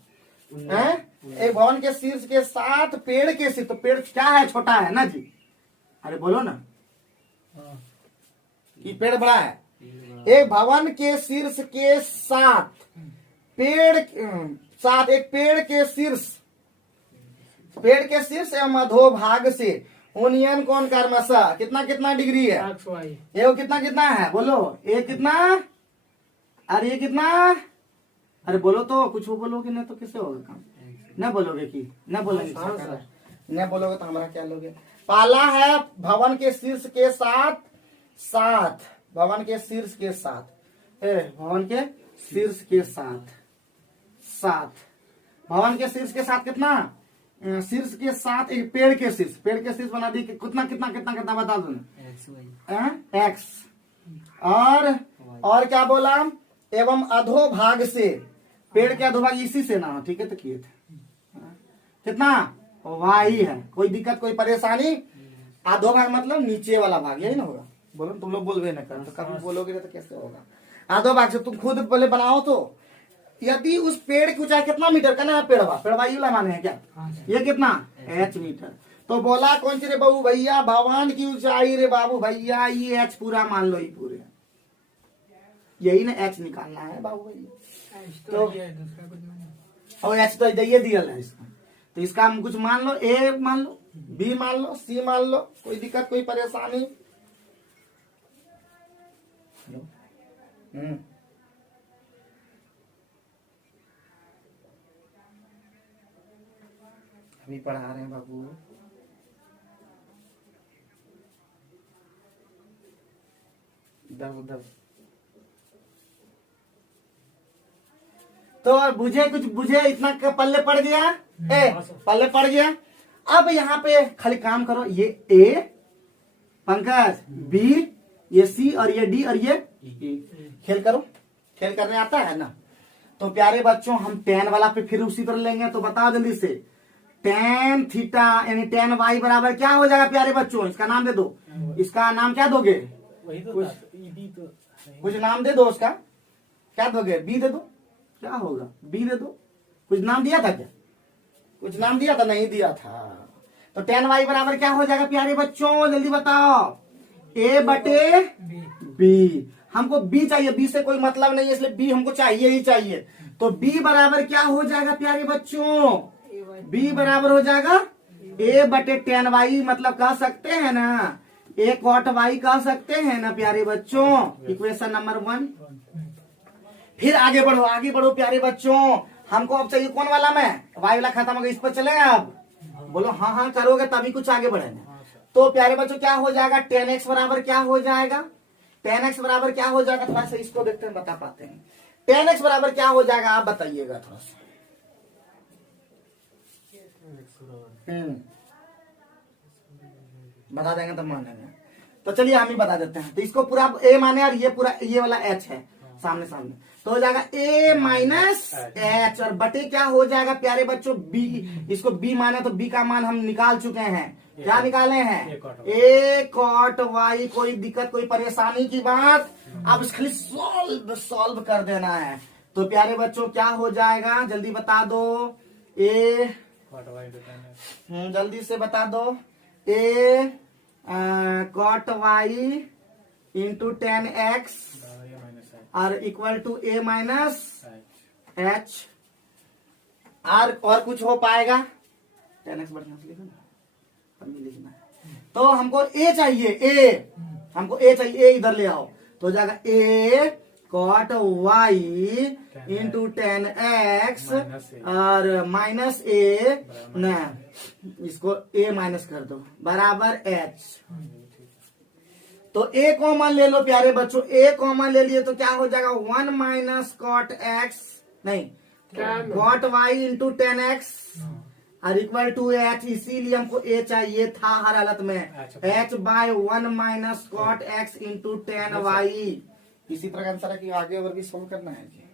है। एक भवन के शीर्ष के साथ पेड़ के शीर्ष, तो पेड़ क्या है, छोटा है ना जी, अरे बोलो ना कि पेड़ बड़ा है। एक भवन के शीर्ष के साथ एक पेड़ के शीर्ष, पेड़ के शीर्ष एवं अधोभाग से उनियन कोण क्रमशः कितना कितना डिग्री है, ये कितना कितना है, बोलो ये कितना, अरे ये कितना, अरे बोलो तो, कुछ बोलोगे नहीं तो कैसे होगा काम, न बोलोगे कि न बोलोगे, न बोलोगे तो हमारा क्या लोगे। पहला है भवन के शीर्ष के साथ, भवन के शीर्ष के साथ, भवन के शीर्ष के साथ, भवन के शीर्ष के साथ कितना, शीर्ष के साथ एक पेड़ के शीर्ष बना दी, कितना कितना कितना कितना बता दो, एक्स, और क्या बोला, एवं अधोभाग से, पेड़ के अधोभाग इसी से ना, ठीक है तो किए थे कितना, वाई है, कोई दिक्कत कोई परेशानी। अधोभाग मतलब नीचे वाला भाग, यही ना होगा, बोलो तुम लोग बोलवे ना कर, तो कभी बोलोगे तो कैसे होगा। अधोभाग से तुम खुद पहले बनाओ। तो यदि उस पेड़ की ऊंचाई कितना मीटर का ना, पेड़वा ये माने है क्या, ये कितना h मीटर। तो बोला कौन सी रे बाबू भैया, भवन की ऊंचाई रे बाबू भैया, ये h पूरा मान लो, ये पूरे, यही ना h निकालना है बाबू भैया। तो और h तो ये दिया है इसका, तो इसका हम कुछ मान लो, a मान लो, b मान लो, c मान लो, कोई दिक्कत कोई परेशानी। अभी पढ़ा रहे हैं बाबू, दब तो बुझे, कुछ बुझे, इतना पल्ले पड़ गया, पल्ले पड़ गया। अब यहाँ पे खाली काम करो, ये ए पंकज, बी, ये सी, और ये डी, और ये खेल करो, खेल करने आता है ना। तो प्यारे बच्चों हम tan वाला पे फिर उसी तरह लेंगे, तो बताओ जल्दी से, tan थीटा यानी tan y बराबर क्या हो जाएगा प्यारे बच्चों, इसका नाम दे दो, इसका नाम क्या दोगे, कुछ नाम दे दो उसका, क्या दोगे, बी दे दो, क्या होगा बी दे दो, कुछ नाम दिया था क्या, कुछ नाम दिया था, नहीं दिया था। तो tan y बराबर क्या हो जाएगा प्यारे बच्चों, जल्दी बताओ, a बटे b। हमको b चाहिए, b से कोई मतलब नहीं है, इसलिए b हमको चाहिए ही चाहिए। तो b बराबर क्या हो जाएगा प्यारे बच्चों, b बराबर हो जाएगा a बटे tan y, मतलब कह सकते हैं ना a cot y, कह सकते हैं ना प्यारे बच्चों, इक्वेशन नंबर 1। फिर आगे बढ़ो प्यारे बच्चों, हमको अब चाहिए कौन वाला में, y वाला खत्म हो गया, इस पर चले अब, बोलो हाँ हाँ करोगे तभी कुछ आगे बढ़ेंगे। तो प्यारे बच्चों क्या हो जाएगा, tan x बराबर क्या हो जाएगा, tan x बराबर क्या हो जाएगा, थोड़ा सा इसको देखते हैं बता पाते हैं। tan x बराबर क्या हो जाएगा आप बताइएगा थोड़ा सा। बता देंगे तब मानेंगे, तो चलिए हम ही बता देते हैं। तो इसको पूरा a माने और ये पूरा ये वाला h है सामने, तो हो जाएगा a माइनस h, और बटे क्या हो जाएगा प्यारे बच्चों b, इसको b माने तो b का मान हम निकाल चुके हैं, क्या निकाले हैं? A cot y। A cot Y. कोई दिक्कत कोई परेशानी की बात? अब खाली सॉल्व कर देना है। तो प्यारे बच्चों क्या हो जाएगा जल्दी बता दो। ए cot y into tan x। जल्दी से बता दो। A cot Y into ten x a minus h। और equal to a minus h। H. और कुछ हो पाएगा? टेन एक्स बढ़िया से लिखो ना, पन्नी लिखना है। तो हमको ए चाहिए। ए हमको ए चाहिए। ए इधर ले आओ तो हो जाएगा a cot Y into ten x और माइनस ए न, इसको ए माइनस कर दो बराबर एच। तो ए कॉमन ले लो प्यारे बच्चों। ए कॉमन ले लिए तो क्या हो जाएगा? 1 माइनस कॉट एक्स नहीं cot Y into ten x और इक्वल टू एच। इसीलिए हमको ए चाहिए था हर हालत में। H by 1 minus cot X into ten Y. इसी तरह का आंसर है कि आगे और भी सोल्व करना है जी।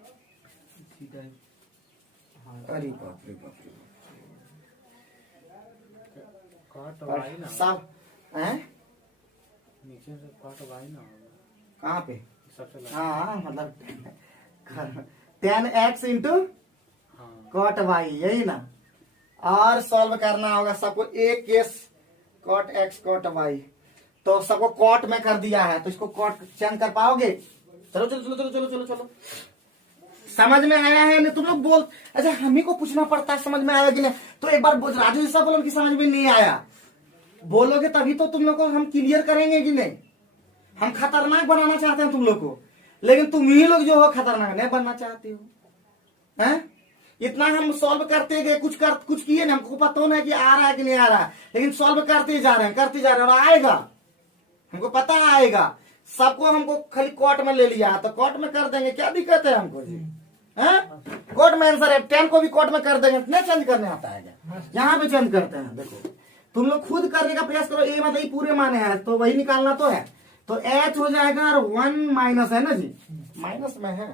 अरे बाप रे बाप रे cot y ना सब हैं? नीचे से cot y ना होगा कहाँ पे? सबसे लास्ट। हाँ मतलब टेन एक्स इंटू हाँ कॉट वाई, यही ना। और सॉल्व करना होगा सबको। एक case cot X cot Y, तो सबको कॉट में कर दिया है तो इसको कॉट चेंज कर पाओगे? चलो चलो चलो चलो चलो चलो चलो। समझ में आया है? नहीं तुम लोग बोल, अच्छा हम ही को पूछना पड़ता है समझ में आया कि नहीं। तो एक बार राजू जैसा बोलो कि समझ में नहीं आया, बोलोगे तभी तो तुम लोग को हम क्लियर करेंगे कि नहीं। हम खतरनाक बनाना चाहते हैं तुम लोग को, लेकिन तुम ही लोग जो हो खतरनाक नहीं बनना चाहते हो। हैं? इतना हम सॉल्व करते गए, कुछ किए ना, हमको पता होना है कि आ रहा है कि नहीं आ रहा है, लेकिन सॉल्व करते जा रहे हैं करते जा रहे हैं और आएगा, हमको पता आएगा। सबको हमको खाली कॉट में ले लिया तो कॉट में कर देंगे, क्या दिक्कत है हमको जी? कॉट में आंसर है। 10 को भी कॉट में कर देंगे, नहीं चेंज करने आता है क्या? यहाँ पे चेंज करते हैं। देखो तुम लोग खुद करने का प्रयास करो। ए मतलब पूरे माने हैं तो वही निकालना तो है। तो एच हो जाएगा और 1 माइनस है ना जी, माइनस में है।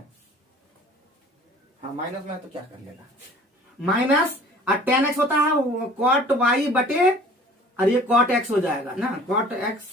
हाँ माइनस में है तो क्या कर लेगा, माइनस और टेन एक्स होता है कॉट वाई बटे और ये कॉट एक्स हो जाएगा ना। कॉट एक्स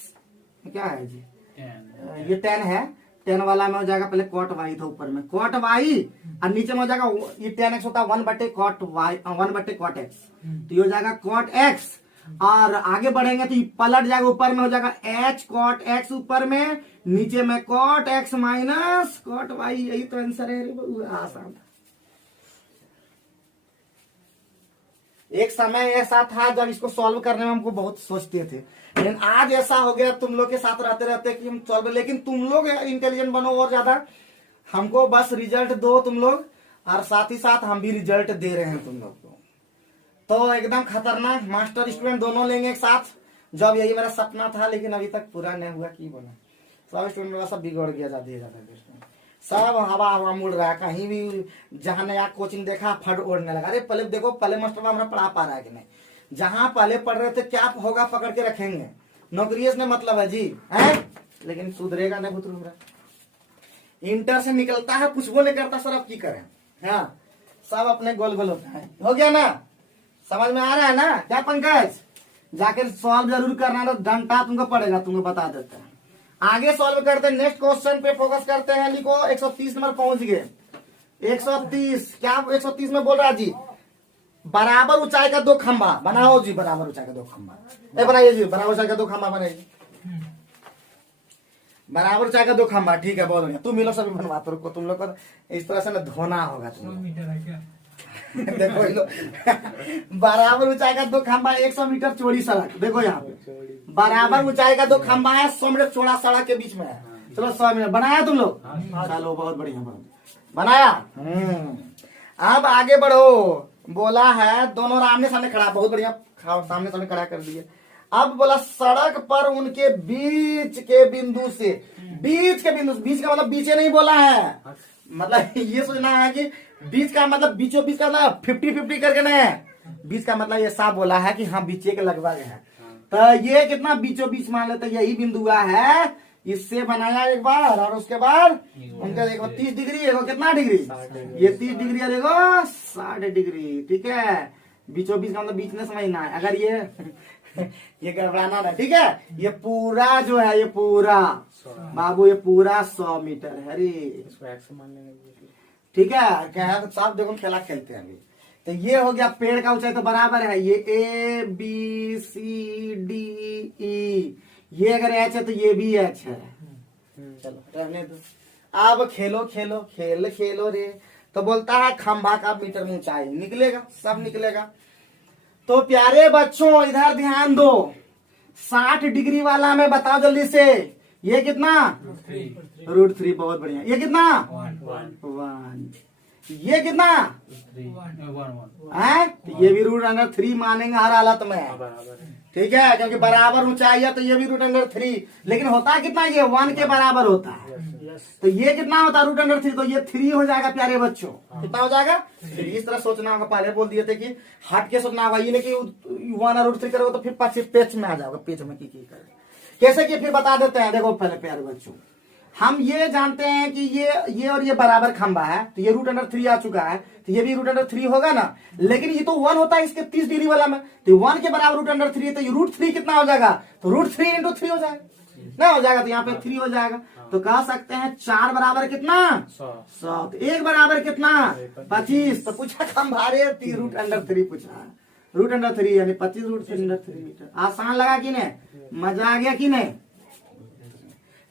क्या है जी? 10। ये 10 है। 10 वाला में हो जाएगा, पहले कॉट वाई था ऊपर में कॉट वाई और नीचे में हो जाएगा ये 10 एक्स होता है 1 बटे कॉट वाई 1 बटे कॉट एक्स। तो ये हो जाएगा कॉट एक्स और आगे बढ़ेंगे तो ये पलट जाएगा, ऊपर में हो जाएगा एच कॉट एक्स ऊपर में, नीचे में cot X minus cot Y. यही तो आंसर है। आसान। एक समय ऐसा था जब इसको सॉल्व करने में हमको बहुत सोचते थे, लेकिन आज ऐसा हो गया तुम लोग के साथ रहते रहते कि हम सॉल्व, लेकिन तुम लोग इंटेलिजेंट बनो और ज्यादा। हमको बस रिजल्ट दो तुम लोग, और साथ ही साथ हम भी रिजल्ट दे रहे हैं तुम लोग को। तो एकदम खतरनाक मास्टर स्टूडेंट दोनों लेंगे एक साथ। जब यही मेरा सपना था, लेकिन अभी तक पूरा नहीं हुआ। की बोला, सब स्टूडेंट मेरा सब बिगड़ गया ज्यादा सब हवा हवा मुड़ रहा है। कहीं भी जहां नया कोचिंग देखा फट ओढ़ने लगा। अरे पहले देखो, पहले मास्टर हमारा पढ़ा पा रहा है कि नहीं। जहां पहले पढ़ रहे थे क्या होगा, पकड़ के रखेंगे। नौकरी से मतलब है जी, है? लेकिन सुधरेगा नहीं पुत्र मेरा। इंटर से निकलता है, कुछ वो नहीं करता सर, अब की करें। हाँ सब अपने गोल गोल होता है। हो गया ना, समझ में आ रहा है ना? क्या पंकज, जाकर सॉल्व जरूर करना, तो घंटा तुमको पड़ेगा, तुमको बता देते हैं। आगे सॉल्व करते हैं, नेक्स्ट क्वेश्चन पे फोकस करते हैं। लिखो 130 नंबर पहुंच गए। 130 क्या 130 में बोल रहा है जी? बराबर ऊंचाई का 2 खंबा बनाओ जी। बराबर ऊंचाई का 2 खंबा बनाइए जी। बराबर ऊंचाई का 2 खंबा बनाइए। बराबर ऊंचाई का 2 खंबा, ठीक है बहुत बढ़िया। तुम मिलो सभी बनवा तो रुको, तुम लोग को इस तरह से ना धोना होगा तुम लोग। मीटर है क्या? देखो ये लो बराबर ऊंचाई का 2 खंबा, 100 मीटर चौड़ी सड़क। देखो यहाँ पे बराबर ऊंचाई का 2 खंबा है, 100 मीटर चौड़ा सड़क के बीच में है। चलो 100 मीटर बनाया तुम लोग? चलो बहुत बढ़िया बनाया। अब आगे बढ़ो। बोला है दोनों आमने सामने खड़ा, बहुत बढ़िया, सामने सामने खड़ा कर दिए। अब बोला सड़क पर उनके बीच के बिंदु से, बीच के बिंदु, बीच का मतलब बीचे नहीं बोला है, मतलब ये सोचना है कि बीच का मतलब बीचों बीच का मतलब 50-50 करके नहीं है। बीच का मतलब ये साफ बोला है कि हाँ बीचे के लगभग है। तो ये कितना बीचों बीच मान लेते, यही बिंदु है। इससे बनाया एक बार, और उसके बाद उनका देखो 30 डिग्री, देखो कितना डिग्री, ये 30 डिग्री है, देखो 60 डिग्री। ठीक है, बीचों बीच का मतलब बीच में समझना है। अगर ये ये गड़बड़ाना ना, ठीक है। ये पूरा जो है, ये पूरा बाबू, ये पूरा 100 मीटर है रे, इसको एक्स मान लेंगे। ठीक है। क्या है, तो साफ देखो खेला खेलते हैं अभी। तो ये हो गया पेड़ का ऊंचाई, तो बराबर है ये ABCDE, ये अगर एच है तो ये भी एच है। चलो रहने दो, अब खेलो खेलो खेल खेलो रे। तो बोलता है खंभा का मीटर में ऊंचाई निकलेगा, सब निकलेगा। तो प्यारे बच्चों इधर ध्यान दो, 60 डिग्री वाला में बताओ जल्दी से, ये कितना? √3। बहुत बढ़िया। ये कितना? 1। ये कितना है? तो ये भी √3 मानेंगे हर हालत में, ठीक है, क्योंकि बराबर ऊंचाई है तो ये भी √3। लेकिन होता है कितना? ये 1 के बराबर होता है। तो ये कितना होता है √3? तो ये 3 हो जाएगा प्यारे बच्चों। कितना हो जाएगा? 3। इस तरह सोचना होगा, पहले बोल दिए थे कि हट के सोचना होगा, ये नहीं कि 1 और √3 करोगे तो फिर पाछे पेच में आ जाओगे, पेच में की करें कैसे कि फिर बता देते हैं। देखो पहले प्यारे बच्चों, हम ये जानते हैं कि ये और ये बराबर खंबा है, तो ये √3 आ चुका है, तो ये भी √3 होगा ना। लेकिन ये तो 1 होता है इसके 30 डिग्री वाला में, तो 1 के बराबर √3 है, तो ये √3 कितना हो जाएगा? तो √3 × 3 हो जाएगा ना, हो जाएगा। तो यहाँ पे 3 हो जाएगा। तो कह सकते हैं 4 बराबर कितना? 100। तो 1 बराबर कितना? 25। तो पूछा खंभा रे, √3 पूछा, √3 यानी 25 √3 मीटर। आसान लगा कि नहीं? मजा आ गया कि नहीं?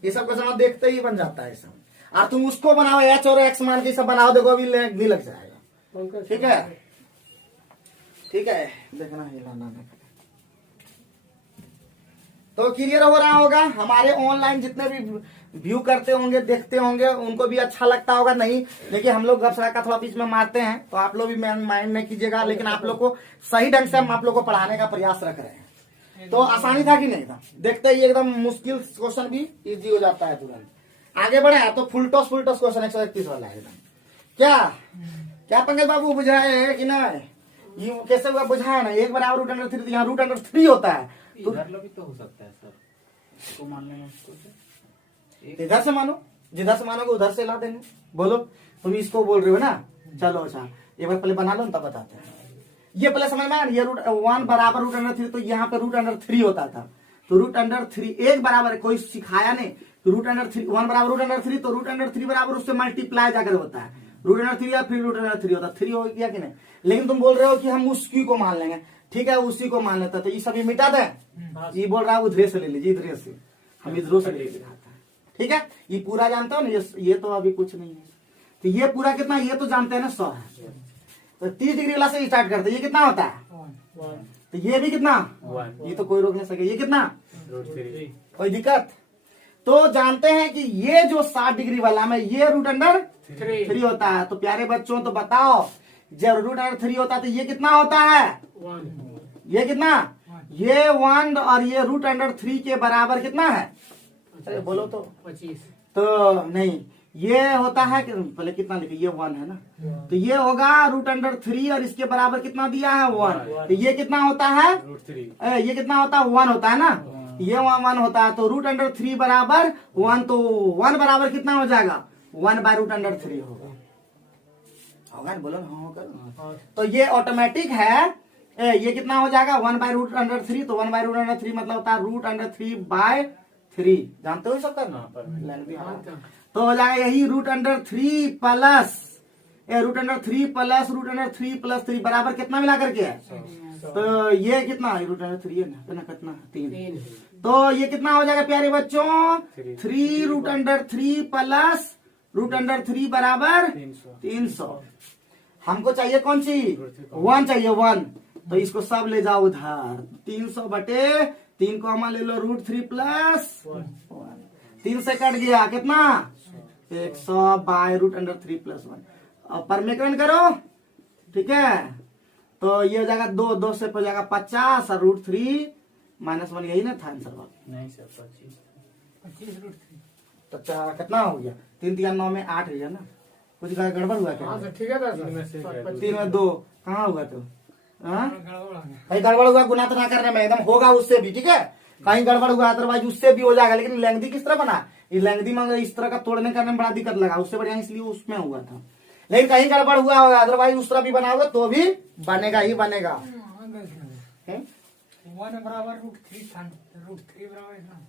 ये सब का समझ देखते ही बन जाता है सब। और तुम उसको बनाओ एच और एक्स मान के सब बनाओ, देखो अभी नहीं लग जाएगा, ठीक है, ठीक है। देखना हिलाना नहीं। तो क्लियर हो रहा होगा, हमारे ऑनलाइन जितने भी व्यू करते होंगे, देखते होंगे, उनको भी अच्छा लगता होगा। नहीं देखिए, हम लोग गपशप का थोड़ा बीच में मारते हैं, तो आप लोग भी माइंड में कीजिएगा, लेकिन आप लोग को सही ढंग से हम आप लोग को पढ़ाने का प्रयास रख रहे हैं। तो आसानी था कि नहीं था? देखते ही एकदम मुश्किल क्वेश्चन भी इजी हो जाता है तुरंत। आगे बढ़े तो फुल टॉस क्वेश्चन 131 वाला है एकदम। क्या पंकज बाबू बुझाए है कि नहीं? ये कैसे हुआ बुझाया ना? 1 बराबर √3, तो यहाँ √3 होता है, तो इधर भी तो हो सकता है सर, इसको मान लेंगे, इसको इधर से मानो, जिधर से मानोगे उधर से ला देंगे। बोलो, तुम इसको बोल रहे हो ना? चलो अच्छा, एक बार पहले बना लो तब बताते हैं। ये पहले समझ में आया, ये 1 बराबर √3, तो यहाँ पे √3 होता था, तो √3 1 बराबर, कोई सिखाया नहीं। √3 1 बराबर √3, तो √3 बराबर उससे मल्टीप्लाई जाकर होता है, √3 या फिर √3 होता है। 3 हो गया कि नहीं? लेकिन तुम बोल रहे हो कि हम उसी को मान लेंगे, ठीक है, उसी को मान लेते। तो ये सभी मिटा दें। ये बोल रहा है उधरे से ले लीजिए, इधरे से, हम इधरों से ले लीजिए, ठीक है। ये पूरा जानते हो ना, ये तो अभी कुछ नहीं है। तो ये पूरा कितना, ये तो जानते हैं ना 100 है। तो 30 डिग्री वाला से स्टार्ट करते, ये कितना होता है? 1। तो ये भी कितना? 1। ये तो कोई रोक नहीं सके। ये कितना? √3। कोई दिक्कत? तो जानते हैं कि ये जो 60 डिग्री वाला में ये √3 होता है। तो प्यारे बच्चों, तो बताओ, जब √3 होता है तो ये कितना होता है? 1। ये कितना? ये 1 और ये √3 के बराबर कितना है? अरे बोलो तो 25। तो नहीं, ये होता है कि पहले कितना लिखे, ये 1 है ना, तो ये होगा √3 और इसके बराबर कितना दिया है? 1। तो ये कितना होता है? ये कितना होता है? 1 होता है ना, ये 1 होता है। तो √3 बराबर 1, तो 1 बराबर कितना हो जाएगा? 1/√3 होगा, होगा ना? बोलो ना, हाँ होगा। तो ये ऑटोमेटिक है। ये कितना हो जाएगा? 1/√3। तो 1/√3 मतलब होता है √3/3। जानते हो सब करना? तो हो जाएगा यही √3 प्लस √3 बराबर कितना मिला करके है? तो ये कितना? √3 है ना, कितना? 3। तो ये कितना हो जाएगा प्यारे बच्चों? 3 √3 प्लस √3 बराबर 300। हमको चाहिए कौन सी? 1 चाहिए, 1। तो इसको सब ले जाओ उधर, 300/3 कॉमा ले लो, √3 प्लस 1। 3 से कट गया, कितना? 100/√3 प्लस 1। अब परमेकरण करो, ठीक है। तो ये हो जाएगा 2 से हो जाएगा 50 और √3 -1, यही ना था आंसर? नहीं सर, 25 √3। तो कितना हो गया? 3 3 9 में 8 है ना? कुछ गड़बड़ हुआ क्या? ठीक है, 3 में 2 कहाँ हुआ? तो कहीं गड़बड़ हुआ, गुना तो ना करने में, एकदम होगा उससे भी, ठीक है। कहीं गड़बड़ हुआ अदरवाइज उससे भी हो जाएगा। लेकिन लेंगदी किस तरह बना? ये लेंगदी में इस तरह का तोड़ने करने में बड़ा दिक्कत लगा, उससे बढ़िया इसलिए उसमें हुआ था। लेकिन कहीं गड़बड़ हुआ होगा, अदरवाइज उस तरह भी बनाओगे तो भी बनेगा ही बनेगा। 1 बराबर √3 था, √3 बराबर ना।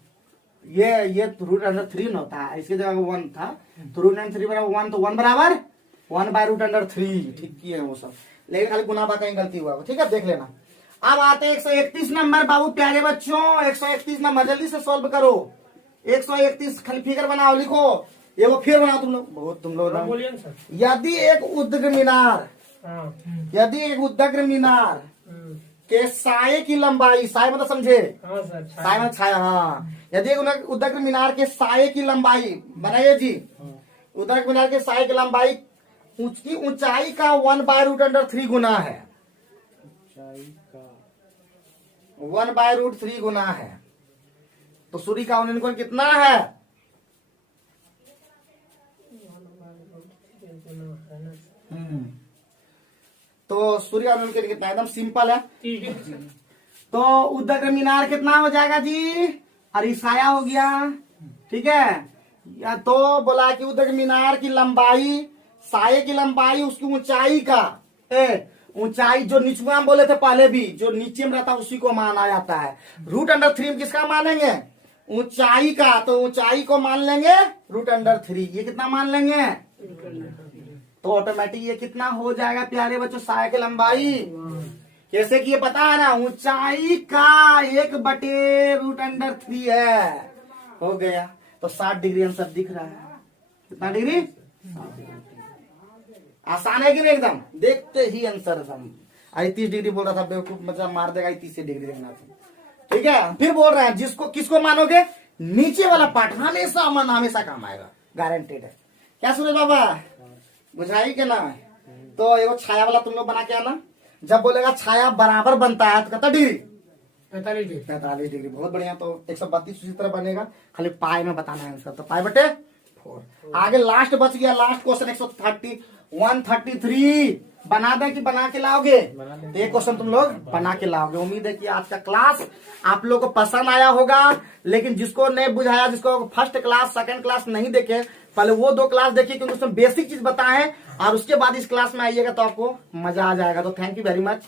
ये √3 न होता है, इसकी जगह 1 था, तो √3 बराबर 1, तो 1 बराबर 1/√3। ठीक की है वो सब, लेकिन खाली गुना कहीं गलती हुआ, ठीक है, देख लेना। अब आते हैं 131 नंबर बाबू प्यारे बच्चों, 131 नंबर जल्दी से सॉल्व करो। 131 खाली फिगर बनाओ, लिखो, ये वो फिर बनाओ तुम लोग, बहुत तुम लोग। बोलिए ना सर। यदि एक उद्ग्र मीनार, हाँ। यदि एक उद्ग्र मीनार के साये की लंबाई, साये मतलब समझे, हाँ सर। साये मतलब छाया, हाँ, यदि एक उद्ग्र मीनार के साये की लंबाई, बनाइए जी, उद्ग्र मीनार के साये की लंबाई उसकी ऊंचाई का 1/√3 गुना है, 1/√3 गुना है, तो सूर्य का उन्नयन कोण कितना है? तो सूर्य का उन्नयन कोण कितना है? एकदम सिंपल है। तो उद्ग्र मीनार कितना हो जाएगा जी? अरिसाया हो गया, ठीक है। या तो बोला कि उद्ग्र मीनार की लंबाई, साये की लंबाई उसकी ऊंचाई का, ऊंचाई जो नीचे हम बोले थे पहले भी, जो नीचे में रहता है उसी को माना जाता है। √3 किसका मानेंगे? ऊंचाई का, तो ऊंचाई को मान लेंगे √3। ये कितना मान लेंगे? तो ऑटोमेटिक ये कितना हो जाएगा प्यारे बच्चों? साये की लंबाई कैसे कि ये पता है ना, ऊंचाई का 1/√3 है, हो गया। तो 60 डिग्री आंसर दिख रहा है। कितना डिग्री? आसान है कि नहीं? एकदम देखते ही आंसर एकदम। 30 डिग्री बोल रहा था बेवकूफ, मतलब मार देगा 30 डिग्री देखना था, ठीक है। फिर बोल रहे हैं जिसको किसको मानोगे? नीचे वाला पार्ट हमेशा हमेशा काम आएगा, गारंटेड है। क्या सूरज बाबा बुझाई के ना? तो ये छाया वाला तुम लोग बना के आना। जब बोलेगा छाया बराबर बनता है तो कितना डिग्री? 45 डिग्री। बहुत बढ़िया। तो 132 उसी तरह बनेगा, खाली पाई में बताना है आंसर। तो पाई बटे 4। आगे लास्ट बच गया, लास्ट क्वेश्चन 133 बना दे कि बना के लाओगे? तो ये क्वेश्चन तुम लोग बना के लाओगे। उम्मीद है कि आज का क्लास आप लोग को पसंद आया होगा। लेकिन जिसको नहीं बुझाया, जिसको फर्स्ट क्लास सेकंड क्लास नहीं देखे, पहले वो 2 क्लास देखिए, क्योंकि उसमें बेसिक चीज बताए हैं, और उसके बाद इस क्लास में आइएगा तो आपको मजा आ जाएगा। तो थैंक यू वेरी मच।